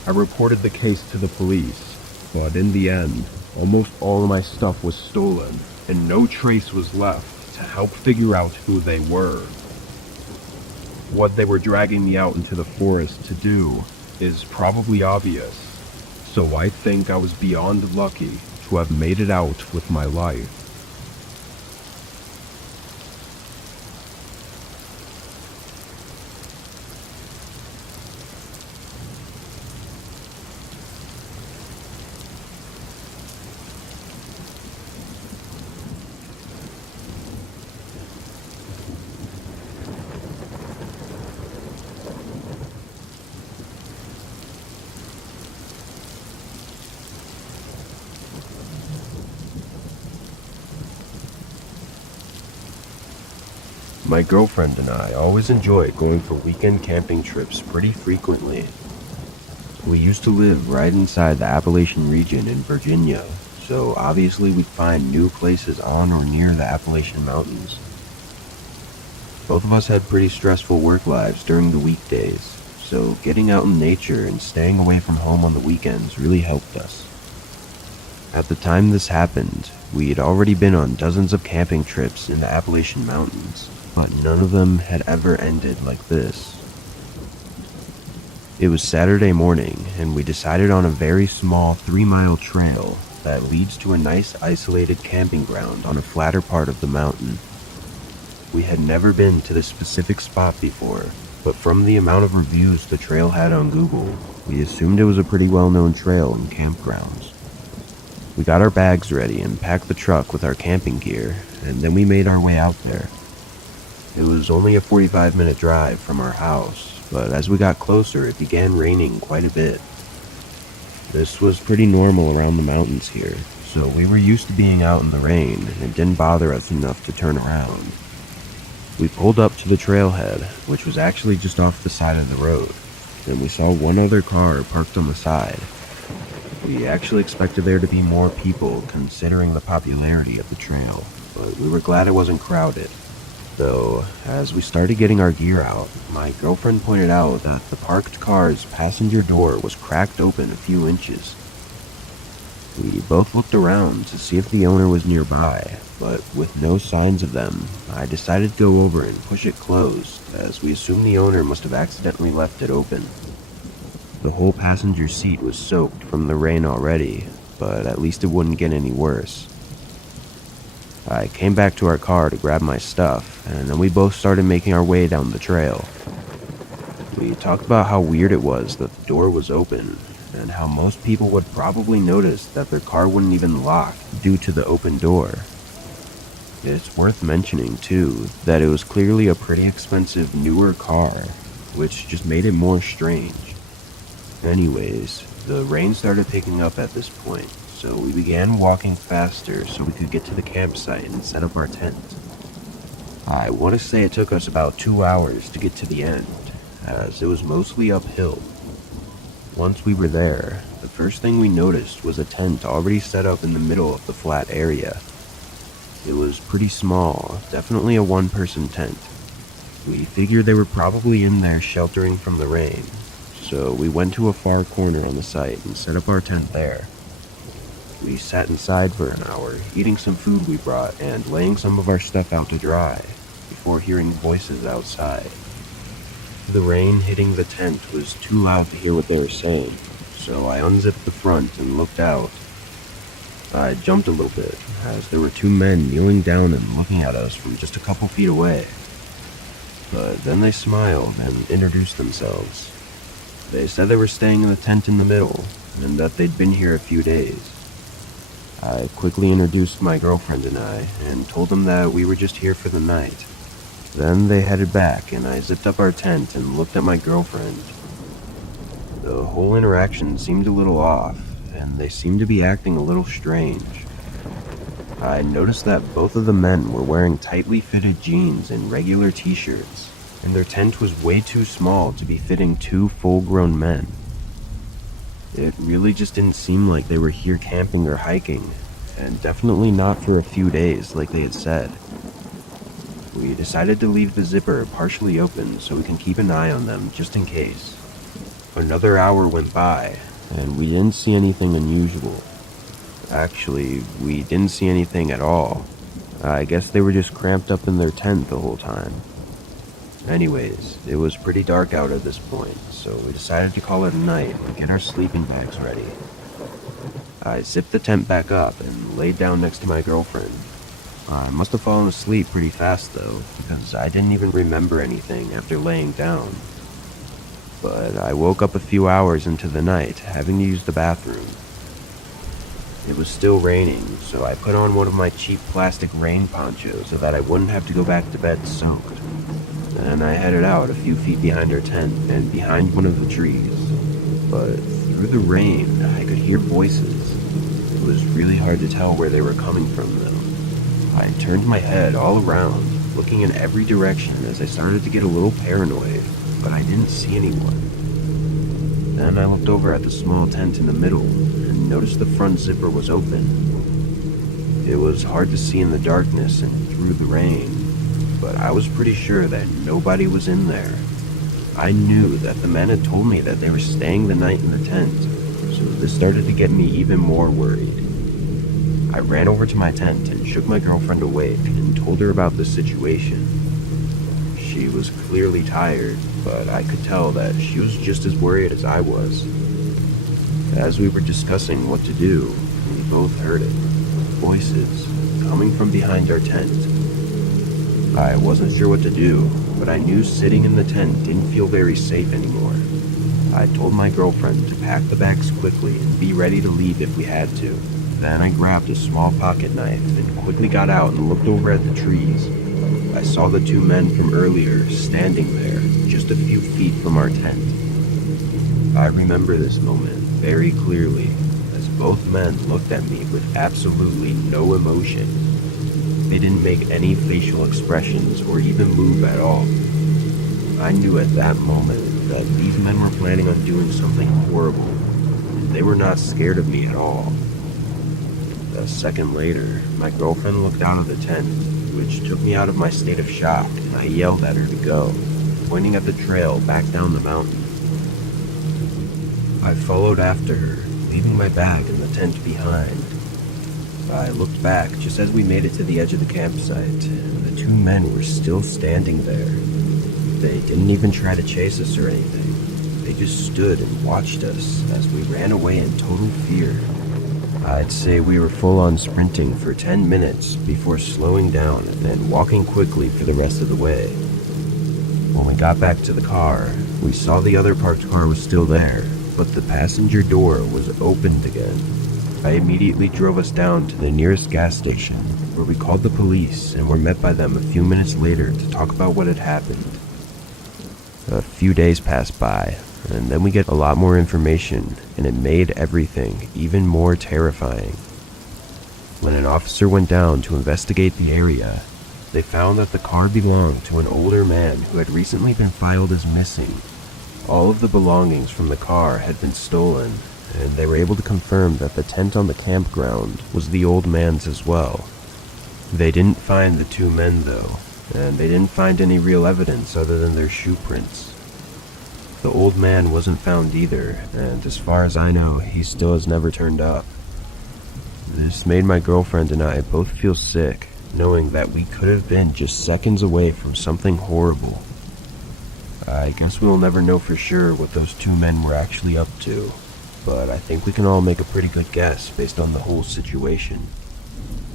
I reported the case to the police, but in the end, almost all of my stuff was stolen, and no trace was left to help figure out who they were. What they were dragging me out into the forest to do is probably obvious, so I think I was beyond lucky to have made it out with my life. My girlfriend and I always enjoy going for weekend camping trips pretty frequently. We used to live right inside the Appalachian region in Virginia, so obviously we'd find new places on or near the Appalachian Mountains. Both of us had pretty stressful work lives during the weekdays, so getting out in nature and staying away from home on the weekends really helped us. At the time this happened, we had already been on dozens of camping trips in the Appalachian Mountains, but none of them had ever ended like this. It was Saturday morning, and we decided on a very small 3-mile trail that leads to a nice isolated camping ground on a flatter part of the mountain. We had never been to this specific spot before, but from the amount of reviews the trail had on Google, we assumed it was a pretty well-known trail and campgrounds. We got our bags ready and packed the truck with our camping gear, and then we made our way out there. It was only a 45-minute drive from our house, but as we got closer it began raining quite a bit. This was pretty normal around the mountains here, so we were used to being out in the rain, and it didn't bother us enough to turn around. We pulled up to the trailhead, which was actually just off the side of the road, and we saw one other car parked on the side. We actually expected there to be more people considering the popularity of the trail, but we were glad it wasn't crowded. Though, as we started getting our gear out, my girlfriend pointed out that the parked car's passenger door was cracked open a few inches. We both looked around to see if the owner was nearby, but with no signs of them, I decided to go over and push it closed, as we assumed the owner must have accidentally left it open. The whole passenger seat was soaked from the rain already, but at least it wouldn't get any worse. I came back to our car to grab my stuff, and then we both started making our way down the trail. We talked about how weird it was that the door was open, and how most people would probably notice that their car wouldn't even lock due to the open door. It's worth mentioning, too, that it was clearly a pretty expensive newer car, which just made it more strange. Anyways, the rain started picking up at this point, so we began walking faster so we could get to the campsite and set up our tent. I want to say it took us about 2 hours to get to the end, as it was mostly uphill. Once we were there, the first thing we noticed was a tent already set up in the middle of the flat area. It was pretty small, definitely a one-person tent. We figured they were probably in there sheltering from the rain, so we went to a far corner on the site and set up our tent there. We sat inside for an hour, eating some food we brought and laying some of our stuff out to dry. before hearing voices outside. The rain hitting the tent was too loud to hear what they were saying, so I unzipped the front and looked out. I jumped a little bit, as there were two men kneeling down and looking at us from just a couple feet away. But then they smiled and introduced themselves. They said they were staying in the tent in the middle, and that they'd been here a few days. I quickly introduced my girlfriend and I, and told them that we were just here for the night. Then they headed back, and I zipped up our tent and looked at my girlfriend. The whole interaction seemed a little off, and they seemed to be acting a little strange. I noticed that both of the men were wearing tightly fitted jeans and regular t-shirts, and their tent was way too small to be fitting two full-grown men. It really just didn't seem like they were here camping or hiking, and definitely not for a few days like they had said. We decided to leave the zipper partially open so we can keep an eye on them just in case. Another hour went by, and we didn't see anything unusual. Actually, we didn't see anything at all. I guess they were just cramped up in their tent the whole time. Anyways, it was pretty dark out at this point, so we decided to call it a night and get our sleeping bags ready. I zipped the tent back up and laid down next to my girlfriend. I must have fallen asleep pretty fast though, because I didn't even remember anything after laying down. But I woke up a few hours into the night, having to use the bathroom. It was still raining, so I put on one of my cheap plastic rain ponchos so that I wouldn't have to go back to bed soaked. Then I headed out a few feet behind our tent and behind one of the trees. But through the rain, I could hear voices. It was really hard to tell where they were coming from though. I turned my head all around, looking in every direction as I started to get a little paranoid, but I didn't see anyone. Then I looked over at the small tent in the middle and noticed the front zipper was open. It was hard to see in the darkness and through the rain, but I was pretty sure that nobody was in there. I knew that the men had told me that they were staying the night in the tent, so this started to get me even more worried. I ran over to my tent and shook my girlfriend awake and told her about the situation. She was clearly tired, but I could tell that she was just as worried as I was. As we were discussing what to do, we both heard it. Voices coming from behind our tent. I wasn't sure what to do, but I knew sitting in the tent didn't feel very safe anymore. I told my girlfriend to pack the bags quickly and be ready to leave if we had to. Then I grabbed a small pocket knife and quickly got out and looked over at the trees. I saw the two men from earlier standing there, just a few feet from our tent. I remember this moment very clearly, as both men looked at me with absolutely no emotion. They didn't make any facial expressions or even move at all. I knew at that moment that these men were planning on doing something horrible, and they were not scared of me at all. A second later, my girlfriend looked out of the tent, which took me out of my state of shock, and I yelled at her to go, pointing at the trail back down the mountain. I followed after her, leaving my bag in the tent behind. I looked back just as we made it to the edge of the campsite, and the two men were still standing there. They didn't even try to chase us or anything. They just stood and watched us as we ran away in total fear. I'd say we were full-on sprinting for 10 minutes before slowing down and then walking quickly for the rest of the way. When we got back to the car, we saw the other parked car was still there, but the passenger door was opened again. I immediately drove us down to the nearest gas station, where we called the police and were met by them a few minutes later to talk about what had happened. A few days passed by, and then we get a lot more information, and it made everything even more terrifying. When an officer went down to investigate the area, they found that the car belonged to an older man who had recently been filed as missing. All of the belongings from the car had been stolen, and they were able to confirm that the tent on the campground was the old man's as well. They didn't find the two men though, and they didn't find any real evidence other than their shoe prints. The old man wasn't found either, and as far as I know, he still has never turned up. This made my girlfriend and I both feel sick, knowing that we could have been just seconds away from something horrible. I guess we'll never know for sure what those two men were actually up to, but I think we can all make a pretty good guess based on the whole situation.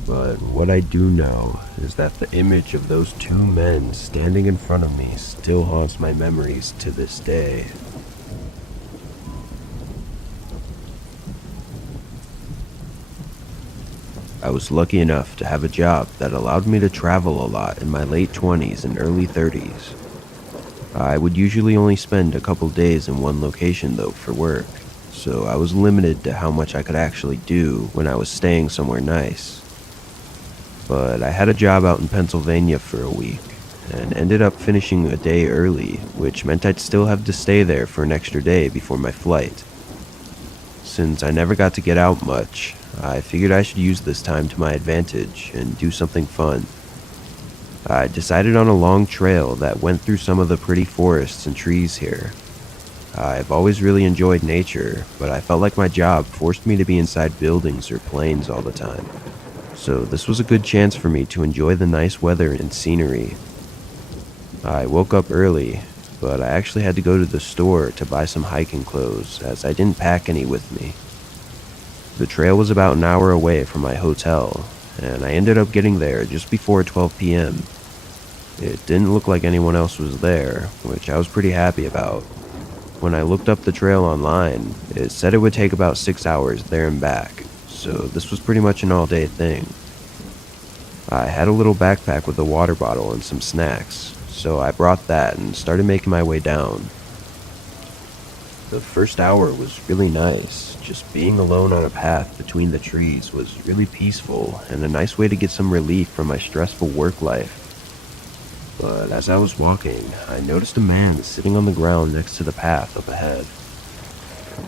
But what I do know is that the image of those two men standing in front of me still haunts my memories to this day. I was lucky enough to have a job that allowed me to travel a lot in my late 20s and early 30s. I would usually only spend a couple days in one location though for work, so I was limited to how much I could actually do when I was staying somewhere nice. But I had a job out in Pennsylvania for a week, and ended up finishing a day early, which meant I'd still have to stay there for an extra day before my flight. Since I never got to get out much, I figured I should use this time to my advantage and do something fun. I decided on a long trail that went through some of the pretty forests and trees here. I've always really enjoyed nature, but I felt like my job forced me to be inside buildings or planes all the time. So this was a good chance for me to enjoy the nice weather and scenery. I woke up early, but I actually had to go to the store to buy some hiking clothes as I didn't pack any with me. The trail was about an hour away from my hotel, and I ended up getting there just before 12 p.m. It didn't look like anyone else was there, which I was pretty happy about. When I looked up the trail online, it said it would take about 6 hours there and back, so this was pretty much an all-day thing. I had a little backpack with a water bottle and some snacks, so I brought that and started making my way down. The first hour was really nice. Just being alone on a path between the trees was really peaceful and a nice way to get some relief from my stressful work life. But as I was walking, I noticed a man sitting on the ground next to the path up ahead.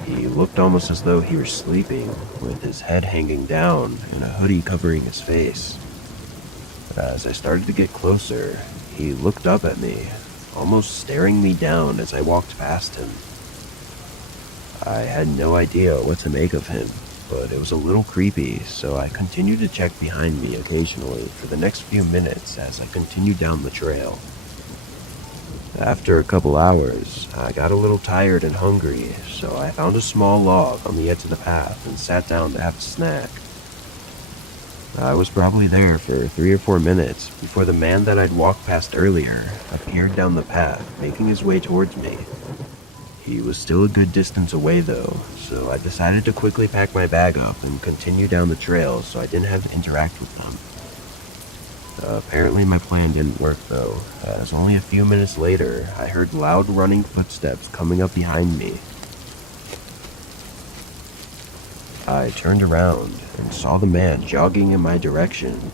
He looked almost as though he were sleeping, with his head hanging down and a hoodie covering his face. As I started to get closer, he looked up at me, almost staring me down as I walked past him. I had no idea what to make of him, but it was a little creepy, so I continued to check behind me occasionally for the next few minutes as I continued down the trail. After a couple hours, I got a little tired and hungry, so I found a small log on the edge of the path and sat down to have a snack. I was probably there for 3 or 4 minutes before the man that I'd walked past earlier appeared down the path, making his way towards me. He was still a good distance away though, so I decided to quickly pack my bag up and continue down the trail so I didn't have to interact with them. Apparently my plan didn't work though, as only a few minutes later I heard loud running footsteps coming up behind me. I turned around and saw the man jogging in my direction.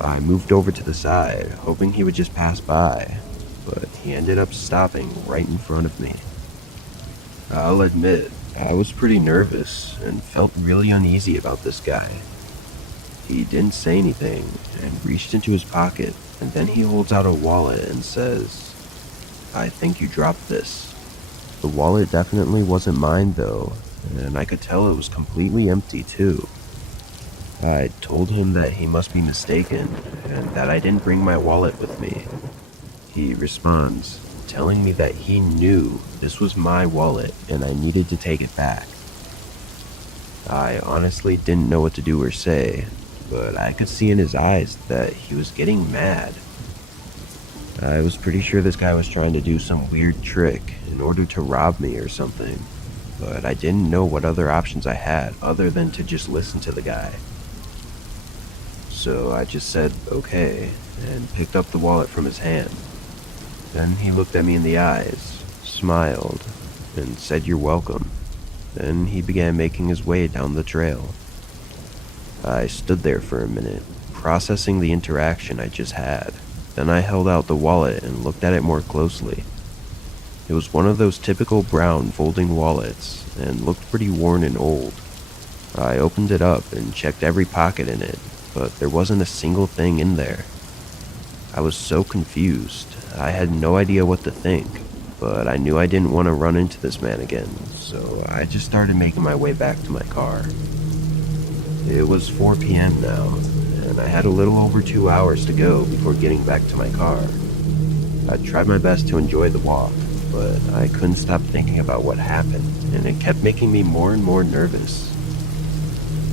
I moved over to the side, hoping he would just pass by, but he ended up stopping right in front of me. I'll admit, I was pretty nervous and felt really uneasy about this guy. He didn't say anything and reached into his pocket, and then he holds out a wallet and says, "I think you dropped this." The wallet definitely wasn't mine though, and I could tell it was completely empty too. I told him that he must be mistaken and that I didn't bring my wallet with me. He responds, telling me that he knew this was my wallet and I needed to take it back. I honestly didn't know what to do or say, but I could see in his eyes that he was getting mad. I was pretty sure this guy was trying to do some weird trick in order to rob me or something, but I didn't know what other options I had other than to just listen to the guy. So I just said okay and picked up the wallet from his hand. Then he looked at me in the eyes, smiled, and said you're welcome. Then he began making his way down the trail. I stood there for a minute, processing the interaction I just had. Then I held out the wallet and looked at it more closely. It was one of those typical brown folding wallets and looked pretty worn and old. I opened it up and checked every pocket in it, but there wasn't a single thing in there. I was so confused. I had no idea what to think, but I knew I didn't want to run into this man again, so I just started making my way back to my car. It was 4 p.m. now, and I had a little over 2 hours to go before getting back to my car. I tried my best to enjoy the walk, but I couldn't stop thinking about what happened, and it kept making me more and more nervous.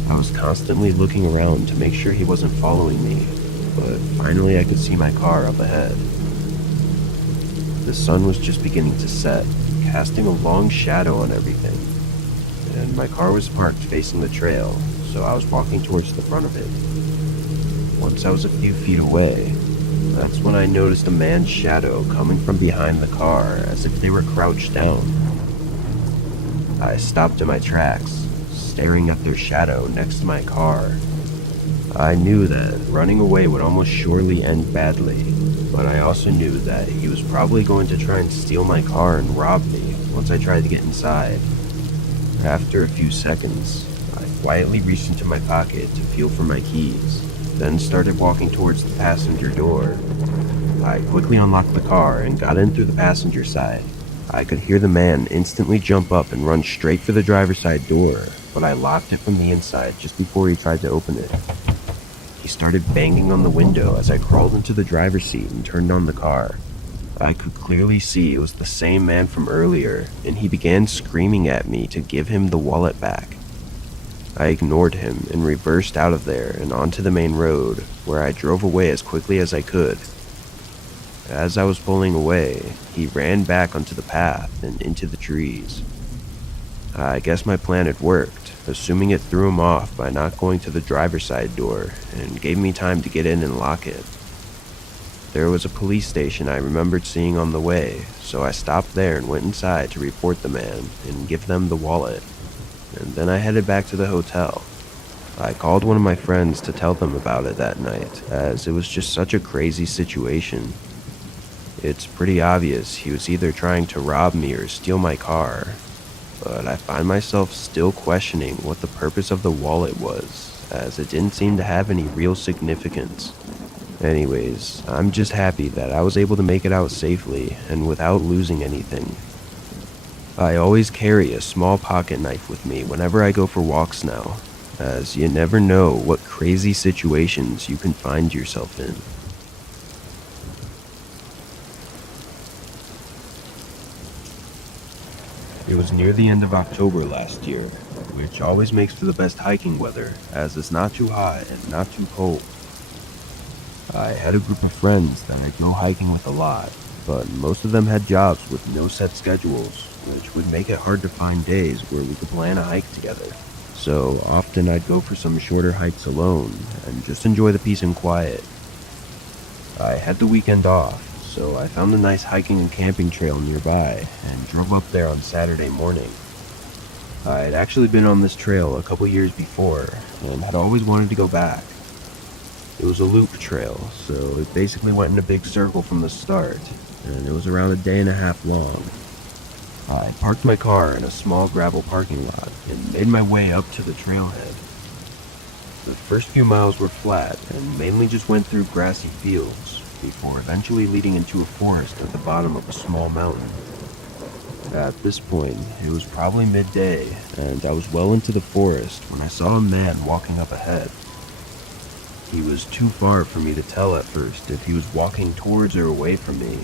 I was constantly looking around to make sure he wasn't following me, but finally I could see my car up ahead. The sun was just beginning to set, casting a long shadow on everything, and my car was parked facing the trail, so I was walking towards the front of it. Once I was a few feet away, that's when I noticed a man's shadow coming from behind the car as if they were crouched down. I stopped in my tracks, staring at their shadow next to my car. I knew that running away would almost surely end badly, but I also knew that he was probably going to try and steal my car and rob me once I tried to get inside. After a few seconds, I quietly reached into my pocket to feel for my keys, then started walking towards the passenger door. I quickly unlocked the car and got in through the passenger side. I could hear the man instantly jump up and run straight for the driver's side door, but I locked it from the inside just before he tried to open it. He started banging on the window as I crawled into the driver's seat and turned on the car. I could clearly see it was the same man from earlier, and he began screaming at me to give him the wallet back. I ignored him and reversed out of there and onto the main road, where I drove away as quickly as I could. As I was pulling away, he ran back onto the path and into the trees. I guess my plan had worked, assuming it threw him off by not going to the driver's side door and gave me time to get in and lock it. There was a police station I remembered seeing on the way, so I stopped there and went inside to report the man and give them the wallet, and then I headed back to the hotel. I called one of my friends to tell them about it that night, as it was just such a crazy situation. It's pretty obvious he was either trying to rob me or steal my car, but I find myself still questioning what the purpose of the wallet was, as it didn't seem to have any real significance. Anyways, I'm just happy that I was able to make it out safely and without losing anything. I always carry a small pocket knife with me whenever I go for walks now, as you never know what crazy situations you can find yourself in. It was near the end of October last year, which always makes for the best hiking weather, as it's not too hot and not too cold. I had a group of friends that I go hiking with a lot, but most of them had jobs with no set schedules, which would make it hard to find days where we could plan a hike together. So often I'd go for some shorter hikes alone and just enjoy the peace and quiet. I had the weekend off, so I found a nice hiking and camping trail nearby and drove up there on Saturday morning. I had actually been on this trail a couple years before and had always wanted to go back. It was a loop trail, so it basically went in a big circle from the start, and it was around a day and a half long. I parked my car in a small gravel parking lot and made my way up to the trailhead. The first few miles were flat and mainly just went through grassy fields, before eventually leading into a forest at the bottom of a small mountain. At this point, it was probably midday, and I was well into the forest when I saw a man walking up ahead. He was too far for me to tell at first if he was walking towards or away from me,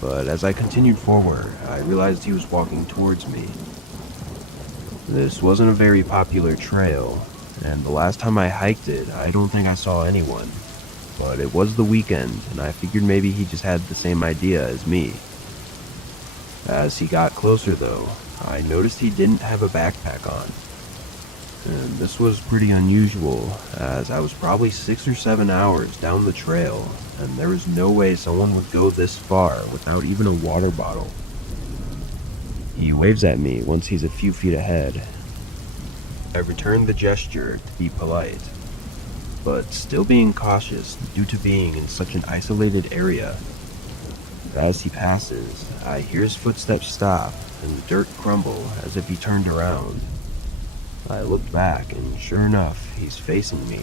but as I continued forward, I realized he was walking towards me. This wasn't a very popular trail, and the last time I hiked it, I don't think I saw anyone. But it was the weekend, and I figured maybe he just had the same idea as me. As he got closer though, I noticed he didn't have a backpack on. And this was pretty unusual, as I was probably 6 or 7 hours down the trail, and there was no way someone would go this far without even a water bottle. He waves at me once he's a few feet ahead. I returned the gesture to be polite, but still being cautious due to being in such an isolated area. As he passes, I hear his footsteps stop and dirt crumble as if he turned around. I looked back and sure enough, he's facing me,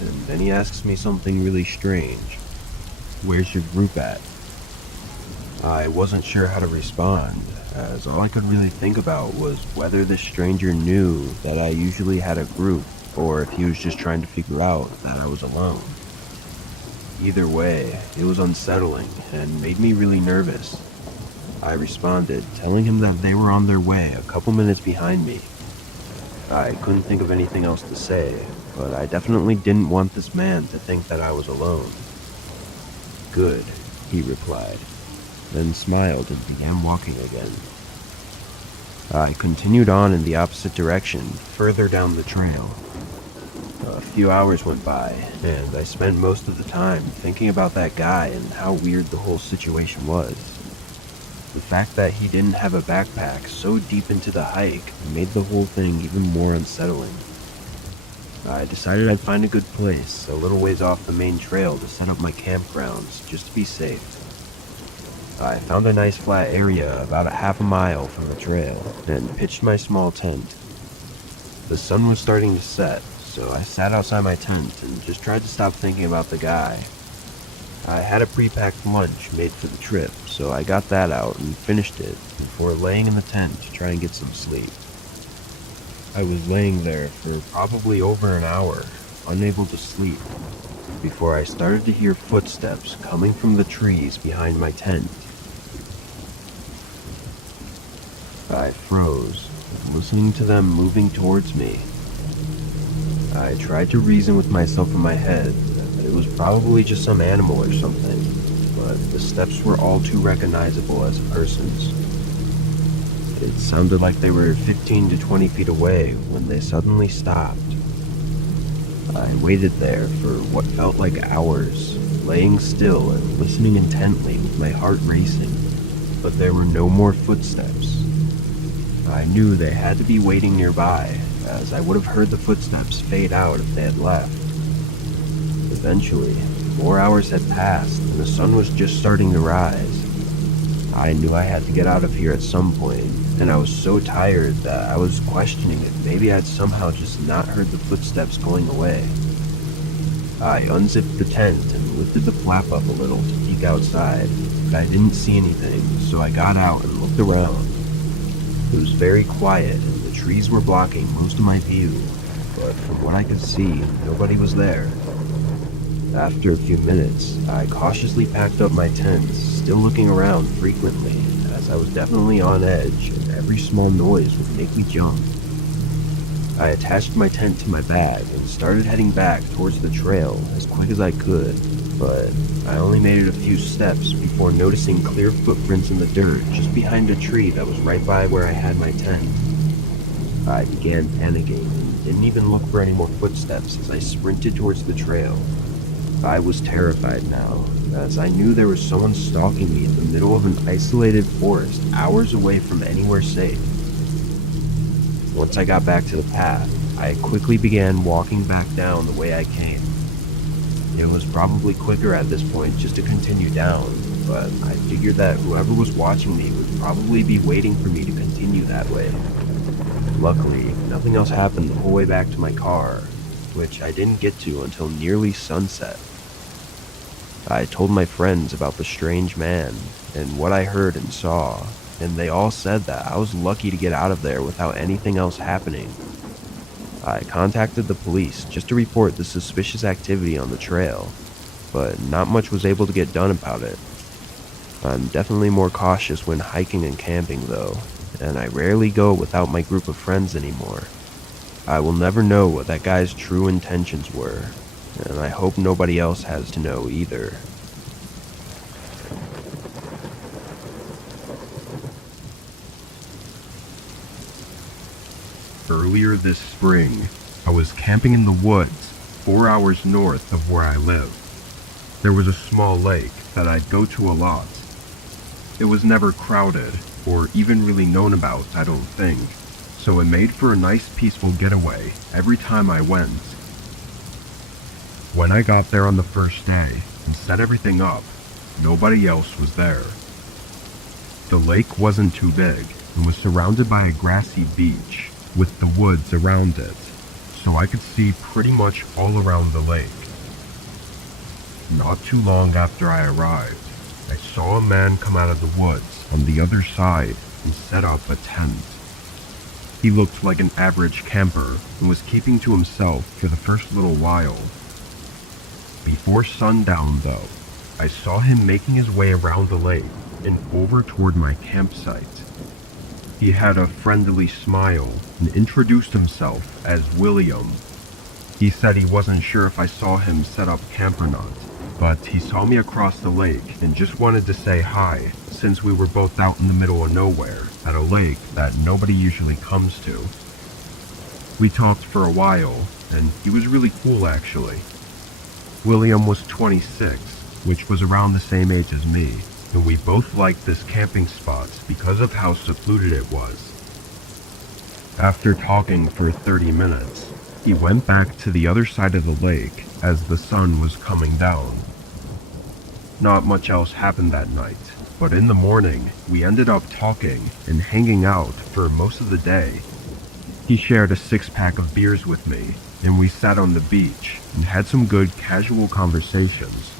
and then he asks me something really strange. "Where's your group at?" I wasn't sure how to respond, as all I could really think about was whether this stranger knew that I usually had a group, or if he was just trying to figure out that I was alone. Either way, it was unsettling and made me really nervous. I responded, telling him that they were on their way a couple minutes behind me. I couldn't think of anything else to say, but I definitely didn't want this man to think that I was alone. "Good," he replied, then smiled and began walking again. I continued on in the opposite direction, further down the trail. A few hours went by, and I spent most of the time thinking about that guy and how weird the whole situation was. The fact that he didn't have a backpack so deep into the hike made the whole thing even more unsettling. I decided I'd find a good place, a little ways off the main trail, to set up my campgrounds, just to be safe. I found a nice flat area about a half a mile from the trail, and pitched my small tent. The sun was starting to set, so I sat outside my tent and just tried to stop thinking about the guy. I had a pre-packed lunch made for the trip, so I got that out and finished it before laying in the tent to try and get some sleep. I was laying there for probably over an hour, unable to sleep, before I started to hear footsteps coming from the trees behind my tent. I froze, listening to them moving towards me. I tried to reason with myself in my head that it was probably just some animal or something, but the steps were all too recognizable as a person's. It sounded like they were 15 to 20 feet away when they suddenly stopped. I waited there for what felt like hours, laying still and listening intently with my heart racing, but there were no more footsteps. I knew they had to be waiting nearby, as I would have heard the footsteps fade out if they had left. Eventually, 4 hours had passed and the sun was just starting to rise. I knew I had to get out of here at some point, and I was so tired that I was questioning if maybe I'd somehow just not heard the footsteps going away. I unzipped the tent and lifted the flap up a little to peek outside, but I didn't see anything, so I got out and looked around. It was very quiet and the trees were blocking most of my view, but from what I could see, nobody was there. After a few minutes, I cautiously packed up my tent, still looking around frequently, as I was definitely on edge and every small noise would make me jump. I attached my tent to my bag and started heading back towards the trail as quick as I could, but I only made it a few steps before noticing clear footprints in the dirt just behind a tree that was right by where I had my tent. I began panicking and didn't even look for any more footsteps as I sprinted towards the trail. I was terrified now, as I knew there was someone stalking me in the middle of an isolated forest hours away from anywhere safe. Once I got back to the path, I quickly began walking back down the way I came. It was probably quicker at this point just to continue down, but I figured that whoever was watching me would probably be waiting for me to continue that way. Luckily, nothing else happened the whole way back to my car, which I didn't get to until nearly sunset. I told my friends about the strange man and what I heard and saw, and they all said that I was lucky to get out of there without anything else happening. I contacted the police just to report the suspicious activity on the trail, but not much was able to get done about it. I'm definitely more cautious when hiking and camping though, and I rarely go without my group of friends anymore. I will never know what that guy's true intentions were, and I hope nobody else has to know either. Earlier this spring, I was camping in the woods 4 hours north of where I live. There was a small lake that I'd go to a lot. It was never crowded, or even really known about, I don't think, so it made for a nice peaceful getaway every time I went. When I got there on the first day and set everything up, nobody else was there. The lake wasn't too big and was surrounded by a grassy beach with the woods around it, so I could see pretty much all around the lake. Not too long after I arrived, I saw a man come out of the woods on the other side and set up a tent. He looked like an average camper and was keeping to himself for the first little while. Before sundown, though, I saw him making his way around the lake and over toward my campsite. He had a friendly smile and introduced himself as William. He said he wasn't sure if I saw him set up camp or not, but he saw me across the lake and just wanted to say hi, since we were both out in the middle of nowhere at a lake that nobody usually comes to. We talked for a while, and he was really cool actually. William was 26, which was around the same age as me, and we both liked this camping spot because of how secluded it was. After talking for 30 minutes, he went back to the other side of the lake as the sun was coming down. Not much else happened that night, but in the morning, we ended up talking and hanging out for most of the day. He shared a 6-pack of beers with me, and we sat on the beach and had some good casual conversations.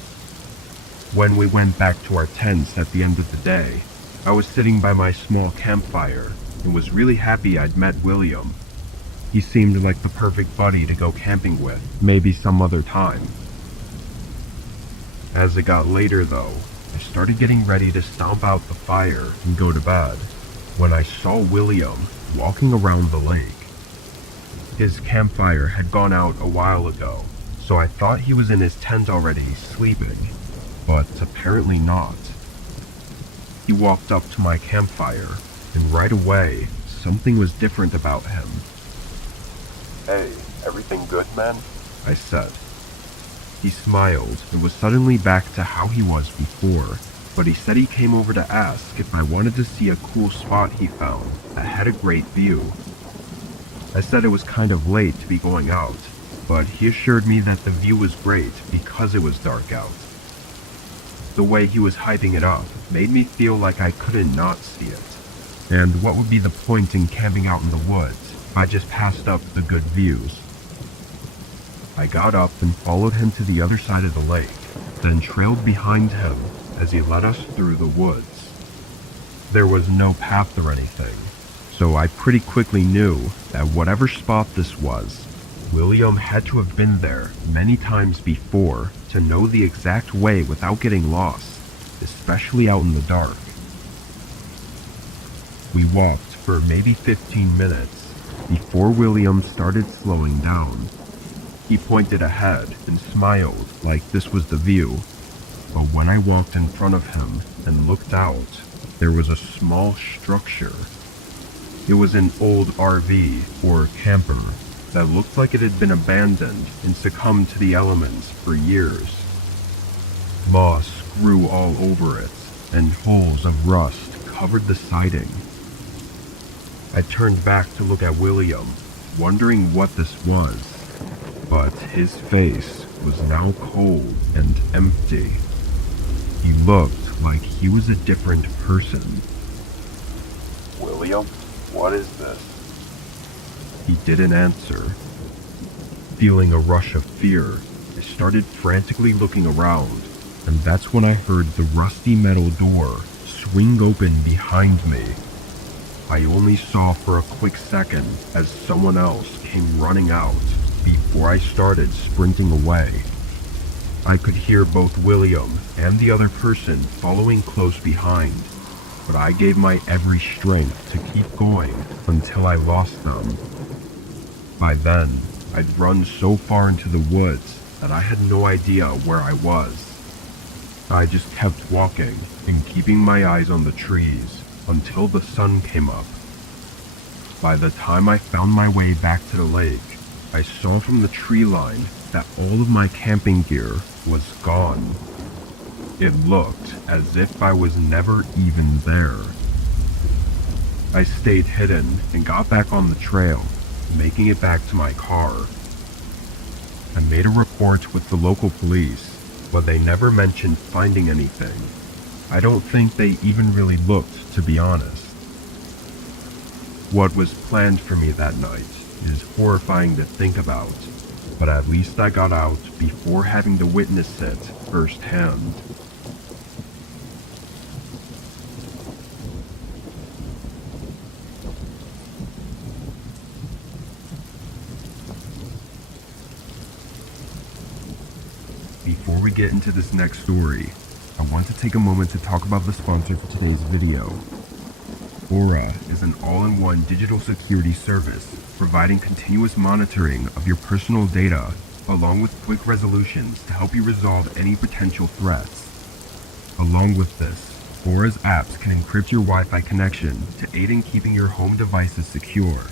When we went back to our tents at the end of the day, I was sitting by my small campfire and was really happy I'd met William. He seemed like the perfect buddy to go camping with, maybe some other time. As it got later though, I started getting ready to stomp out the fire and go to bed when I saw William walking around the lake. His campfire had gone out a while ago, so I thought he was in his tent already sleeping, but apparently not. He walked up to my campfire, and right away, something was different about him. "Hey, everything good, man?" I said. He smiled and was suddenly back to how he was before, but he said he came over to ask if I wanted to see a cool spot he found that had a great view. I said it was kind of late to be going out, but he assured me that the view was great because it was dark out. The way he was hyping it up made me feel like I couldn't not see it. And what would be the point in camping out in the woods if I just passed up the good views? I got up and followed him to the other side of the lake, then trailed behind him as he led us through the woods. There was no path or anything, so I pretty quickly knew that whatever spot this was, William had to have been there many times before to know the exact way without getting lost, especially out in the dark. We walked for maybe 15 minutes before William started slowing down. He pointed ahead and smiled like this was the view, but when I walked in front of him and looked out, there was a small structure. It was an old RV or camper that looked like it had been abandoned and succumbed to the elements for years. Moss grew all over it, and holes of rust covered the siding. I turned back to look at William, wondering what this was, but his face was now cold and empty. He looked like he was a different person. "William, what is this?" He didn't answer. Feeling a rush of fear, I started frantically looking around, and that's when I heard the rusty metal door swing open behind me. I only saw for a quick second as someone else came running out before I started sprinting away. I could hear both William and the other person following close behind, but I gave my every strength to keep going until I lost them. By then, I'd run so far into the woods that I had no idea where I was. I just kept walking and keeping my eyes on the trees until the sun came up. By the time I found my way back to the lake, I saw from the tree line that all of my camping gear was gone. It looked as if I was never even there. I stayed hidden and got back on the trail, making it back to my car. I made a report with the local police, but they never mentioned finding anything. I don't think they even really looked, to be honest. What was planned for me that night is horrifying to think about, but at least I got out before having to witness it firsthand. Before we get into this next story, I want to take a moment to talk about the sponsor for today's video. Aura is an all-in-one digital security service providing continuous monitoring of your personal data along with quick resolutions to help you resolve any potential threats. Along with this, Aura's apps can encrypt your Wi-Fi connection to aid in keeping your home devices secure.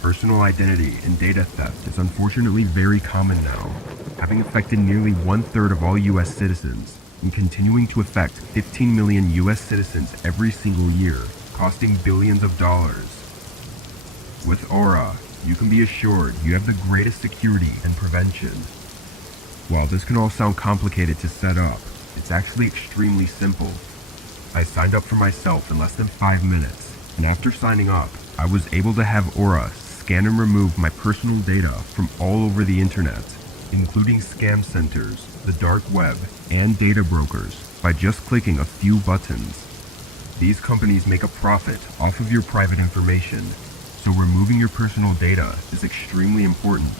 Personal identity and data theft is unfortunately very common now, having affected nearly 1/3 of all US citizens and continuing to affect 15 million US citizens every single year, costing billions of dollars. With Aura, you can be assured you have the greatest security and prevention. While this can all sound complicated to set up, it's actually extremely simple. I signed up for myself in less than 5 minutes, and after signing up, I was able to have Aura scan and remove my personal data from all over the internet, including scam centers, the dark web, and data brokers, by just clicking a few buttons. These companies make a profit off of your private information, so removing your personal data is extremely important.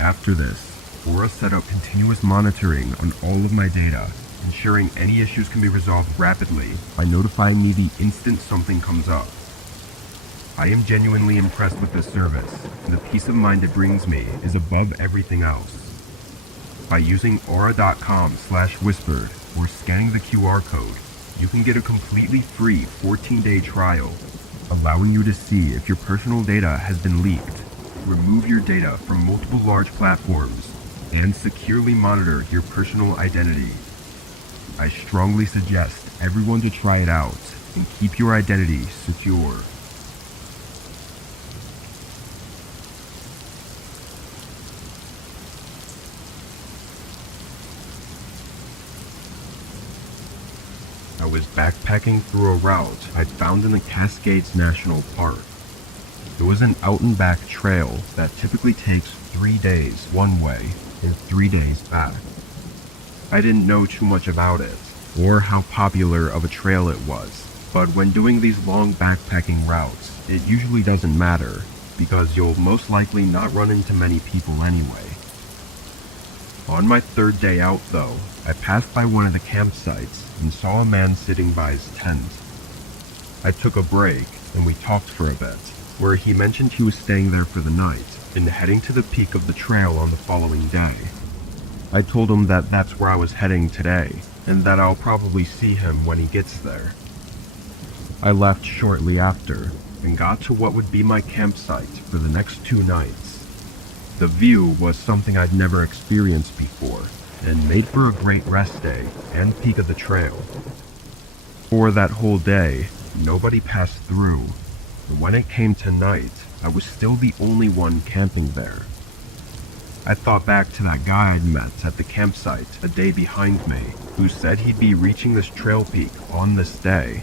After this, Aura set up continuous monitoring on all of my data, ensuring any issues can be resolved rapidly by notifying me the instant something comes up. I am genuinely impressed with this service, and the peace of mind it brings me is above everything else. By using aura.com/whispered or scanning the QR code, you can get a completely free 14-day trial, allowing you to see if your personal data has been leaked, remove your data from multiple large platforms, and securely monitor your personal identity. I strongly suggest everyone to try it out and keep your identity secure. I was backpacking through a route I'd found in the Cascades National Park. It was an out-and-back trail that typically takes 3 days one way and 3 days back. I didn't know too much about it, or how popular of a trail it was, but when doing these long backpacking routes, it usually doesn't matter, because you'll most likely not run into many people anyway. On my 3rd day out though, I passed by one of the campsites and saw a man sitting by his tent. I took a break and we talked for a bit, where he mentioned he was staying there for the night and heading to the peak of the trail on the following day. I told him that that's where I was heading today, and that I'll probably see him when he gets there. I left shortly after, and got to what would be my campsite for the next 2 nights. The view was something I'd never experienced before, and made for a great rest day and peak of the trail. For that whole day, nobody passed through, and when it came to night, I was still the only one camping there. I thought back to that guy I'd met at the campsite a day behind me, who said he'd be reaching this trail peak on this day.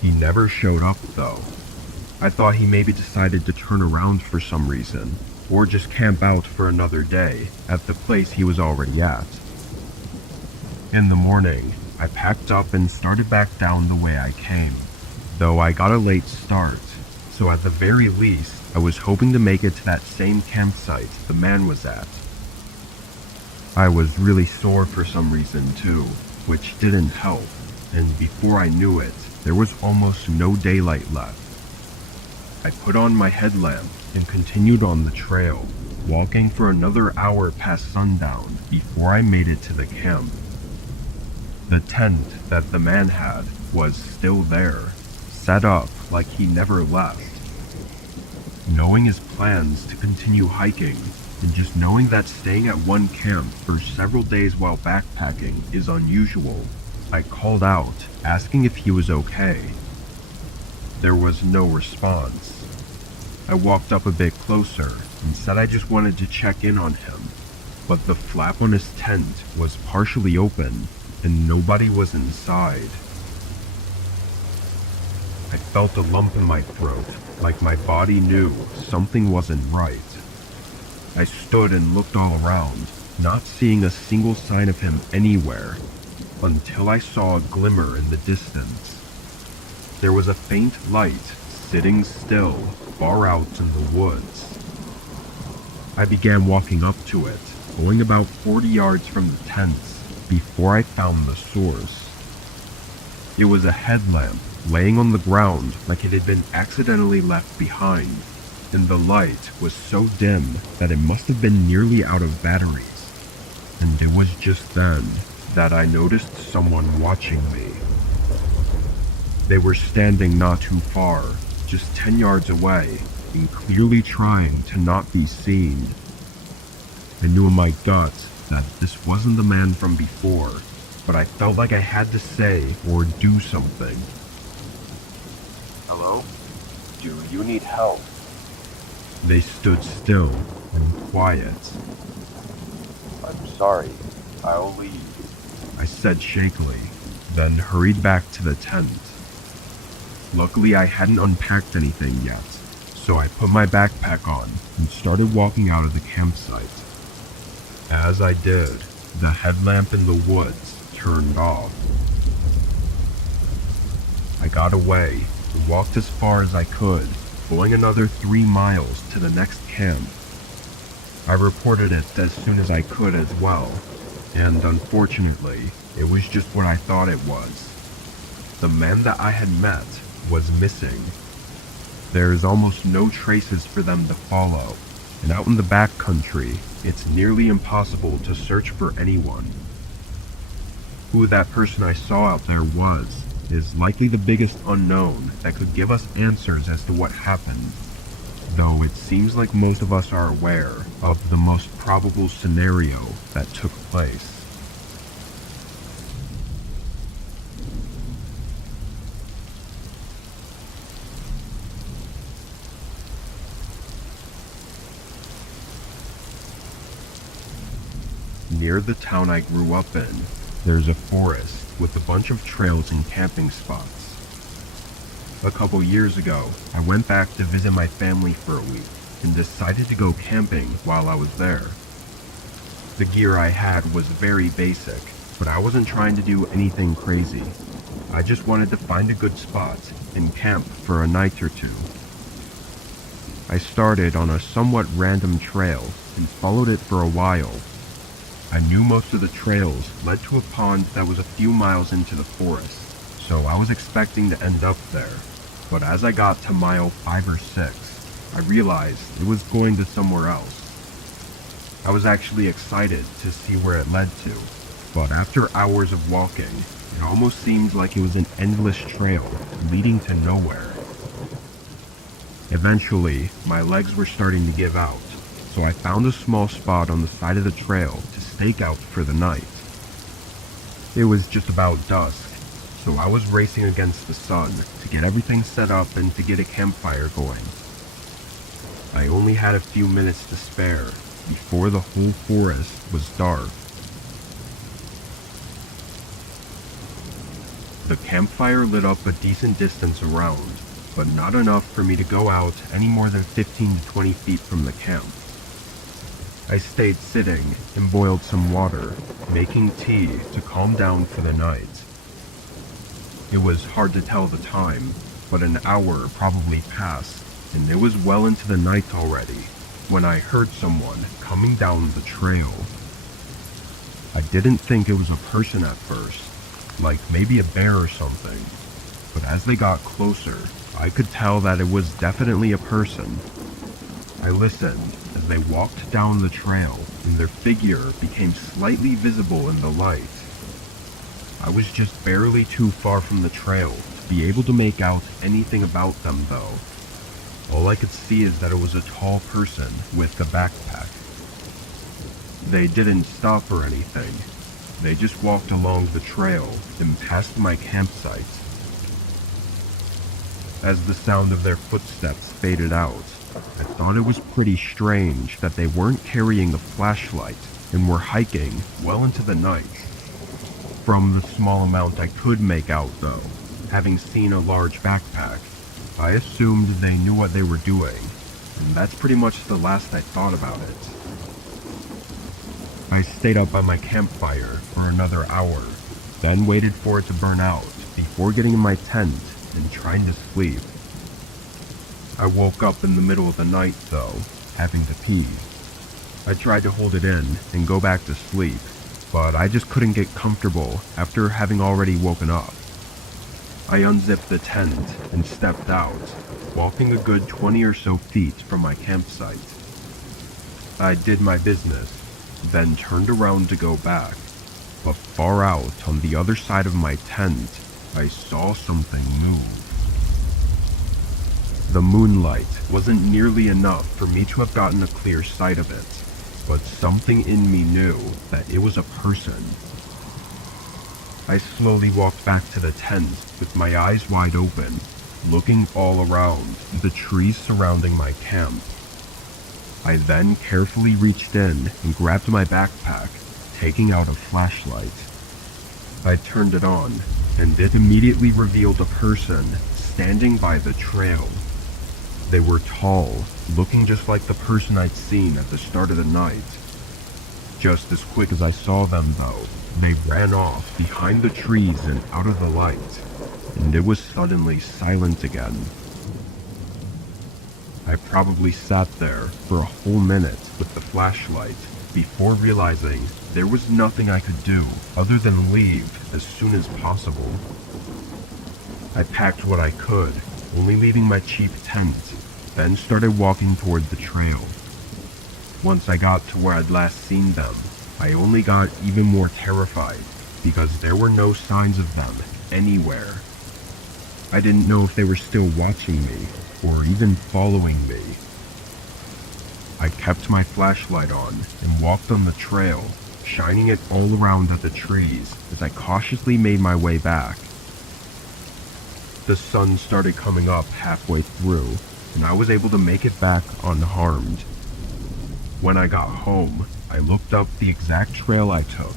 He never showed up though. I thought he maybe decided to turn around for some reason, or just camp out for another day at the place he was already at. In the morning, I packed up and started back down the way I came, though I got a late start, so at the very least, I was hoping to make it to that same campsite the man was at. I was really sore for some reason too, which didn't help, and before I knew it, there was almost no daylight left. I put on my headlamp and continued on the trail, walking for another hour past sundown before I made it to the camp. The tent that the man had was still there, set up like he never left. Knowing his plans to continue hiking, and just knowing that staying at one camp for several days while backpacking is unusual, I called out, asking if he was okay. There was no response. I walked up a bit closer and said I just wanted to check in on him, but the flap on his tent was partially open and nobody was inside. I felt a lump in my throat, like my body knew something wasn't right. I stood and looked all around, not seeing a single sign of him anywhere, until I saw a glimmer in the distance. There was a faint light sitting still far out in the woods. I began walking up to it, going about 40 yards from the tents before I found the source. It was a headlamp laying on the ground like it had been accidentally left behind, and the light was so dim that it must have been nearly out of batteries. And it was just then that I noticed someone watching me. They were standing not too far, just 10 yards away, and clearly trying to not be seen. I knew in my gut that this wasn't the man from before, but I felt like I had to say or do something. Hello? Do you need help? They stood still and quiet. I'm sorry. I'll leave. I said shakily, then hurried back to the tent. Luckily, I hadn't unpacked anything yet, so I put my backpack on and started walking out of the campsite. As I did, the headlamp in the woods turned off. I got away and walked as far as I could, going another 3 miles to the next camp. I reported it as soon as I could as well, and unfortunately, it was just what I thought it was. The man that I had met was missing. There is almost no traces for them to follow, and out in the back country, it's nearly impossible to search for anyone. Who that person I saw out there was is likely the biggest unknown that could give us answers as to what happened, though it seems like most of us are aware of the most probable scenario that took place. Near the town I grew up in, there's a forest with a bunch of trails and camping spots. A couple years ago, I went back to visit my family for a week and decided to go camping while I was there. The gear I had was very basic, but I wasn't trying to do anything crazy. I just wanted to find a good spot and camp for a night or two. I started on a somewhat random trail and followed it for a while. I knew most of the trails led to a pond that was a few miles into the forest, so I was expecting to end up there. But as I got to mile 5 or 6, I realized it was going to somewhere else. I was actually excited to see where it led to, but after hours of walking, it almost seemed like it was an endless trail leading to nowhere. Eventually, my legs were starting to give out, so I found a small spot on the side of the trail to stake out for the night. It was just about dusk, so I was racing against the sun to get everything set up and to get a campfire going. I only had a few minutes to spare before the whole forest was dark. The campfire lit up a decent distance around, but not enough for me to go out any more than 15 to 20 feet from the camp. I stayed sitting and boiled some water, making tea to calm down for the night. It was hard to tell the time, but an hour probably passed, and it was well into the night already when I heard someone coming down the trail. I didn't think it was a person at first, like maybe a bear or something, but as they got closer, I could tell that it was definitely a person. I listened as they walked down the trail, and their figure became slightly visible in the light. I was just barely too far from the trail to be able to make out anything about them though. All I could see is that it was a tall person with a backpack. They didn't stop or anything. They just walked along the trail and past my campsite. As the sound of their footsteps faded out, I thought it was pretty strange that they weren't carrying a flashlight and were hiking well into the night. From the small amount I could make out though, having seen a large backpack, I assumed they knew what they were doing, and that's pretty much the last I thought about it. I stayed up by my campfire for another hour, then waited for it to burn out before getting in my tent and trying to sleep. I woke up in the middle of the night though, having to pee. I tried to hold it in and go back to sleep, but I just couldn't get comfortable after having already woken up. I unzipped the tent and stepped out, walking a good 20 or so feet from my campsite. I did my business, then turned around to go back, but far out on the other side of my tent, I saw something move. The moonlight wasn't nearly enough for me to have gotten a clear sight of it, but something in me knew that it was a person. I slowly walked back to the tent with my eyes wide open, looking all around the trees surrounding my camp. I then carefully reached in and grabbed my backpack, taking out a flashlight. I turned it on, and it immediately revealed a person standing by the trail. They were tall, looking just like the person I'd seen at the start of the night. Just as quick as I saw them though, they ran off behind the trees and out of the light, and it was suddenly silent again. I probably sat there for a whole minute with the flashlight before realizing there was nothing I could do other than leave as soon as possible. I packed what I could, only leaving my cheap tent, then started walking toward the trail. Once I got to where I'd last seen them, I only got even more terrified because there were no signs of them anywhere. I didn't know if they were still watching me or even following me. I kept my flashlight on and walked on the trail, shining it all around at the trees as I cautiously made my way back. The sun started coming up halfway through, and I was able to make it back unharmed. When I got home, I looked up the exact trail I took,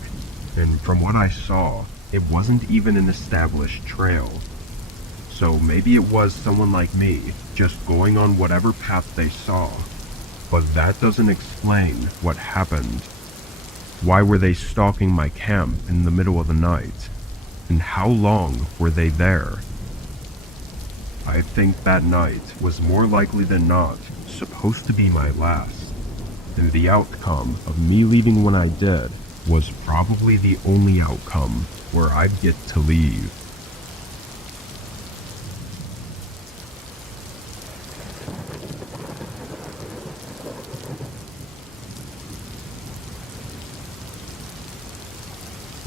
and from what I saw, it wasn't even an established trail. So maybe it was someone like me, just going on whatever path they saw. But that doesn't explain what happened. Why were they stalking my camp in the middle of the night? And how long were they there? I think that night was more likely than not supposed to be my last, and the outcome of me leaving when I did was probably the only outcome where I'd get to leave.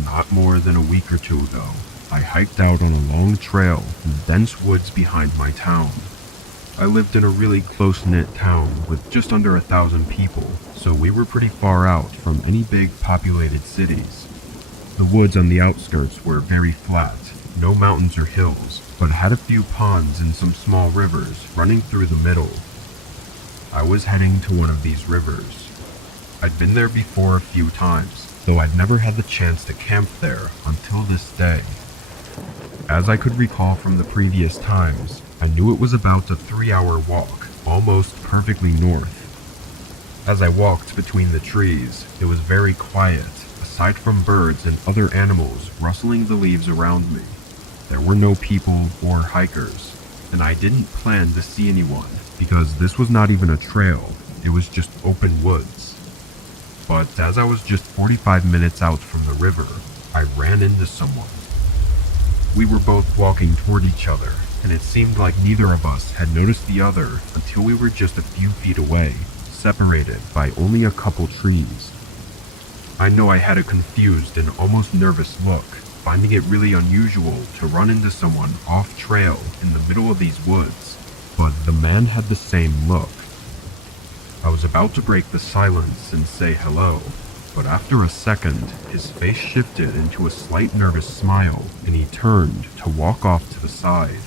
Not more than a week or two ago, I hiked out on a long trail in the dense woods behind my town. I lived in a really close-knit town with just under 1,000 people, so we were pretty far out from any big populated cities. The woods on the outskirts were very flat, no mountains or hills, but had a few ponds and some small rivers running through the middle. I was heading to one of these rivers. I'd been there before a few times, though I'd never had the chance to camp there until this day. As I could recall from the previous times, I knew it was about a 3-hour walk, almost perfectly north. As I walked between the trees, it was very quiet, aside from birds and other animals rustling the leaves around me. There were no people or hikers, and I didn't plan to see anyone, because this was not even a trail, it was just open woods. But as I was just 45 minutes out from the river, I ran into someone. We were both walking toward each other, and it seemed like neither of us had noticed the other until we were just a few feet away, separated by only a couple trees. I know I had a confused and almost nervous look, finding it really unusual to run into someone off trail in the middle of these woods, but the man had the same look. I was about to break the silence and say hello, but after a second, his face shifted into a slight nervous smile, and he turned to walk off to the side.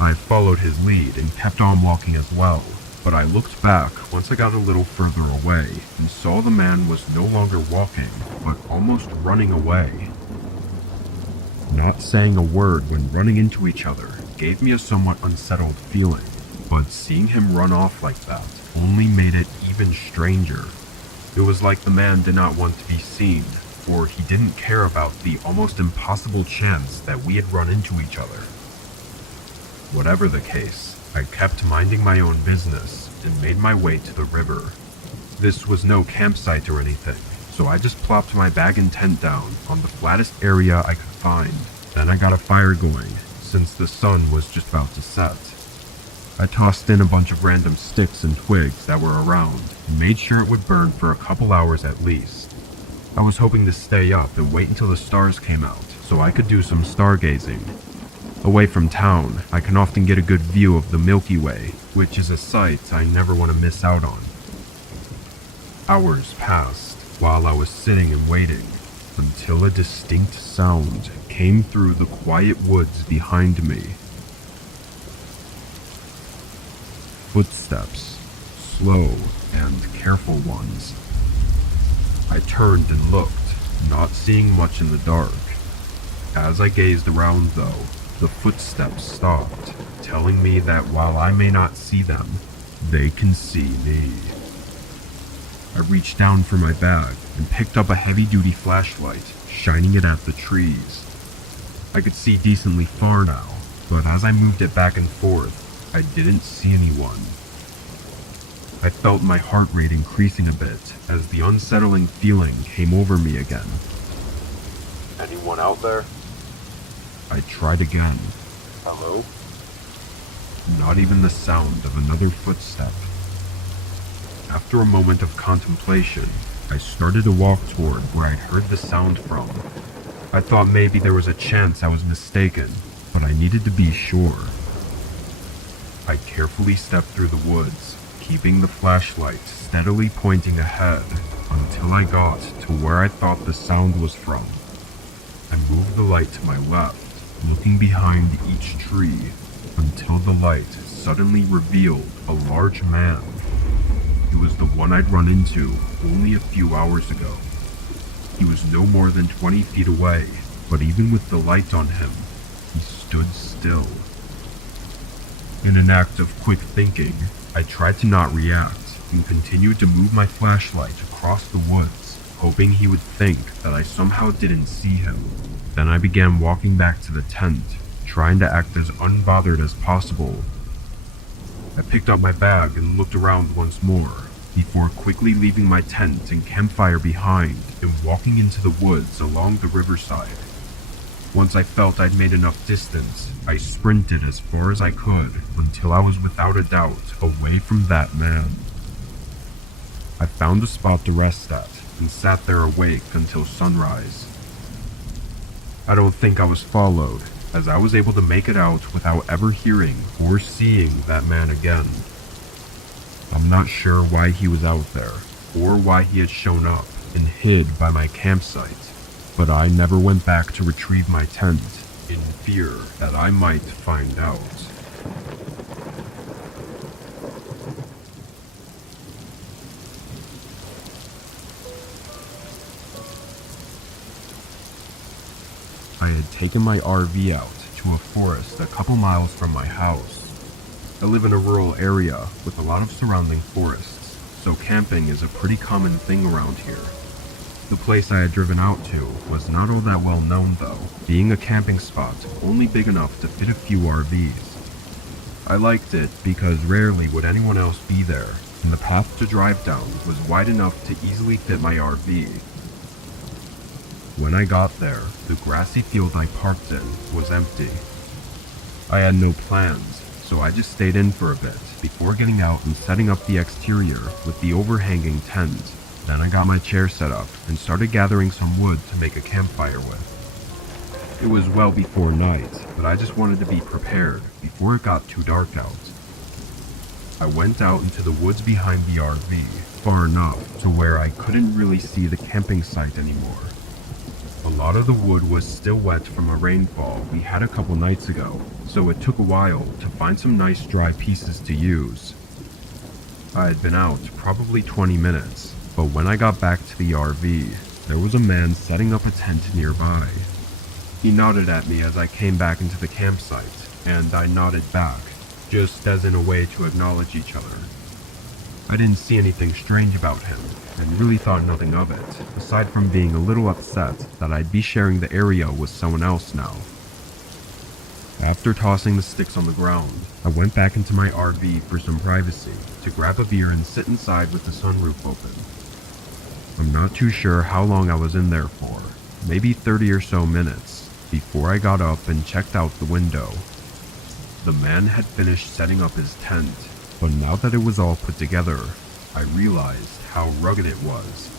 I followed his lead and kept on walking as well, but I looked back once I got a little further away and saw the man was no longer walking, but almost running away. Not saying a word when running into each other gave me a somewhat unsettled feeling, but seeing him run off like that only made it even stranger. It was like the man did not want to be seen, or he didn't care about the almost impossible chance that we had run into each other. Whatever the case, I kept minding my own business and made my way to the river. This was no campsite or anything, so I just plopped my bag and tent down on the flattest area I could find. Then I got a fire going, since the sun was just about to set. I tossed in a bunch of random sticks and twigs that were around, and made sure it would burn for a couple hours at least. I was hoping to stay up and wait until the stars came out, so I could do some stargazing. Away from town, I can often get a good view of the Milky Way, which is a sight I never want to miss out on. Hours passed while I was sitting and waiting, until a distinct sound came through the quiet woods behind me. Footsteps, slow and careful ones. I turned and looked, not seeing much in the dark. As I gazed around though, the footsteps stopped, telling me that while I may not see them, they can see me. I reached down for my bag and picked up a heavy-duty flashlight, shining it at the trees. I could see decently far now, but as I moved it back and forth, I didn't see anyone. I felt my heart rate increasing a bit as the unsettling feeling came over me again. Anyone out there? I tried again. Hello? Not even the sound of another footstep. After a moment of contemplation, I started to walk toward where I'd heard the sound from. I thought maybe there was a chance I was mistaken, but I needed to be sure. I carefully stepped through the woods, keeping the flashlight steadily pointing ahead until I got to where I thought the sound was from. I moved the light to my left, looking behind each tree until the light suddenly revealed a large man. He was the one I'd run into only a few hours ago. He was no more than 20 feet away, but even with the light on him, he stood still. In an act of quick thinking, I tried to not react and continued to move my flashlight across the woods, hoping he would think that I somehow didn't see him. Then I began walking back to the tent, trying to act as unbothered as possible. I picked up my bag and looked around once more, before quickly leaving my tent and campfire behind and walking into the woods along the riverside. Once I felt I'd made enough distance, I sprinted as far as I could until I was without a doubt away from that man. I found a spot to rest at and sat there awake until sunrise. I don't think I was followed, as I was able to make it out without ever hearing or seeing that man again. I'm not sure why he was out there, or why he had shown up and hid by my campsite, but I never went back to retrieve my tent, in fear that I might find out. I had taken my RV out to a forest a couple miles from my house. I live in a rural area with a lot of surrounding forests, so camping is a pretty common thing around here. The place I had driven out to was not all that well known though, being a camping spot only big enough to fit a few RVs. I liked it because rarely would anyone else be there, and the path to drive down was wide enough to easily fit my RV. When I got there, the grassy field I parked in was empty. I had no plans, so I just stayed in for a bit before getting out and setting up the exterior with the overhanging tent. Then I got my chair set up and started gathering some wood to make a campfire with. It was well before night, but I just wanted to be prepared before it got too dark out. I went out into the woods behind the RV, far enough to where I couldn't really see the camping site anymore. A lot of the wood was still wet from a rainfall we had a couple nights ago, so it took a while to find some nice dry pieces to use. I had been out probably 20 minutes, but when I got back to the RV, there was a man setting up a tent nearby. He nodded at me as I came back into the campsite, and I nodded back, just as in a way to acknowledge each other. I didn't see anything strange about him, and really thought nothing of it, aside from being a little upset that I'd be sharing the area with someone else now. After tossing the sticks on the ground, I went back into my RV for some privacy to grab a beer and sit inside with the sunroof open. I'm not too sure how long I was in there for, maybe 30 or so minutes, before I got up and checked out the window. The man had finished setting up his tent, but now that it was all put together, I realized how rugged it was.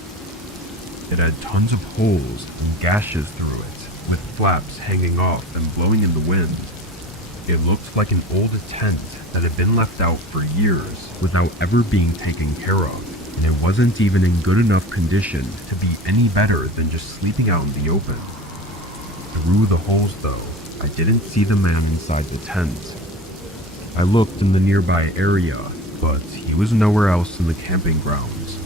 It had tons of holes and gashes through it, with flaps hanging off and blowing in the wind. It looked like an old tent that had been left out for years without ever being taken care of, and it wasn't even in good enough condition to be any better than just sleeping out in the open. Through the holes though, I didn't see the man inside the tent. I looked in the nearby area, but he was nowhere else in the camping grounds.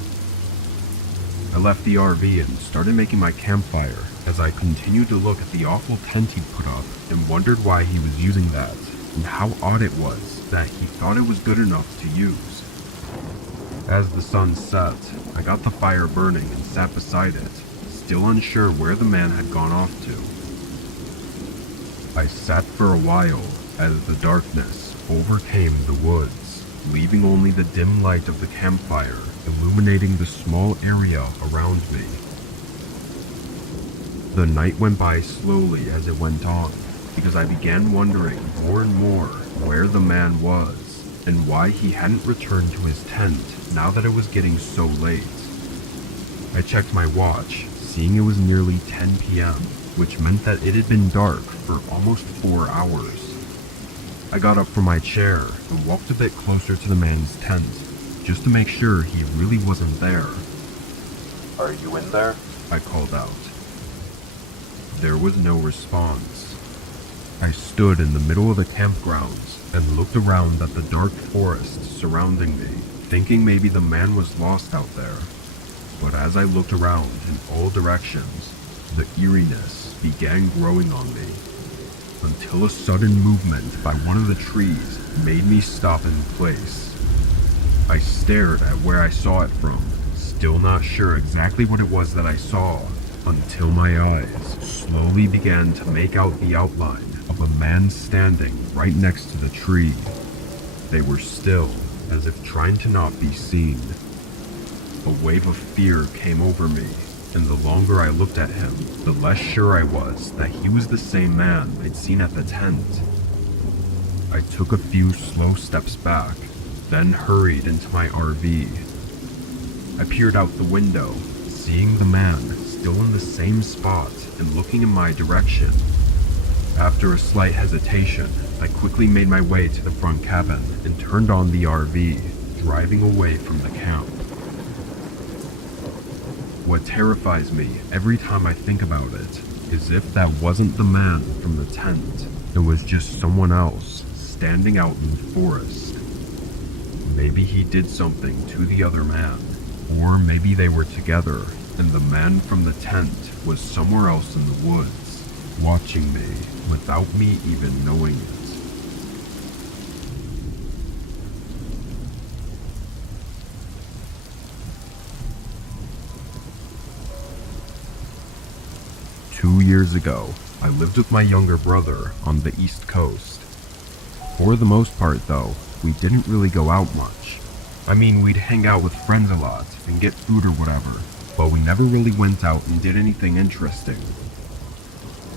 I left the RV and started making my campfire as I continued to look at the awful tent he'd put up and wondered why he was using that and how odd it was that he thought it was good enough to use. As the sun set, I got the fire burning and sat beside it, still unsure where the man had gone off to. I sat for a while as the darkness overcame the woods, leaving only the dim light of the campfire illuminating the small area around me. The night went by slowly as it went on, because I began wondering more and more where the man was and why he hadn't returned to his tent now that it was getting so late. I checked my watch, seeing it was nearly 10 p.m., which meant that it had been dark for almost 4 hours. I got up from my chair and walked a bit closer to the man's tent, just to make sure he really wasn't there. Are you in there? I called out. There was no response. I stood in the middle of the campgrounds and looked around at the dark forest surrounding me, thinking maybe the man was lost out there. But as I looked around in all directions, the eeriness began growing on me, until a sudden movement by one of the trees made me stop in place. I stared at where I saw it from, still not sure exactly what it was that I saw, until my eyes slowly began to make out the outline of a man standing right next to the tree. They were still, as if trying to not be seen. A wave of fear came over me, and the longer I looked at him, the less sure I was that he was the same man I'd seen at the tent. I took a few slow steps back, then hurried into my RV. I peered out the window, seeing the man still in the same spot and looking in my direction. After a slight hesitation, I quickly made my way to the front cabin and turned on the RV, driving away from the camp. What terrifies me every time I think about it is if that wasn't the man from the tent, it was just someone else standing out in the forest. Maybe he did something to the other man, or maybe they were together and the man from the tent was somewhere else in the woods, watching me without me even knowing it. Two years ago, I lived with my younger brother on the East Coast. For the most part though, we didn't really go out much. I mean, we'd hang out with friends a lot and get food or whatever, but we never really went out and did anything interesting.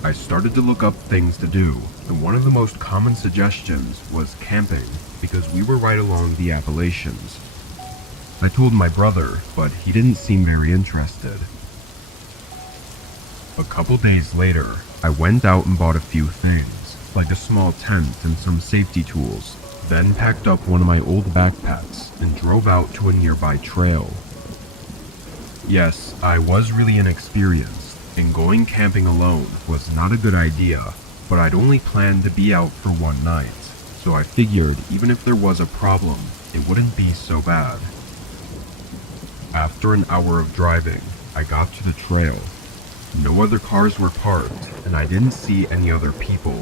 I started to look up things to do, and one of the most common suggestions was camping, because we were right along the Appalachians. I told my brother, but he didn't seem very interested. A couple days later, I went out and bought a few things, like a small tent and some safety tools, then packed up one of my old backpacks and drove out to a nearby trail. Yes, I was really inexperienced, and going camping alone was not a good idea, but I'd only planned to be out for one night, so I figured even if there was a problem, it wouldn't be so bad. After an hour of driving, I got to the trail. No other cars were parked, and I didn't see any other people.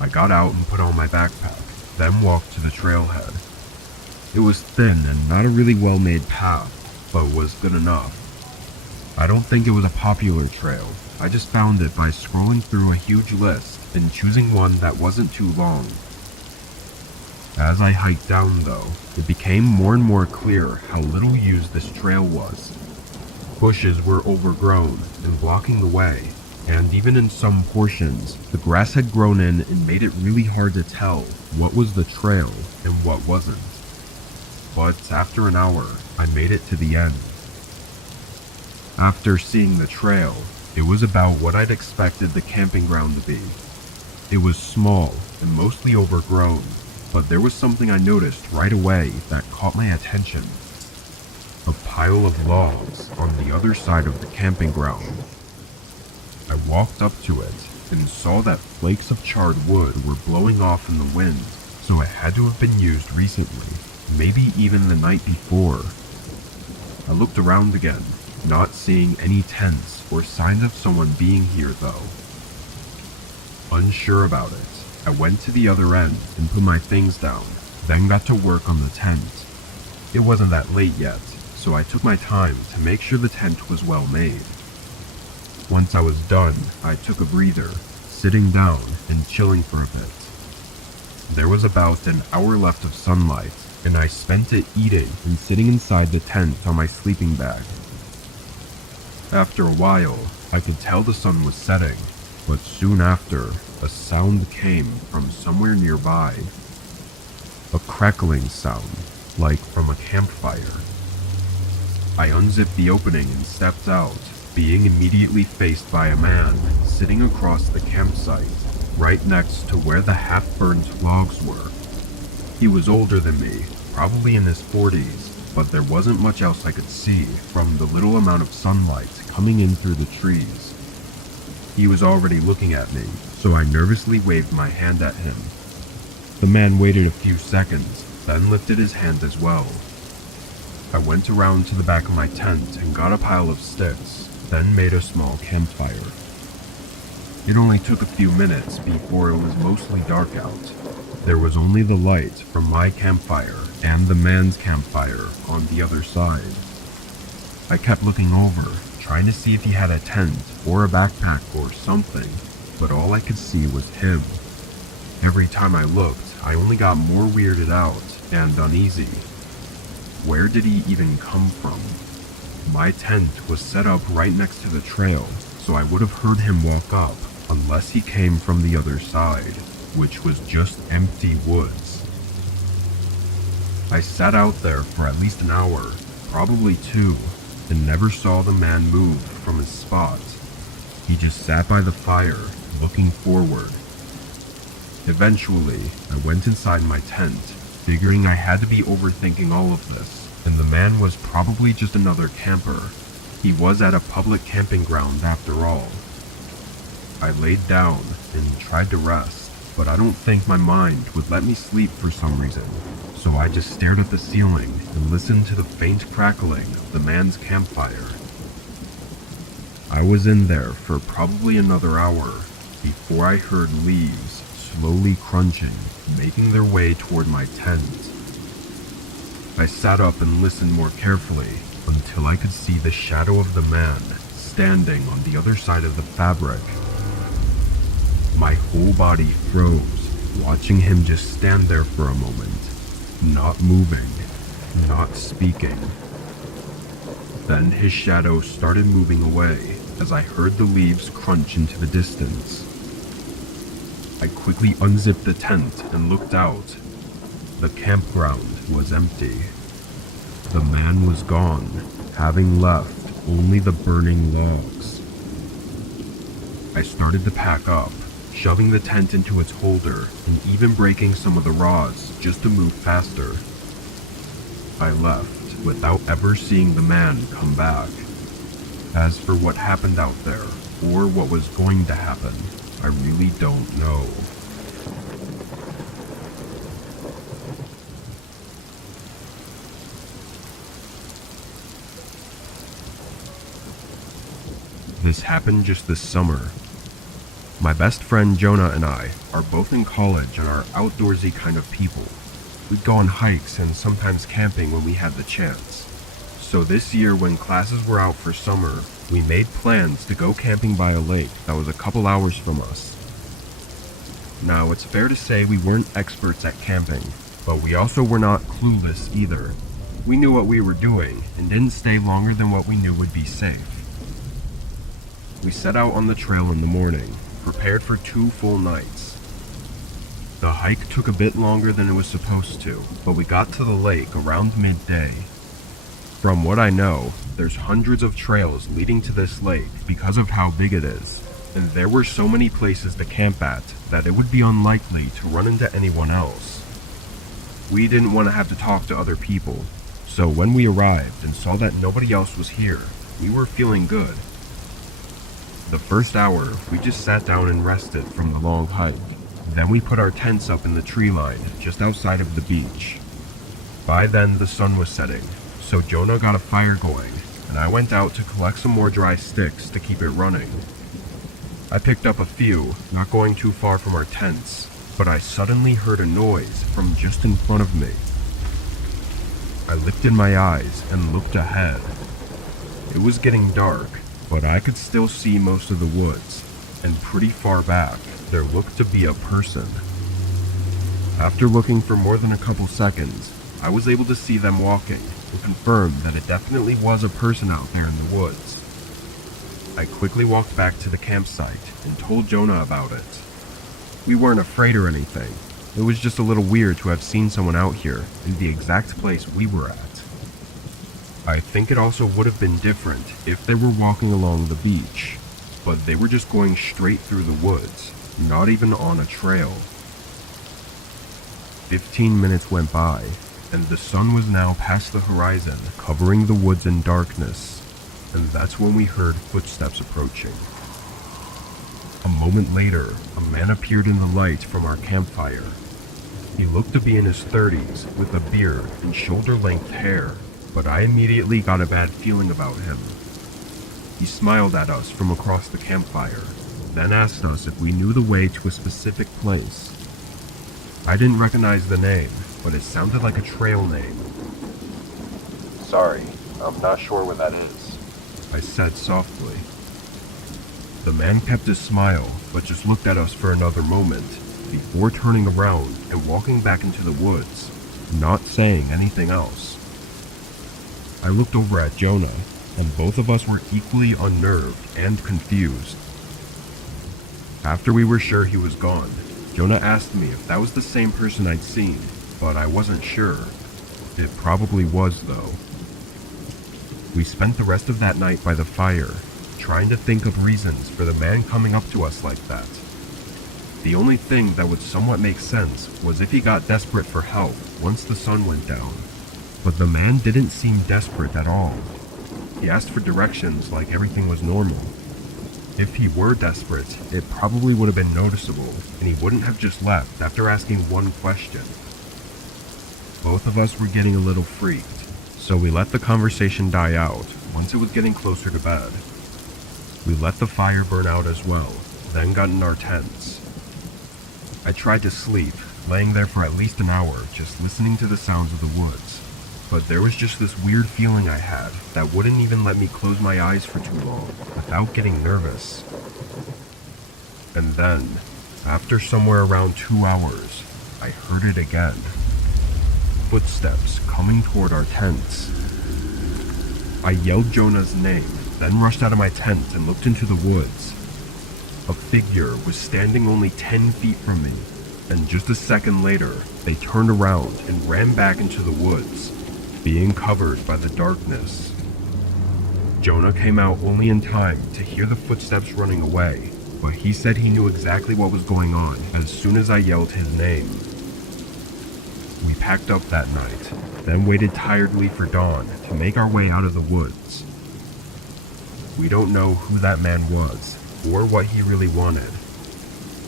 I got out and put on my backpack, then walked to the trailhead. It was thin and not a really well-made path, but was good enough. I don't think it was a popular trail. I just found it by scrolling through a huge list and choosing one that wasn't too long. As I hiked down though, it became more and more clear how little used this trail was. Bushes were overgrown and blocking the way, and even in some portions, the grass had grown in and made it really hard to tell what was the trail and what wasn't. But after an hour, I made it to the end. After seeing the trail, it was about what I'd expected the camping ground to be. It was small and mostly overgrown, but there was something I noticed right away that caught my attention. A pile of logs on the other side of the camping ground. I walked up to it and saw that flakes of charred wood were blowing off in the wind, so it had to have been used recently, maybe even the night before. I looked around again, not seeing any tents or signs of someone being here though. Unsure about it, I went to the other end and put my things down, then got to work on the tent. It wasn't that late yet, so I took my time to make sure the tent was well made. Once I was done, I took a breather, sitting down and chilling for a bit. There was about an hour left of sunlight, and I spent it eating and sitting inside the tent on my sleeping bag. After a while, I could tell the sun was setting, but soon after, a sound came from somewhere nearby. A crackling sound, like from a campfire. I unzipped the opening and stepped out, being immediately faced by a man sitting across the campsite, right next to where the half-burnt logs were. He was older than me, probably in his 40s, but there wasn't much else I could see from the little amount of sunlight coming in through the trees. He was already looking at me, so I nervously waved my hand at him. The man waited a few seconds, then lifted his hand as well. I went around to the back of my tent and got a pile of sticks, then made a small campfire. It only took a few minutes before it was mostly dark out. There was only the light from my campfire and the man's campfire on the other side. I kept looking over, trying to see if he had a tent or a backpack or something, but all I could see was him. Every time I looked, I only got more weirded out and uneasy. Where did he even come from? My tent was set up right next to the trail, so I would have heard him walk up unless he came from the other side, which was just empty woods. I sat out there for at least an hour, probably 2, and never saw the man move from his spot. He just sat by the fire, looking forward. Eventually, I went inside my tent, figuring I had to be overthinking all of this, and the man was probably just another camper. He was at a public camping ground after all. I laid down and tried to rest, but I don't think my mind would let me sleep for some reason, so I just stared at the ceiling and listened to the faint crackling of the man's campfire. I was in there for probably another hour before I heard leaves slowly crunching, making their way toward my tent. I sat up and listened more carefully until I could see the shadow of the man standing on the other side of the fabric. My whole body froze, watching him just stand there for a moment, not moving, not speaking. Then his shadow started moving away as I heard the leaves crunch into the distance. I quickly unzipped the tent and looked out. The campground was empty. The man was gone, having left only the burning logs. I started to pack up, shoving the tent into its holder and even breaking some of the rods just to move faster. I left without ever seeing the man come back. As for what happened out there, or what was going to happen, I really don't know. This happened just this summer. My best friend Jonah and I are both in college and are outdoorsy kind of people. We'd go on hikes and sometimes camping when we had the chance. So this year when classes were out for summer, We made plans to go camping by a lake that was a couple hours from us. Now, it's fair to say we weren't experts at camping, but we also were not clueless either. We knew what we were doing and didn't stay longer than what we knew would be safe. We set out on the trail in the morning, prepared for 2 full nights. The hike took a bit longer than it was supposed to, but we got to the lake around midday. From what I know, there's hundreds of trails leading to this lake because of how big it is, and there were so many places to camp at that it would be unlikely to run into anyone else. We didn't want to have to talk to other people, so when we arrived and saw that nobody else was here, we were feeling good. The first hour, we just sat down and rested from the long hike. Then we put our tents up in the tree line just outside of the beach. By then, the sun was setting, so Jonah got a fire going, and I went out to collect some more dry sticks to keep it running. I picked up a few, not going too far from our tents, but I suddenly heard a noise from just in front of me. I lifted my eyes and looked ahead. It was getting dark, but I could still see most of the woods, and pretty far back, there looked to be a person. After looking for more than a couple seconds, I was able to see them walking and confirm that it definitely was a person out there in the woods. I quickly walked back to the campsite and told Jonah about it. We weren't afraid or anything. It was just a little weird to have seen someone out here in the exact place we were at. I think it also would have been different if they were walking along the beach, but they were just going straight through the woods, not even on a trail. 15 minutes went by, and the sun was now past the horizon, covering the woods in darkness, and that's when we heard footsteps approaching. A moment later, a man appeared in the light from our campfire. He looked to be in his 30s, with a beard and shoulder-length hair, but I immediately got a bad feeling about him. He smiled at us from across the campfire, then asked us if we knew the way to a specific place. I didn't recognize the name, but it sounded like a trail name. "Sorry, I'm not sure where that is," I said softly. The man kept his smile, but just looked at us for another moment, before turning around and walking back into the woods, not saying anything else. I looked over at Jonah, and both of us were equally unnerved and confused. After we were sure he was gone, Jonah asked me if that was the same person I'd seen, but I wasn't sure. It probably was, though. We spent the rest of that night by the fire, trying to think of reasons for the man coming up to us like that. The only thing that would somewhat make sense was if he got desperate for help once the sun went down. But the man didn't seem desperate at all. He asked for directions like everything was normal. If he were desperate, it probably would have been noticeable, and he wouldn't have just left after asking one question. Both of us were getting a little freaked, so we let the conversation die out once it was getting closer to bed. We let the fire burn out as well, then got in our tents. I tried to sleep, laying there for at least an hour just listening to the sounds of the woods, but there was just this weird feeling I had that wouldn't even let me close my eyes for too long without getting nervous. And then, after somewhere around 2 hours, I heard it again. Footsteps coming toward our tents. I yelled Jonah's name, then rushed out of my tent and looked into the woods. A figure was standing only 10 feet from me, and just a second later, they turned around and ran back into the woods, being covered by the darkness. Jonah came out only in time to hear the footsteps running away, but he said he knew exactly what was going on as soon as I yelled his name. We packed up that night, then waited tiredly for dawn to make our way out of the woods. We don't know who that man was, or what he really wanted.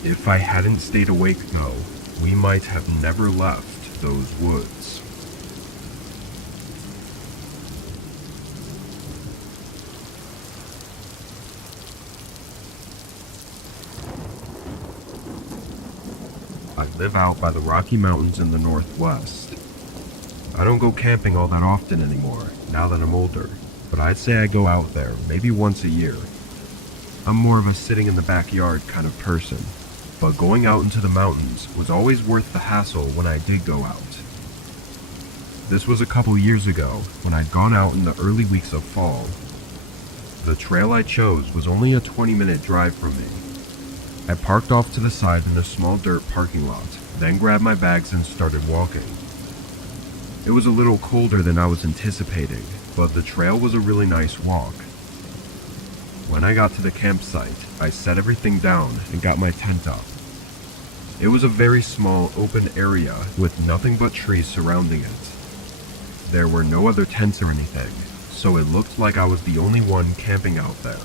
If I hadn't stayed awake though, we might have never left those woods. I live out by the Rocky Mountains in the Northwest. I don't go camping all that often anymore, now that I'm older, but I'd say I go out there maybe once a year. I'm more of a sitting in the backyard kind of person, but going out into the mountains was always worth the hassle when I did go out. This was a couple years ago when I'd gone out in the early weeks of fall. The trail I chose was only a 20-minute drive from me. I parked off to the side in a small dirt parking lot, then grabbed my bags and started walking. It was a little colder than I was anticipating, but the trail was a really nice walk. When I got to the campsite, I set everything down and got my tent up. It was a very small open area with nothing but trees surrounding it. There were no other tents or anything, so it looked like I was the only one camping out there.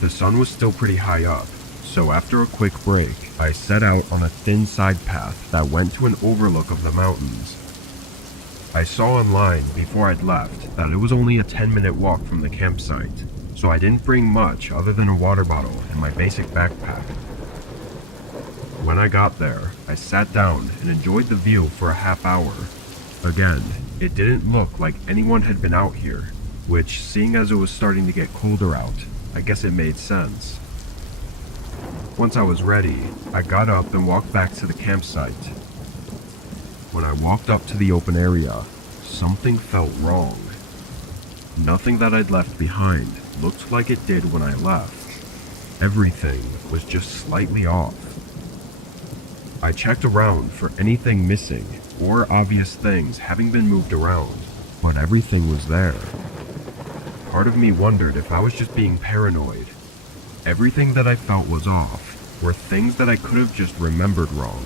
The sun was still pretty high up, so after a quick break, I set out on a thin side path that went to an overlook of the mountains. I saw online before I'd left that it was only a 10-minute walk from the campsite, so I didn't bring much other than a water bottle and my basic backpack. When I got there, I sat down and enjoyed the view for a half hour. Again, it didn't look like anyone had been out here, which, seeing as it was starting to get colder out, I guess it made sense. Once I was ready, I got up and walked back to the campsite. When I walked up to the open area, something felt wrong. Nothing that I'd left behind looked like it did when I left. Everything was just slightly off. I checked around for anything missing or obvious things having been moved around, but everything was there. Part of me wondered if I was just being paranoid. Everything that I felt was off were things that I could have just remembered wrong.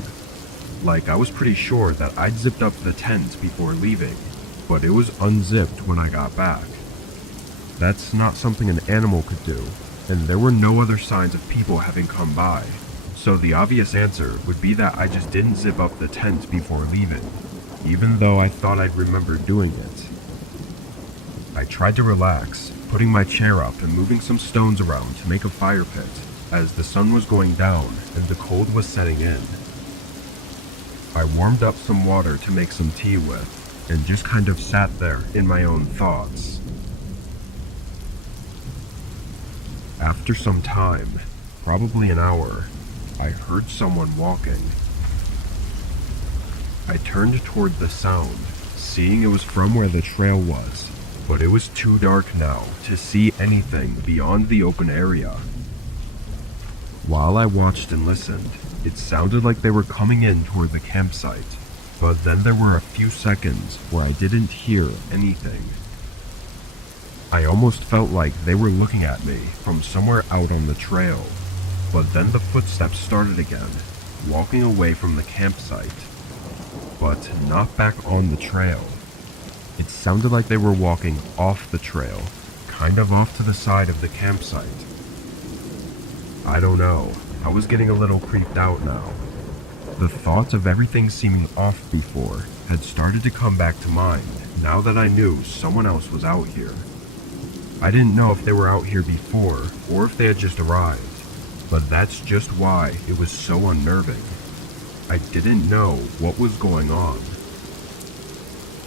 Like, I was pretty sure that I'd zipped up the tent before leaving, but it was unzipped when I got back. That's not something an animal could do, and there were no other signs of people having come by. So the obvious answer would be that I just didn't zip up the tent before leaving, even though I thought I'd remember doing it. I tried to relax, putting my chair up and moving some stones around to make a fire pit, as the sun was going down and the cold was setting in. I warmed up some water to make some tea with, and just kind of sat there in my own thoughts. After some time, probably an hour, I heard someone walking. I turned toward the sound, seeing it was from where the trail was, but it was too dark now to see anything beyond the open area. While I watched and listened, it sounded like they were coming in toward the campsite, but then there were a few seconds where I didn't hear anything. I almost felt like they were looking at me from somewhere out on the trail. But then the footsteps started again, walking away from the campsite, but not back on the trail. It sounded like they were walking off the trail, kind of off to the side of the campsite. I don't know, I was getting a little creeped out now. The thought of everything seeming off before had started to come back to mind now that I knew someone else was out here. I didn't know if they were out here before or if they had just arrived. But that's just why it was so unnerving. I didn't know what was going on.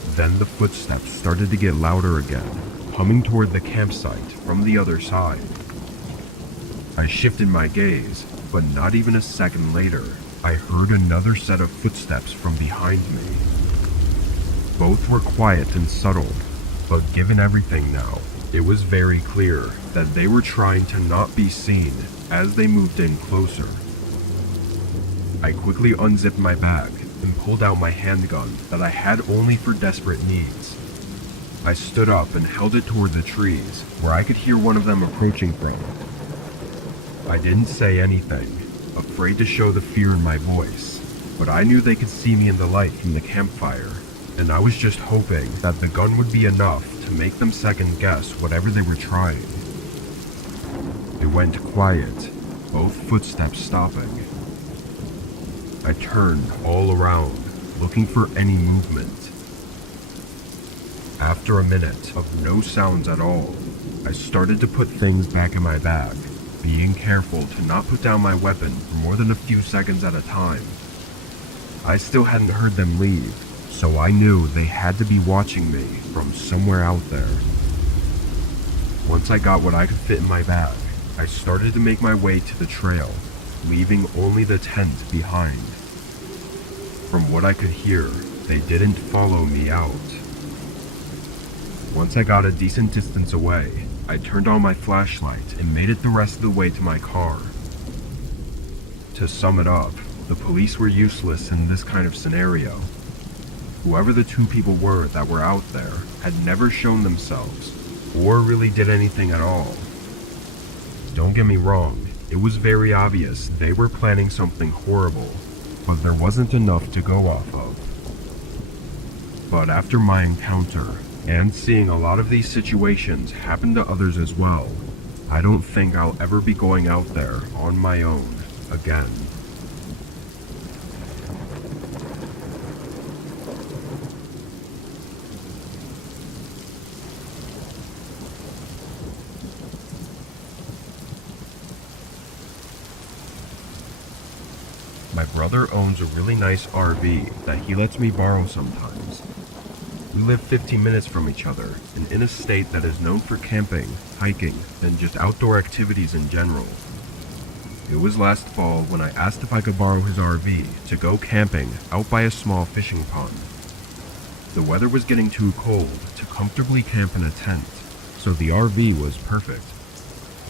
Then the footsteps started to get louder again, coming toward the campsite from the other side. I shifted my gaze, but not even a second later, I heard another set of footsteps from behind me. Both were quiet and subtle, but given everything now, it was very clear that they were trying to not be seen as they moved in closer. I quickly unzipped my bag and pulled out my handgun that I had only for desperate needs. I stood up and held it toward the trees where I could hear one of them approaching from. I didn't say anything, afraid to show the fear in my voice, but I knew they could see me in the light from the campfire, and I was just hoping that the gun would be enough to make them second guess whatever they were trying. It went quiet, both footsteps stopping. I turned all around, looking for any movement. After a minute of no sounds at all, I started to put things back in my bag, being careful to not put down my weapon for more than a few seconds at a time. I still hadn't heard them leave, so I knew they had to be watching me from somewhere out there. Once I got what I could fit in my bag, I started to make my way to the trail, leaving only the tent behind. From what I could hear, they didn't follow me out. Once I got a decent distance away, I turned on my flashlight and made it the rest of the way to my car. To sum it up, the police were useless in this kind of scenario. Whoever the two people were that were out there had never shown themselves, or really did anything at all. Don't get me wrong, it was very obvious they were planning something horrible, but there wasn't enough to go off of. But after my encounter, and seeing a lot of these situations happen to others as well, I don't think I'll ever be going out there on my own again. My brother owns a really nice RV that he lets me borrow sometimes. We live 15 minutes from each other and in a state that is known for camping, hiking, and just outdoor activities in general. It was last fall when I asked if I could borrow his RV to go camping out by a small fishing pond. The weather was getting too cold to comfortably camp in a tent, so the RV was perfect.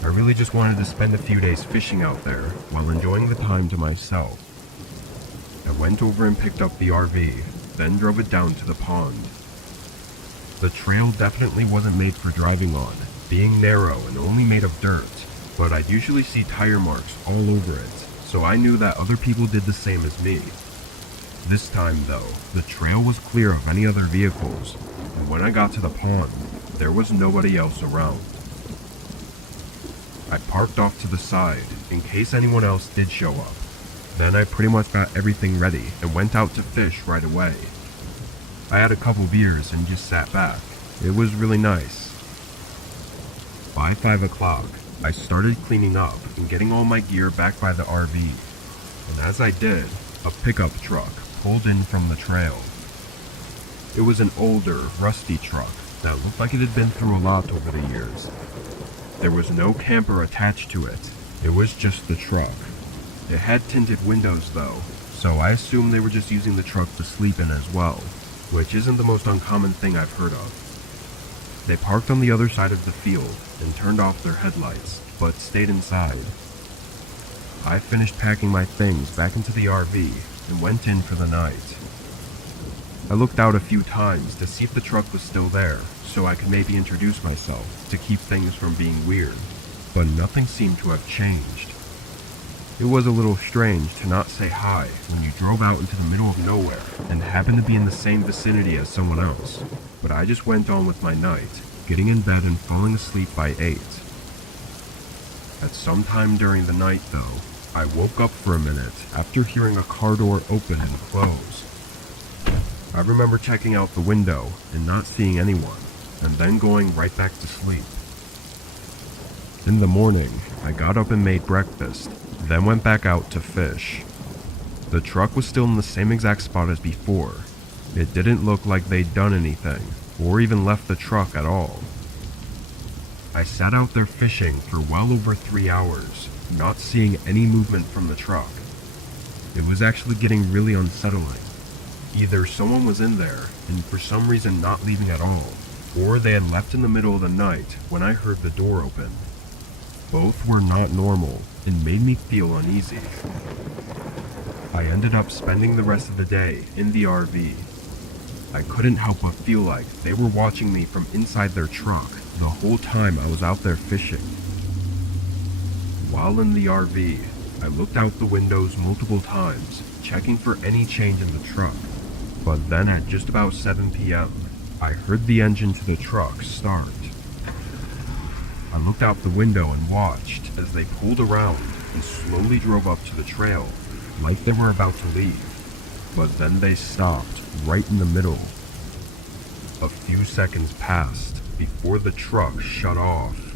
I really just wanted to spend a few days fishing out there while enjoying the time to myself. I went over and picked up the RV, then drove it down to the pond. The trail definitely wasn't made for driving on, being narrow and only made of dirt, but I'd usually see tire marks all over it, so I knew that other people did the same as me. This time though, the trail was clear of any other vehicles, and when I got to the pond, there was nobody else around. I parked off to the side in case anyone else did show up. Then I pretty much got everything ready and went out to fish right away. I had a couple beers and just sat back. It was really nice. By 5 o'clock, I started cleaning up and getting all my gear back by the RV. And as I did, a pickup truck pulled in from the trail. It was an older, rusty truck that looked like it had been through a lot over the years. There was no camper attached to it. It was just the truck. It had tinted windows though, so I assumed they were just using the truck to sleep in as well, which isn't the most uncommon thing I've heard of. They parked on the other side of the field and turned off their headlights, but stayed inside. I finished packing my things back into the RV and went in for the night. I looked out a few times to see if the truck was still there, so I could maybe introduce myself to keep things from being weird, but nothing seemed to have changed. It was a little strange to not say hi when you drove out into the middle of nowhere and happened to be in the same vicinity as someone else, but I just went on with my night, getting in bed and falling asleep by 8. At some time during the night though, I woke up for a minute after hearing a car door open and close. I remember checking out the window and not seeing anyone, and then going right back to sleep. In the morning, I got up and made breakfast, then went back out to fish. The truck was still in the same exact spot as before. It didn't look like they'd done anything, or even left the truck at all. I sat out there fishing for well over 3 hours, not seeing any movement from the truck. It was actually getting really unsettling. Either someone was in there, and for some reason not leaving at all, or they had left in the middle of the night when I heard the door open. Both were not normal and made me feel uneasy. I ended up spending the rest of the day in the RV. I couldn't help but feel like they were watching me from inside their truck the whole time I was out there fishing. While in the RV, I looked out the windows multiple times, checking for any change in the truck. But then at just about 7 p.m., I heard the engine to the truck start. I looked out the window and watched as they pulled around and slowly drove up to the trail, like they were about to leave. But then they stopped right in the middle. A few seconds passed before the truck shut off.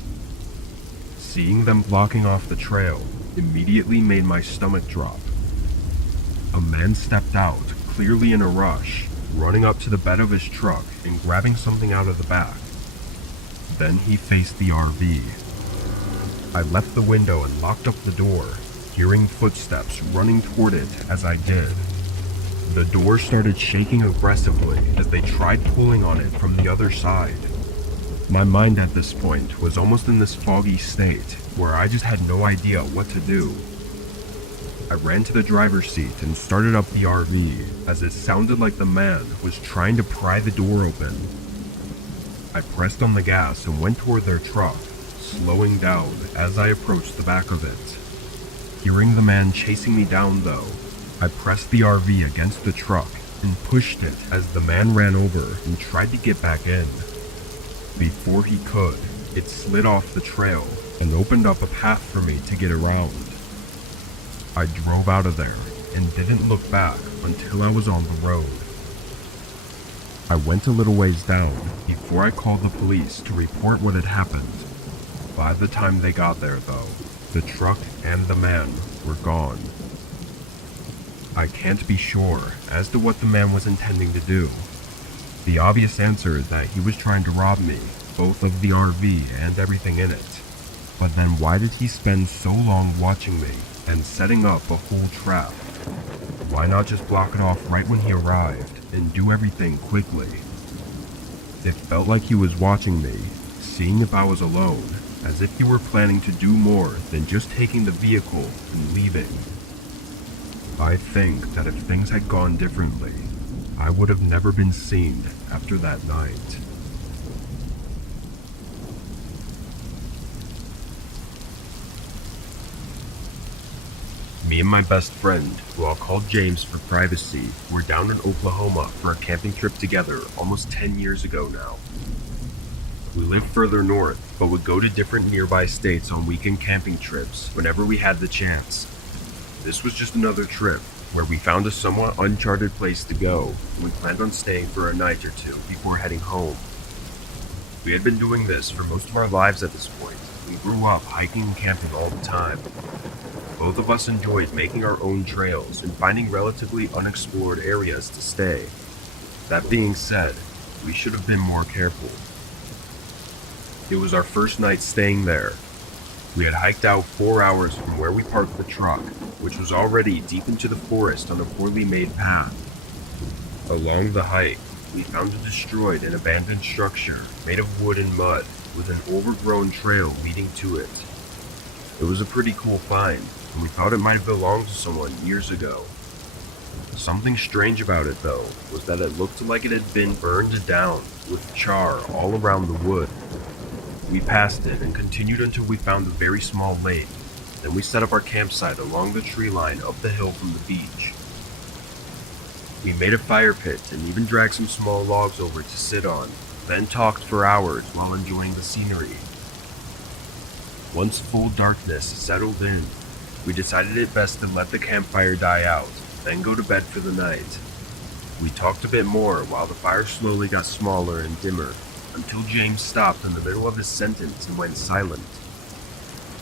Seeing them blocking off the trail immediately made my stomach drop. A man stepped out, clearly in a rush, running up to the bed of his truck and grabbing something out of the back. Then he faced the RV. I left the window and locked up the door, hearing footsteps running toward it as I did. The door started shaking aggressively as they tried pulling on it from the other side. My mind at this point was almost in this foggy state where I just had no idea what to do. I ran to the driver's seat and started up the RV as it sounded like the man was trying to pry the door open. I pressed on the gas and went toward their truck, slowing down as I approached the back of it. Hearing the man chasing me down though, I pressed the RV against the truck and pushed it as the man ran over and tried to get back in. Before he could, it slid off the trail and opened up a path for me to get around. I drove out of there and didn't look back until I was on the road. I went a little ways down before I called the police to report what had happened. By the time they got there though, the truck and the man were gone. I can't be sure as to what the man was intending to do. The obvious answer is that he was trying to rob me, both of the RV and everything in it. But then why did he spend so long watching me and setting up a whole trap? Why not just block it off right when he arrived and do everything quickly? It felt like he was watching me, seeing if I was alone, as if he were planning to do more than just taking the vehicle and leaving. I think that if things had gone differently, I would have never been seen after that night. Me and my best friend, who I'll call James for privacy, were down in Oklahoma for a camping trip together almost 10 years ago now. We lived further north, but would go to different nearby states on weekend camping trips whenever we had the chance. This was just another trip where we found a somewhat uncharted place to go, and we planned on staying for a night or two before heading home. We had been doing this for most of our lives at this point. We grew up hiking and camping all the time. Both of us enjoyed making our own trails and finding relatively unexplored areas to stay. That being said, we should have been more careful. It was our first night staying there. We had hiked out 4 hours from where we parked the truck, which was already deep into the forest on a poorly made path. Along the hike, we found a destroyed and abandoned structure made of wood and mud with an overgrown trail leading to it. It was a pretty cool find, and we thought it might have belonged to someone years ago. Something strange about it though was that it looked like it had been burned down with char all around the wood. We passed it and continued until we found a very small lake. Then we set up our campsite along the tree line up the hill from the beach. We made a fire pit and even dragged some small logs over to sit on, then talked for hours while enjoying the scenery. Once full darkness settled in, we decided it best to let the campfire die out, then go to bed for the night. We talked a bit more while the fire slowly got smaller and dimmer, until James stopped in the middle of his sentence and went silent.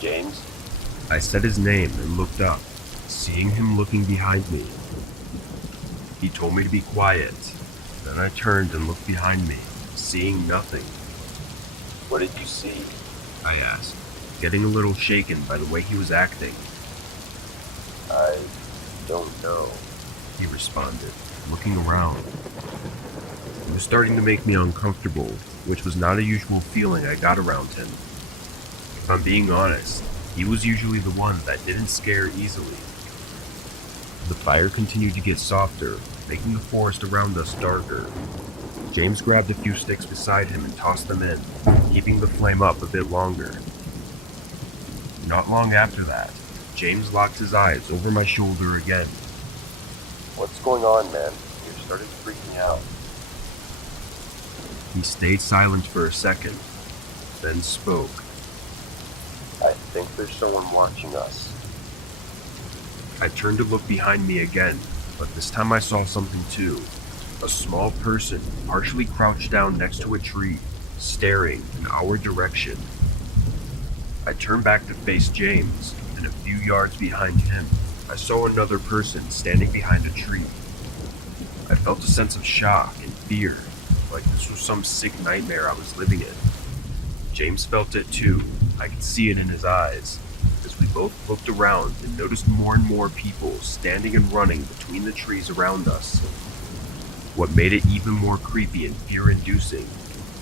"James?" I said his name and looked up, seeing him looking behind me. He told me to be quiet. Then I turned and looked behind me, seeing nothing. "What did you see?" I asked, getting a little shaken by the way he was acting. "I don't know," he responded, looking around. It was starting to make me uncomfortable, which was not a usual feeling I got around him. If I'm being honest, he was usually the one that didn't scare easily. The fire continued to get softer, making the forest around us darker. James grabbed a few sticks beside him and tossed them in, keeping the flame up a bit longer. Not long after that, James locked his eyes over my shoulder again. "What's going on, man? You started freaking out." He stayed silent for a second, then spoke. "I think there's someone watching us." I turned to look behind me again, but this time I saw something too. A small person partially crouched down next to a tree, staring in our direction. I turned back to face James, and a few yards behind him, I saw another person standing behind a tree. I felt a sense of shock and fear, like this was some sick nightmare I was living in. James felt it too. I could see it in his eyes, as we both looked around and noticed more and more people standing and running between the trees around us. What made it even more creepy and fear-inducing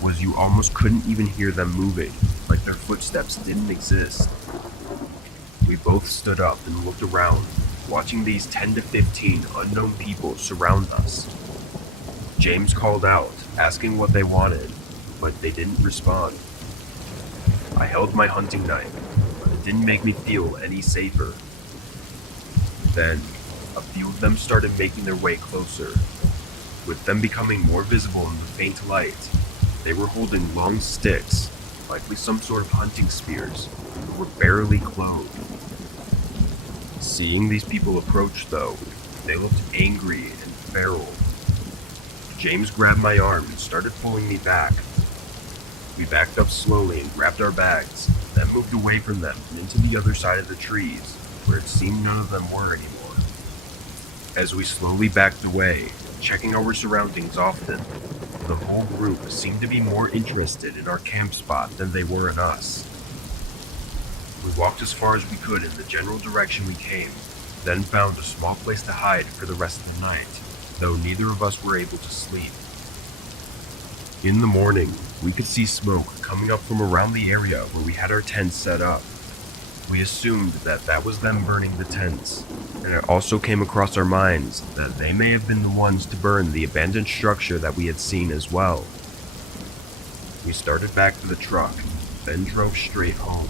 was you almost couldn't even hear them moving, like their footsteps didn't exist. We both stood up and looked around, watching these 10 to 15 unknown people surround us. James called out, asking what they wanted, but they didn't respond. I held my hunting knife, but it didn't make me feel any safer. Then, a few of them started making their way closer. With them becoming more visible in the faint light, they were holding long sticks, likely some sort of hunting spears, and were barely clothed. Seeing these people approach, though, they looked angry and feral. James grabbed my arm and started pulling me back. We backed up slowly and grabbed our bags, then moved away from them and into the other side of the trees, where it seemed none of them were anymore. As we slowly backed away, checking our surroundings often, the whole group seemed to be more interested in our camp spot than they were in us. We walked as far as we could in the general direction we came, then found a small place to hide for the rest of the night, though neither of us were able to sleep. In the morning, we could see smoke coming up from around the area where we had our tents set up. We assumed that was them burning the tents, and it also came across our minds that they may have been the ones to burn the abandoned structure that we had seen as well. We started back to the truck, then drove straight home.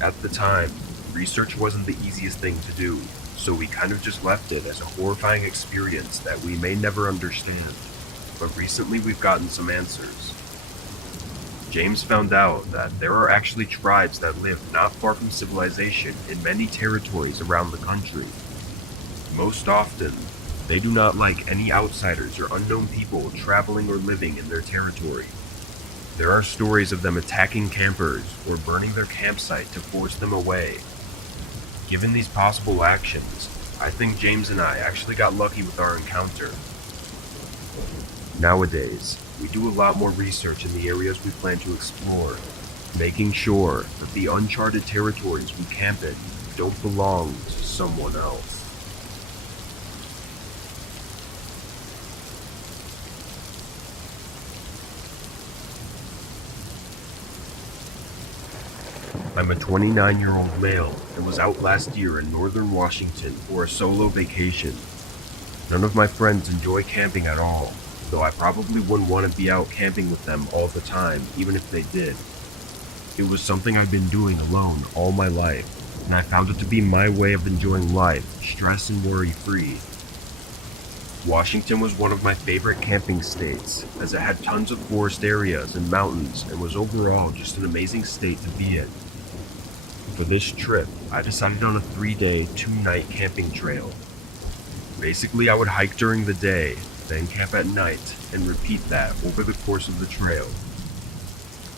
At the time, research wasn't the easiest thing to do, so we kind of just left it as a horrifying experience that we may never understand. But recently we've gotten some answers. James found out that there are actually tribes that live not far from civilization in many territories around the country. Most often, they do not like any outsiders or unknown people traveling or living in their territory. There are stories of them attacking campers or burning their campsite to force them away. Given these possible actions, I think James and I actually got lucky with our encounter. Nowadays, we do a lot more research in the areas we plan to explore, making sure that the uncharted territories we camp in don't belong to someone else. I'm a 29-year-old male and was out last year in northern Washington for a solo vacation. None of my friends enjoy camping at all, though I probably wouldn't want to be out camping with them all the time, even if they did. It was something I've been doing alone all my life, and I found it to be my way of enjoying life, stress and worry-free. Washington was one of my favorite camping states, as it had tons of forest areas and mountains and was overall just an amazing state to be in. For this trip, I decided on a 3-day, 2-night camping trail. Basically, I would hike during the day, then camp at night, and repeat that over the course of the trail.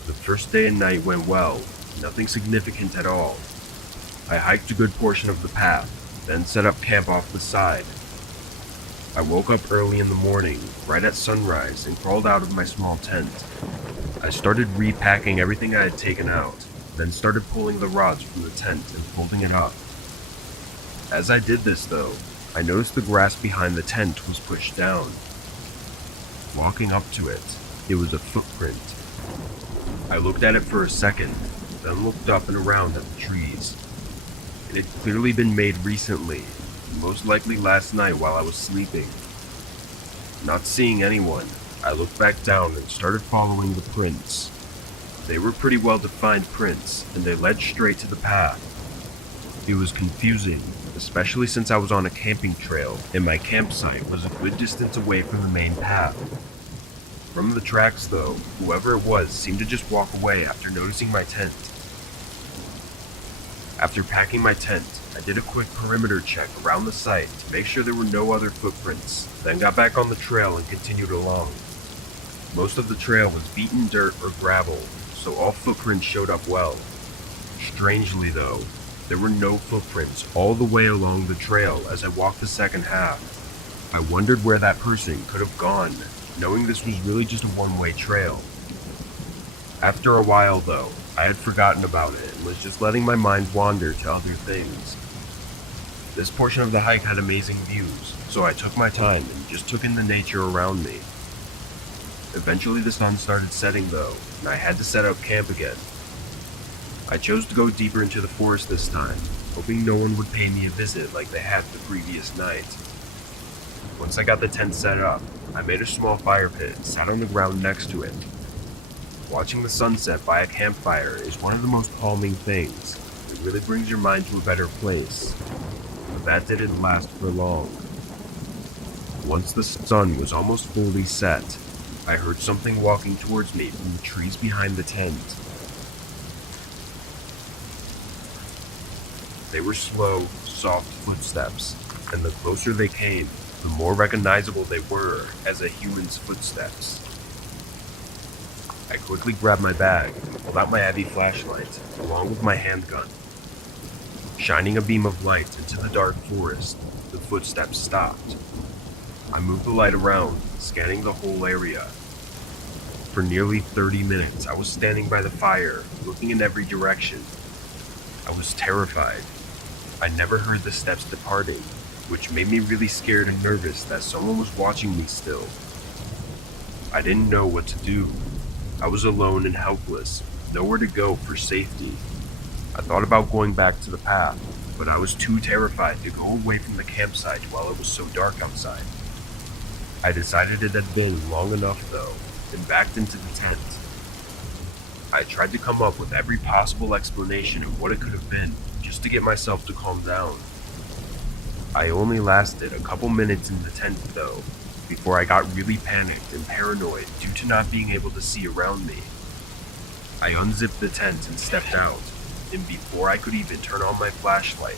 The first day and night went well, nothing significant at all. I hiked a good portion of the path, then set up camp off the side. I woke up early in the morning, right at sunrise, and crawled out of my small tent. I started repacking everything I had taken out, then started pulling the rods from the tent and folding it up. As I did this though, I noticed the grass behind the tent was pushed down. Walking up to it, it was a footprint. I looked at it for a second, then looked up and around at the trees. It had clearly been made recently, most likely last night while I was sleeping. Not seeing anyone, I looked back down and started following the prints. They were pretty well-defined prints, and they led straight to the path. It was confusing, especially since I was on a camping trail, and my campsite was a good distance away from the main path. From the tracks though, whoever it was seemed to just walk away after noticing my tent. After packing my tent, I did a quick perimeter check around the site to make sure there were no other footprints, then got back on the trail and continued along. Most of the trail was beaten dirt or gravel, so all footprints showed up well. Strangely though, there were no footprints all the way along the trail as I walked the second half. I wondered where that person could have gone, knowing this was really just a one-way trail. After a while, though, I had forgotten about it and was just letting my mind wander to other things. This portion of the hike had amazing views, so I took my time and just took in the nature around me. Eventually the sun started setting though, and I had to set up camp again. I chose to go deeper into the forest this time, hoping no one would pay me a visit like they had the previous night. Once I got the tent set up, I made a small fire pit and sat on the ground next to it. Watching the sunset by a campfire is one of the most calming things. It really brings your mind to a better place. But that didn't last for long. Once the sun was almost fully set, I heard something walking towards me from the trees behind the tent. They were slow, soft footsteps, and the closer they came, the more recognizable they were as a human's footsteps. I quickly grabbed my bag and pulled out my heavy flashlight, along with my handgun. Shining a beam of light into the dark forest, the footsteps stopped. I moved the light around, scanning the whole area. For nearly 30 minutes, I was standing by the fire, looking in every direction. I was terrified. I never heard the steps departing, which made me really scared and nervous that someone was watching me still. I didn't know what to do. I was alone and helpless, nowhere to go for safety. I thought about going back to the path, but I was too terrified to go away from the campsite while it was so dark outside. I decided it had been long enough though, and backed into the tent. I tried to come up with every possible explanation of what it could have been, just to get myself to calm down. I only lasted a couple minutes in the tent though, before I got really panicked and paranoid due to not being able to see around me. I unzipped the tent and stepped out, and before I could even turn on my flashlight,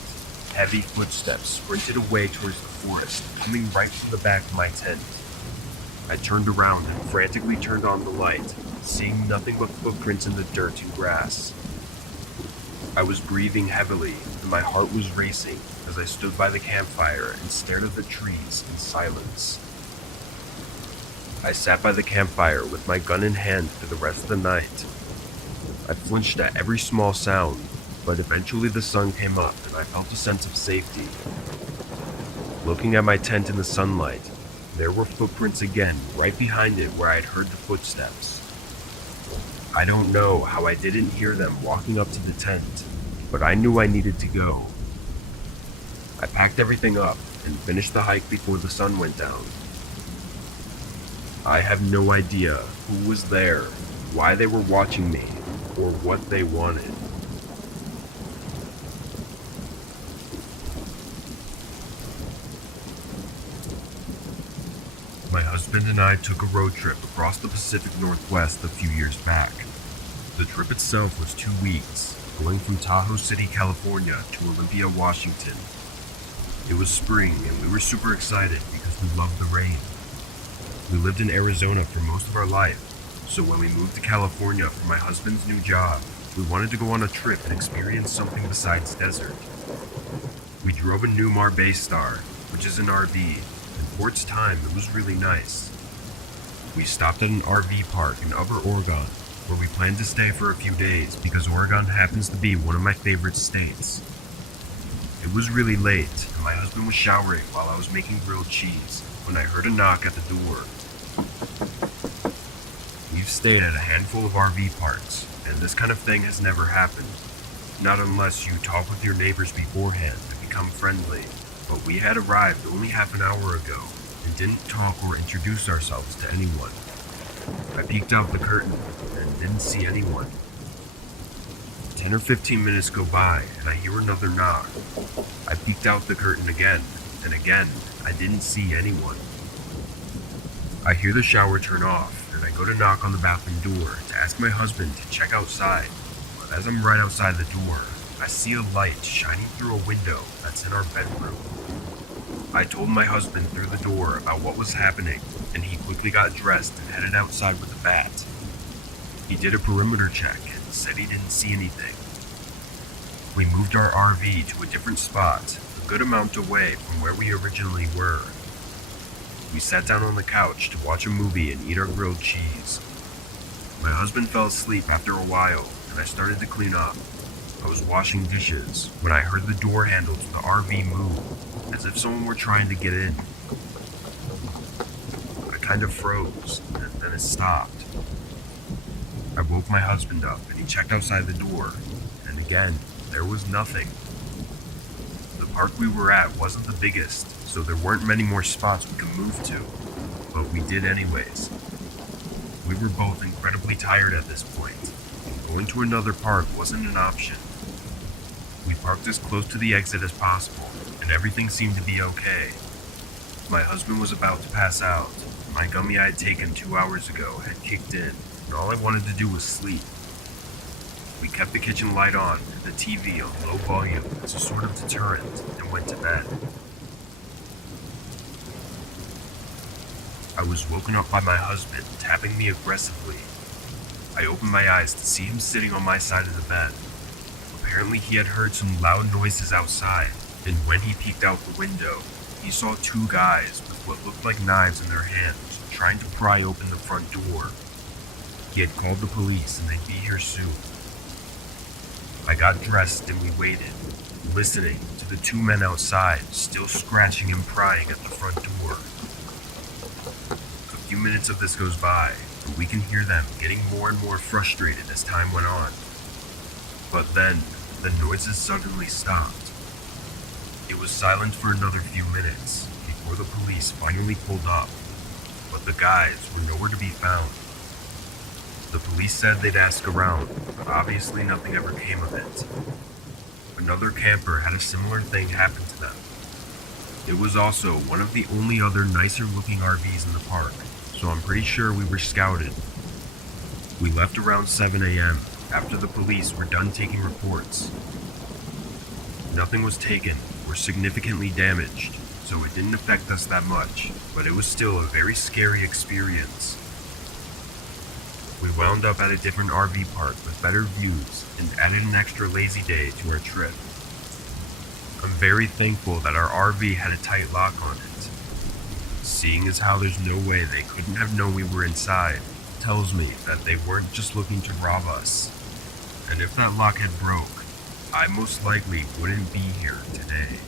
heavy footsteps sprinted away towards the forest, coming right from the back of my tent. I turned around and frantically turned on the light, seeing nothing but footprints in the dirt and grass. I was breathing heavily, and my heart was racing as I stood by the campfire and stared at the trees in silence. I sat by the campfire with my gun in hand for the rest of the night. I flinched at every small sound, but eventually the sun came up and I felt a sense of safety. Looking at my tent in the sunlight, there were footprints again right behind it where I'd heard the footsteps. I don't know how I didn't hear them walking up to the tent, but I knew I needed to go. I packed everything up and finished the hike before the sun went down. I have no idea who was there, why they were watching me, or what they wanted. My husband and I took a road trip across the Pacific Northwest a few years back. The trip itself was 2 weeks, going from Tahoe City, California to Olympia, Washington. It was spring and we were super excited because we loved the rain. We lived in Arizona for most of our life, so when we moved to California for my husband's new job, we wanted to go on a trip and experience something besides desert. We drove a Newmar Baystar, which is an RV, and for its time it was really nice. We stopped at an RV park in Upper Oregon, where we planned to stay for a few days because Oregon happens to be one of my favorite states. It was really late, and my husband was showering while I was making grilled cheese when I heard a knock at the door. We've stayed at a handful of RV parks, and this kind of thing has never happened. Not unless you talk with your neighbors beforehand and become friendly, but we had arrived only half an hour ago and didn't talk or introduce ourselves to anyone. I peeked out the curtain and didn't see anyone. 10 or 15 minutes go by and I hear another knock. I peeked out the curtain again, and again, I didn't see anyone. I hear the shower turn off, and I go to knock on the bathroom door to ask my husband to check outside. But as I'm right outside the door, I see a light shining through a window that's in our bedroom. I told my husband through the door about what was happening, and he quickly got dressed and headed outside with a bat. He did a perimeter check and said he didn't see anything. We moved our RV to a different spot, a good amount away from where we originally were. We sat down on the couch to watch a movie and eat our grilled cheese. My husband fell asleep after a while, and I started to clean up. I was washing dishes when I heard the door handle to the RV move, as if someone were trying to get in. I kind of froze, and then it stopped. I woke my husband up, and he checked outside the door, and again, there was nothing. The park we were at wasn't the biggest, so there weren't many more spots we could move to, but we did anyways. We were both incredibly tired at this point, and going to another park wasn't an option. We parked as close to the exit as possible, and everything seemed to be okay. My husband was about to pass out. My gummy I had taken 2 hours ago had kicked in, and all I wanted to do was sleep. We kept the kitchen light on and the TV on low volume as a sort of deterrent and went to bed. I was woken up by my husband tapping me aggressively. I opened my eyes to see him sitting on my side of the bed. Apparently he had heard some loud noises outside, and when he peeked out the window, he saw two guys with what looked like knives in their hands trying to pry open the front door. He had called the police and they'd be here soon. I got dressed and we waited, listening to the two men outside still scratching and prying at the front door. A few minutes of this goes by, and we can hear them getting more and more frustrated as time went on. But then, the noises suddenly stopped. It was silent for another few minutes before the police finally pulled up, but the guys were nowhere to be found. The police said they'd ask around, but obviously nothing ever came of it. Another camper had a similar thing happen to them. It was also one of the only other nicer looking RVs in the park, so I'm pretty sure we were scouted. We left around 7 a.m. after the police were done taking reports. Nothing was taken or significantly damaged, so it didn't affect us that much, but it was still a very scary experience. We wound up at a different RV park with better views and added an extra lazy day to our trip. I'm very thankful that our RV had a tight lock on it. Seeing as how there's no way they couldn't have known we were inside, tells me that they weren't just looking to rob us. And if that lock had broke, I most likely wouldn't be here today.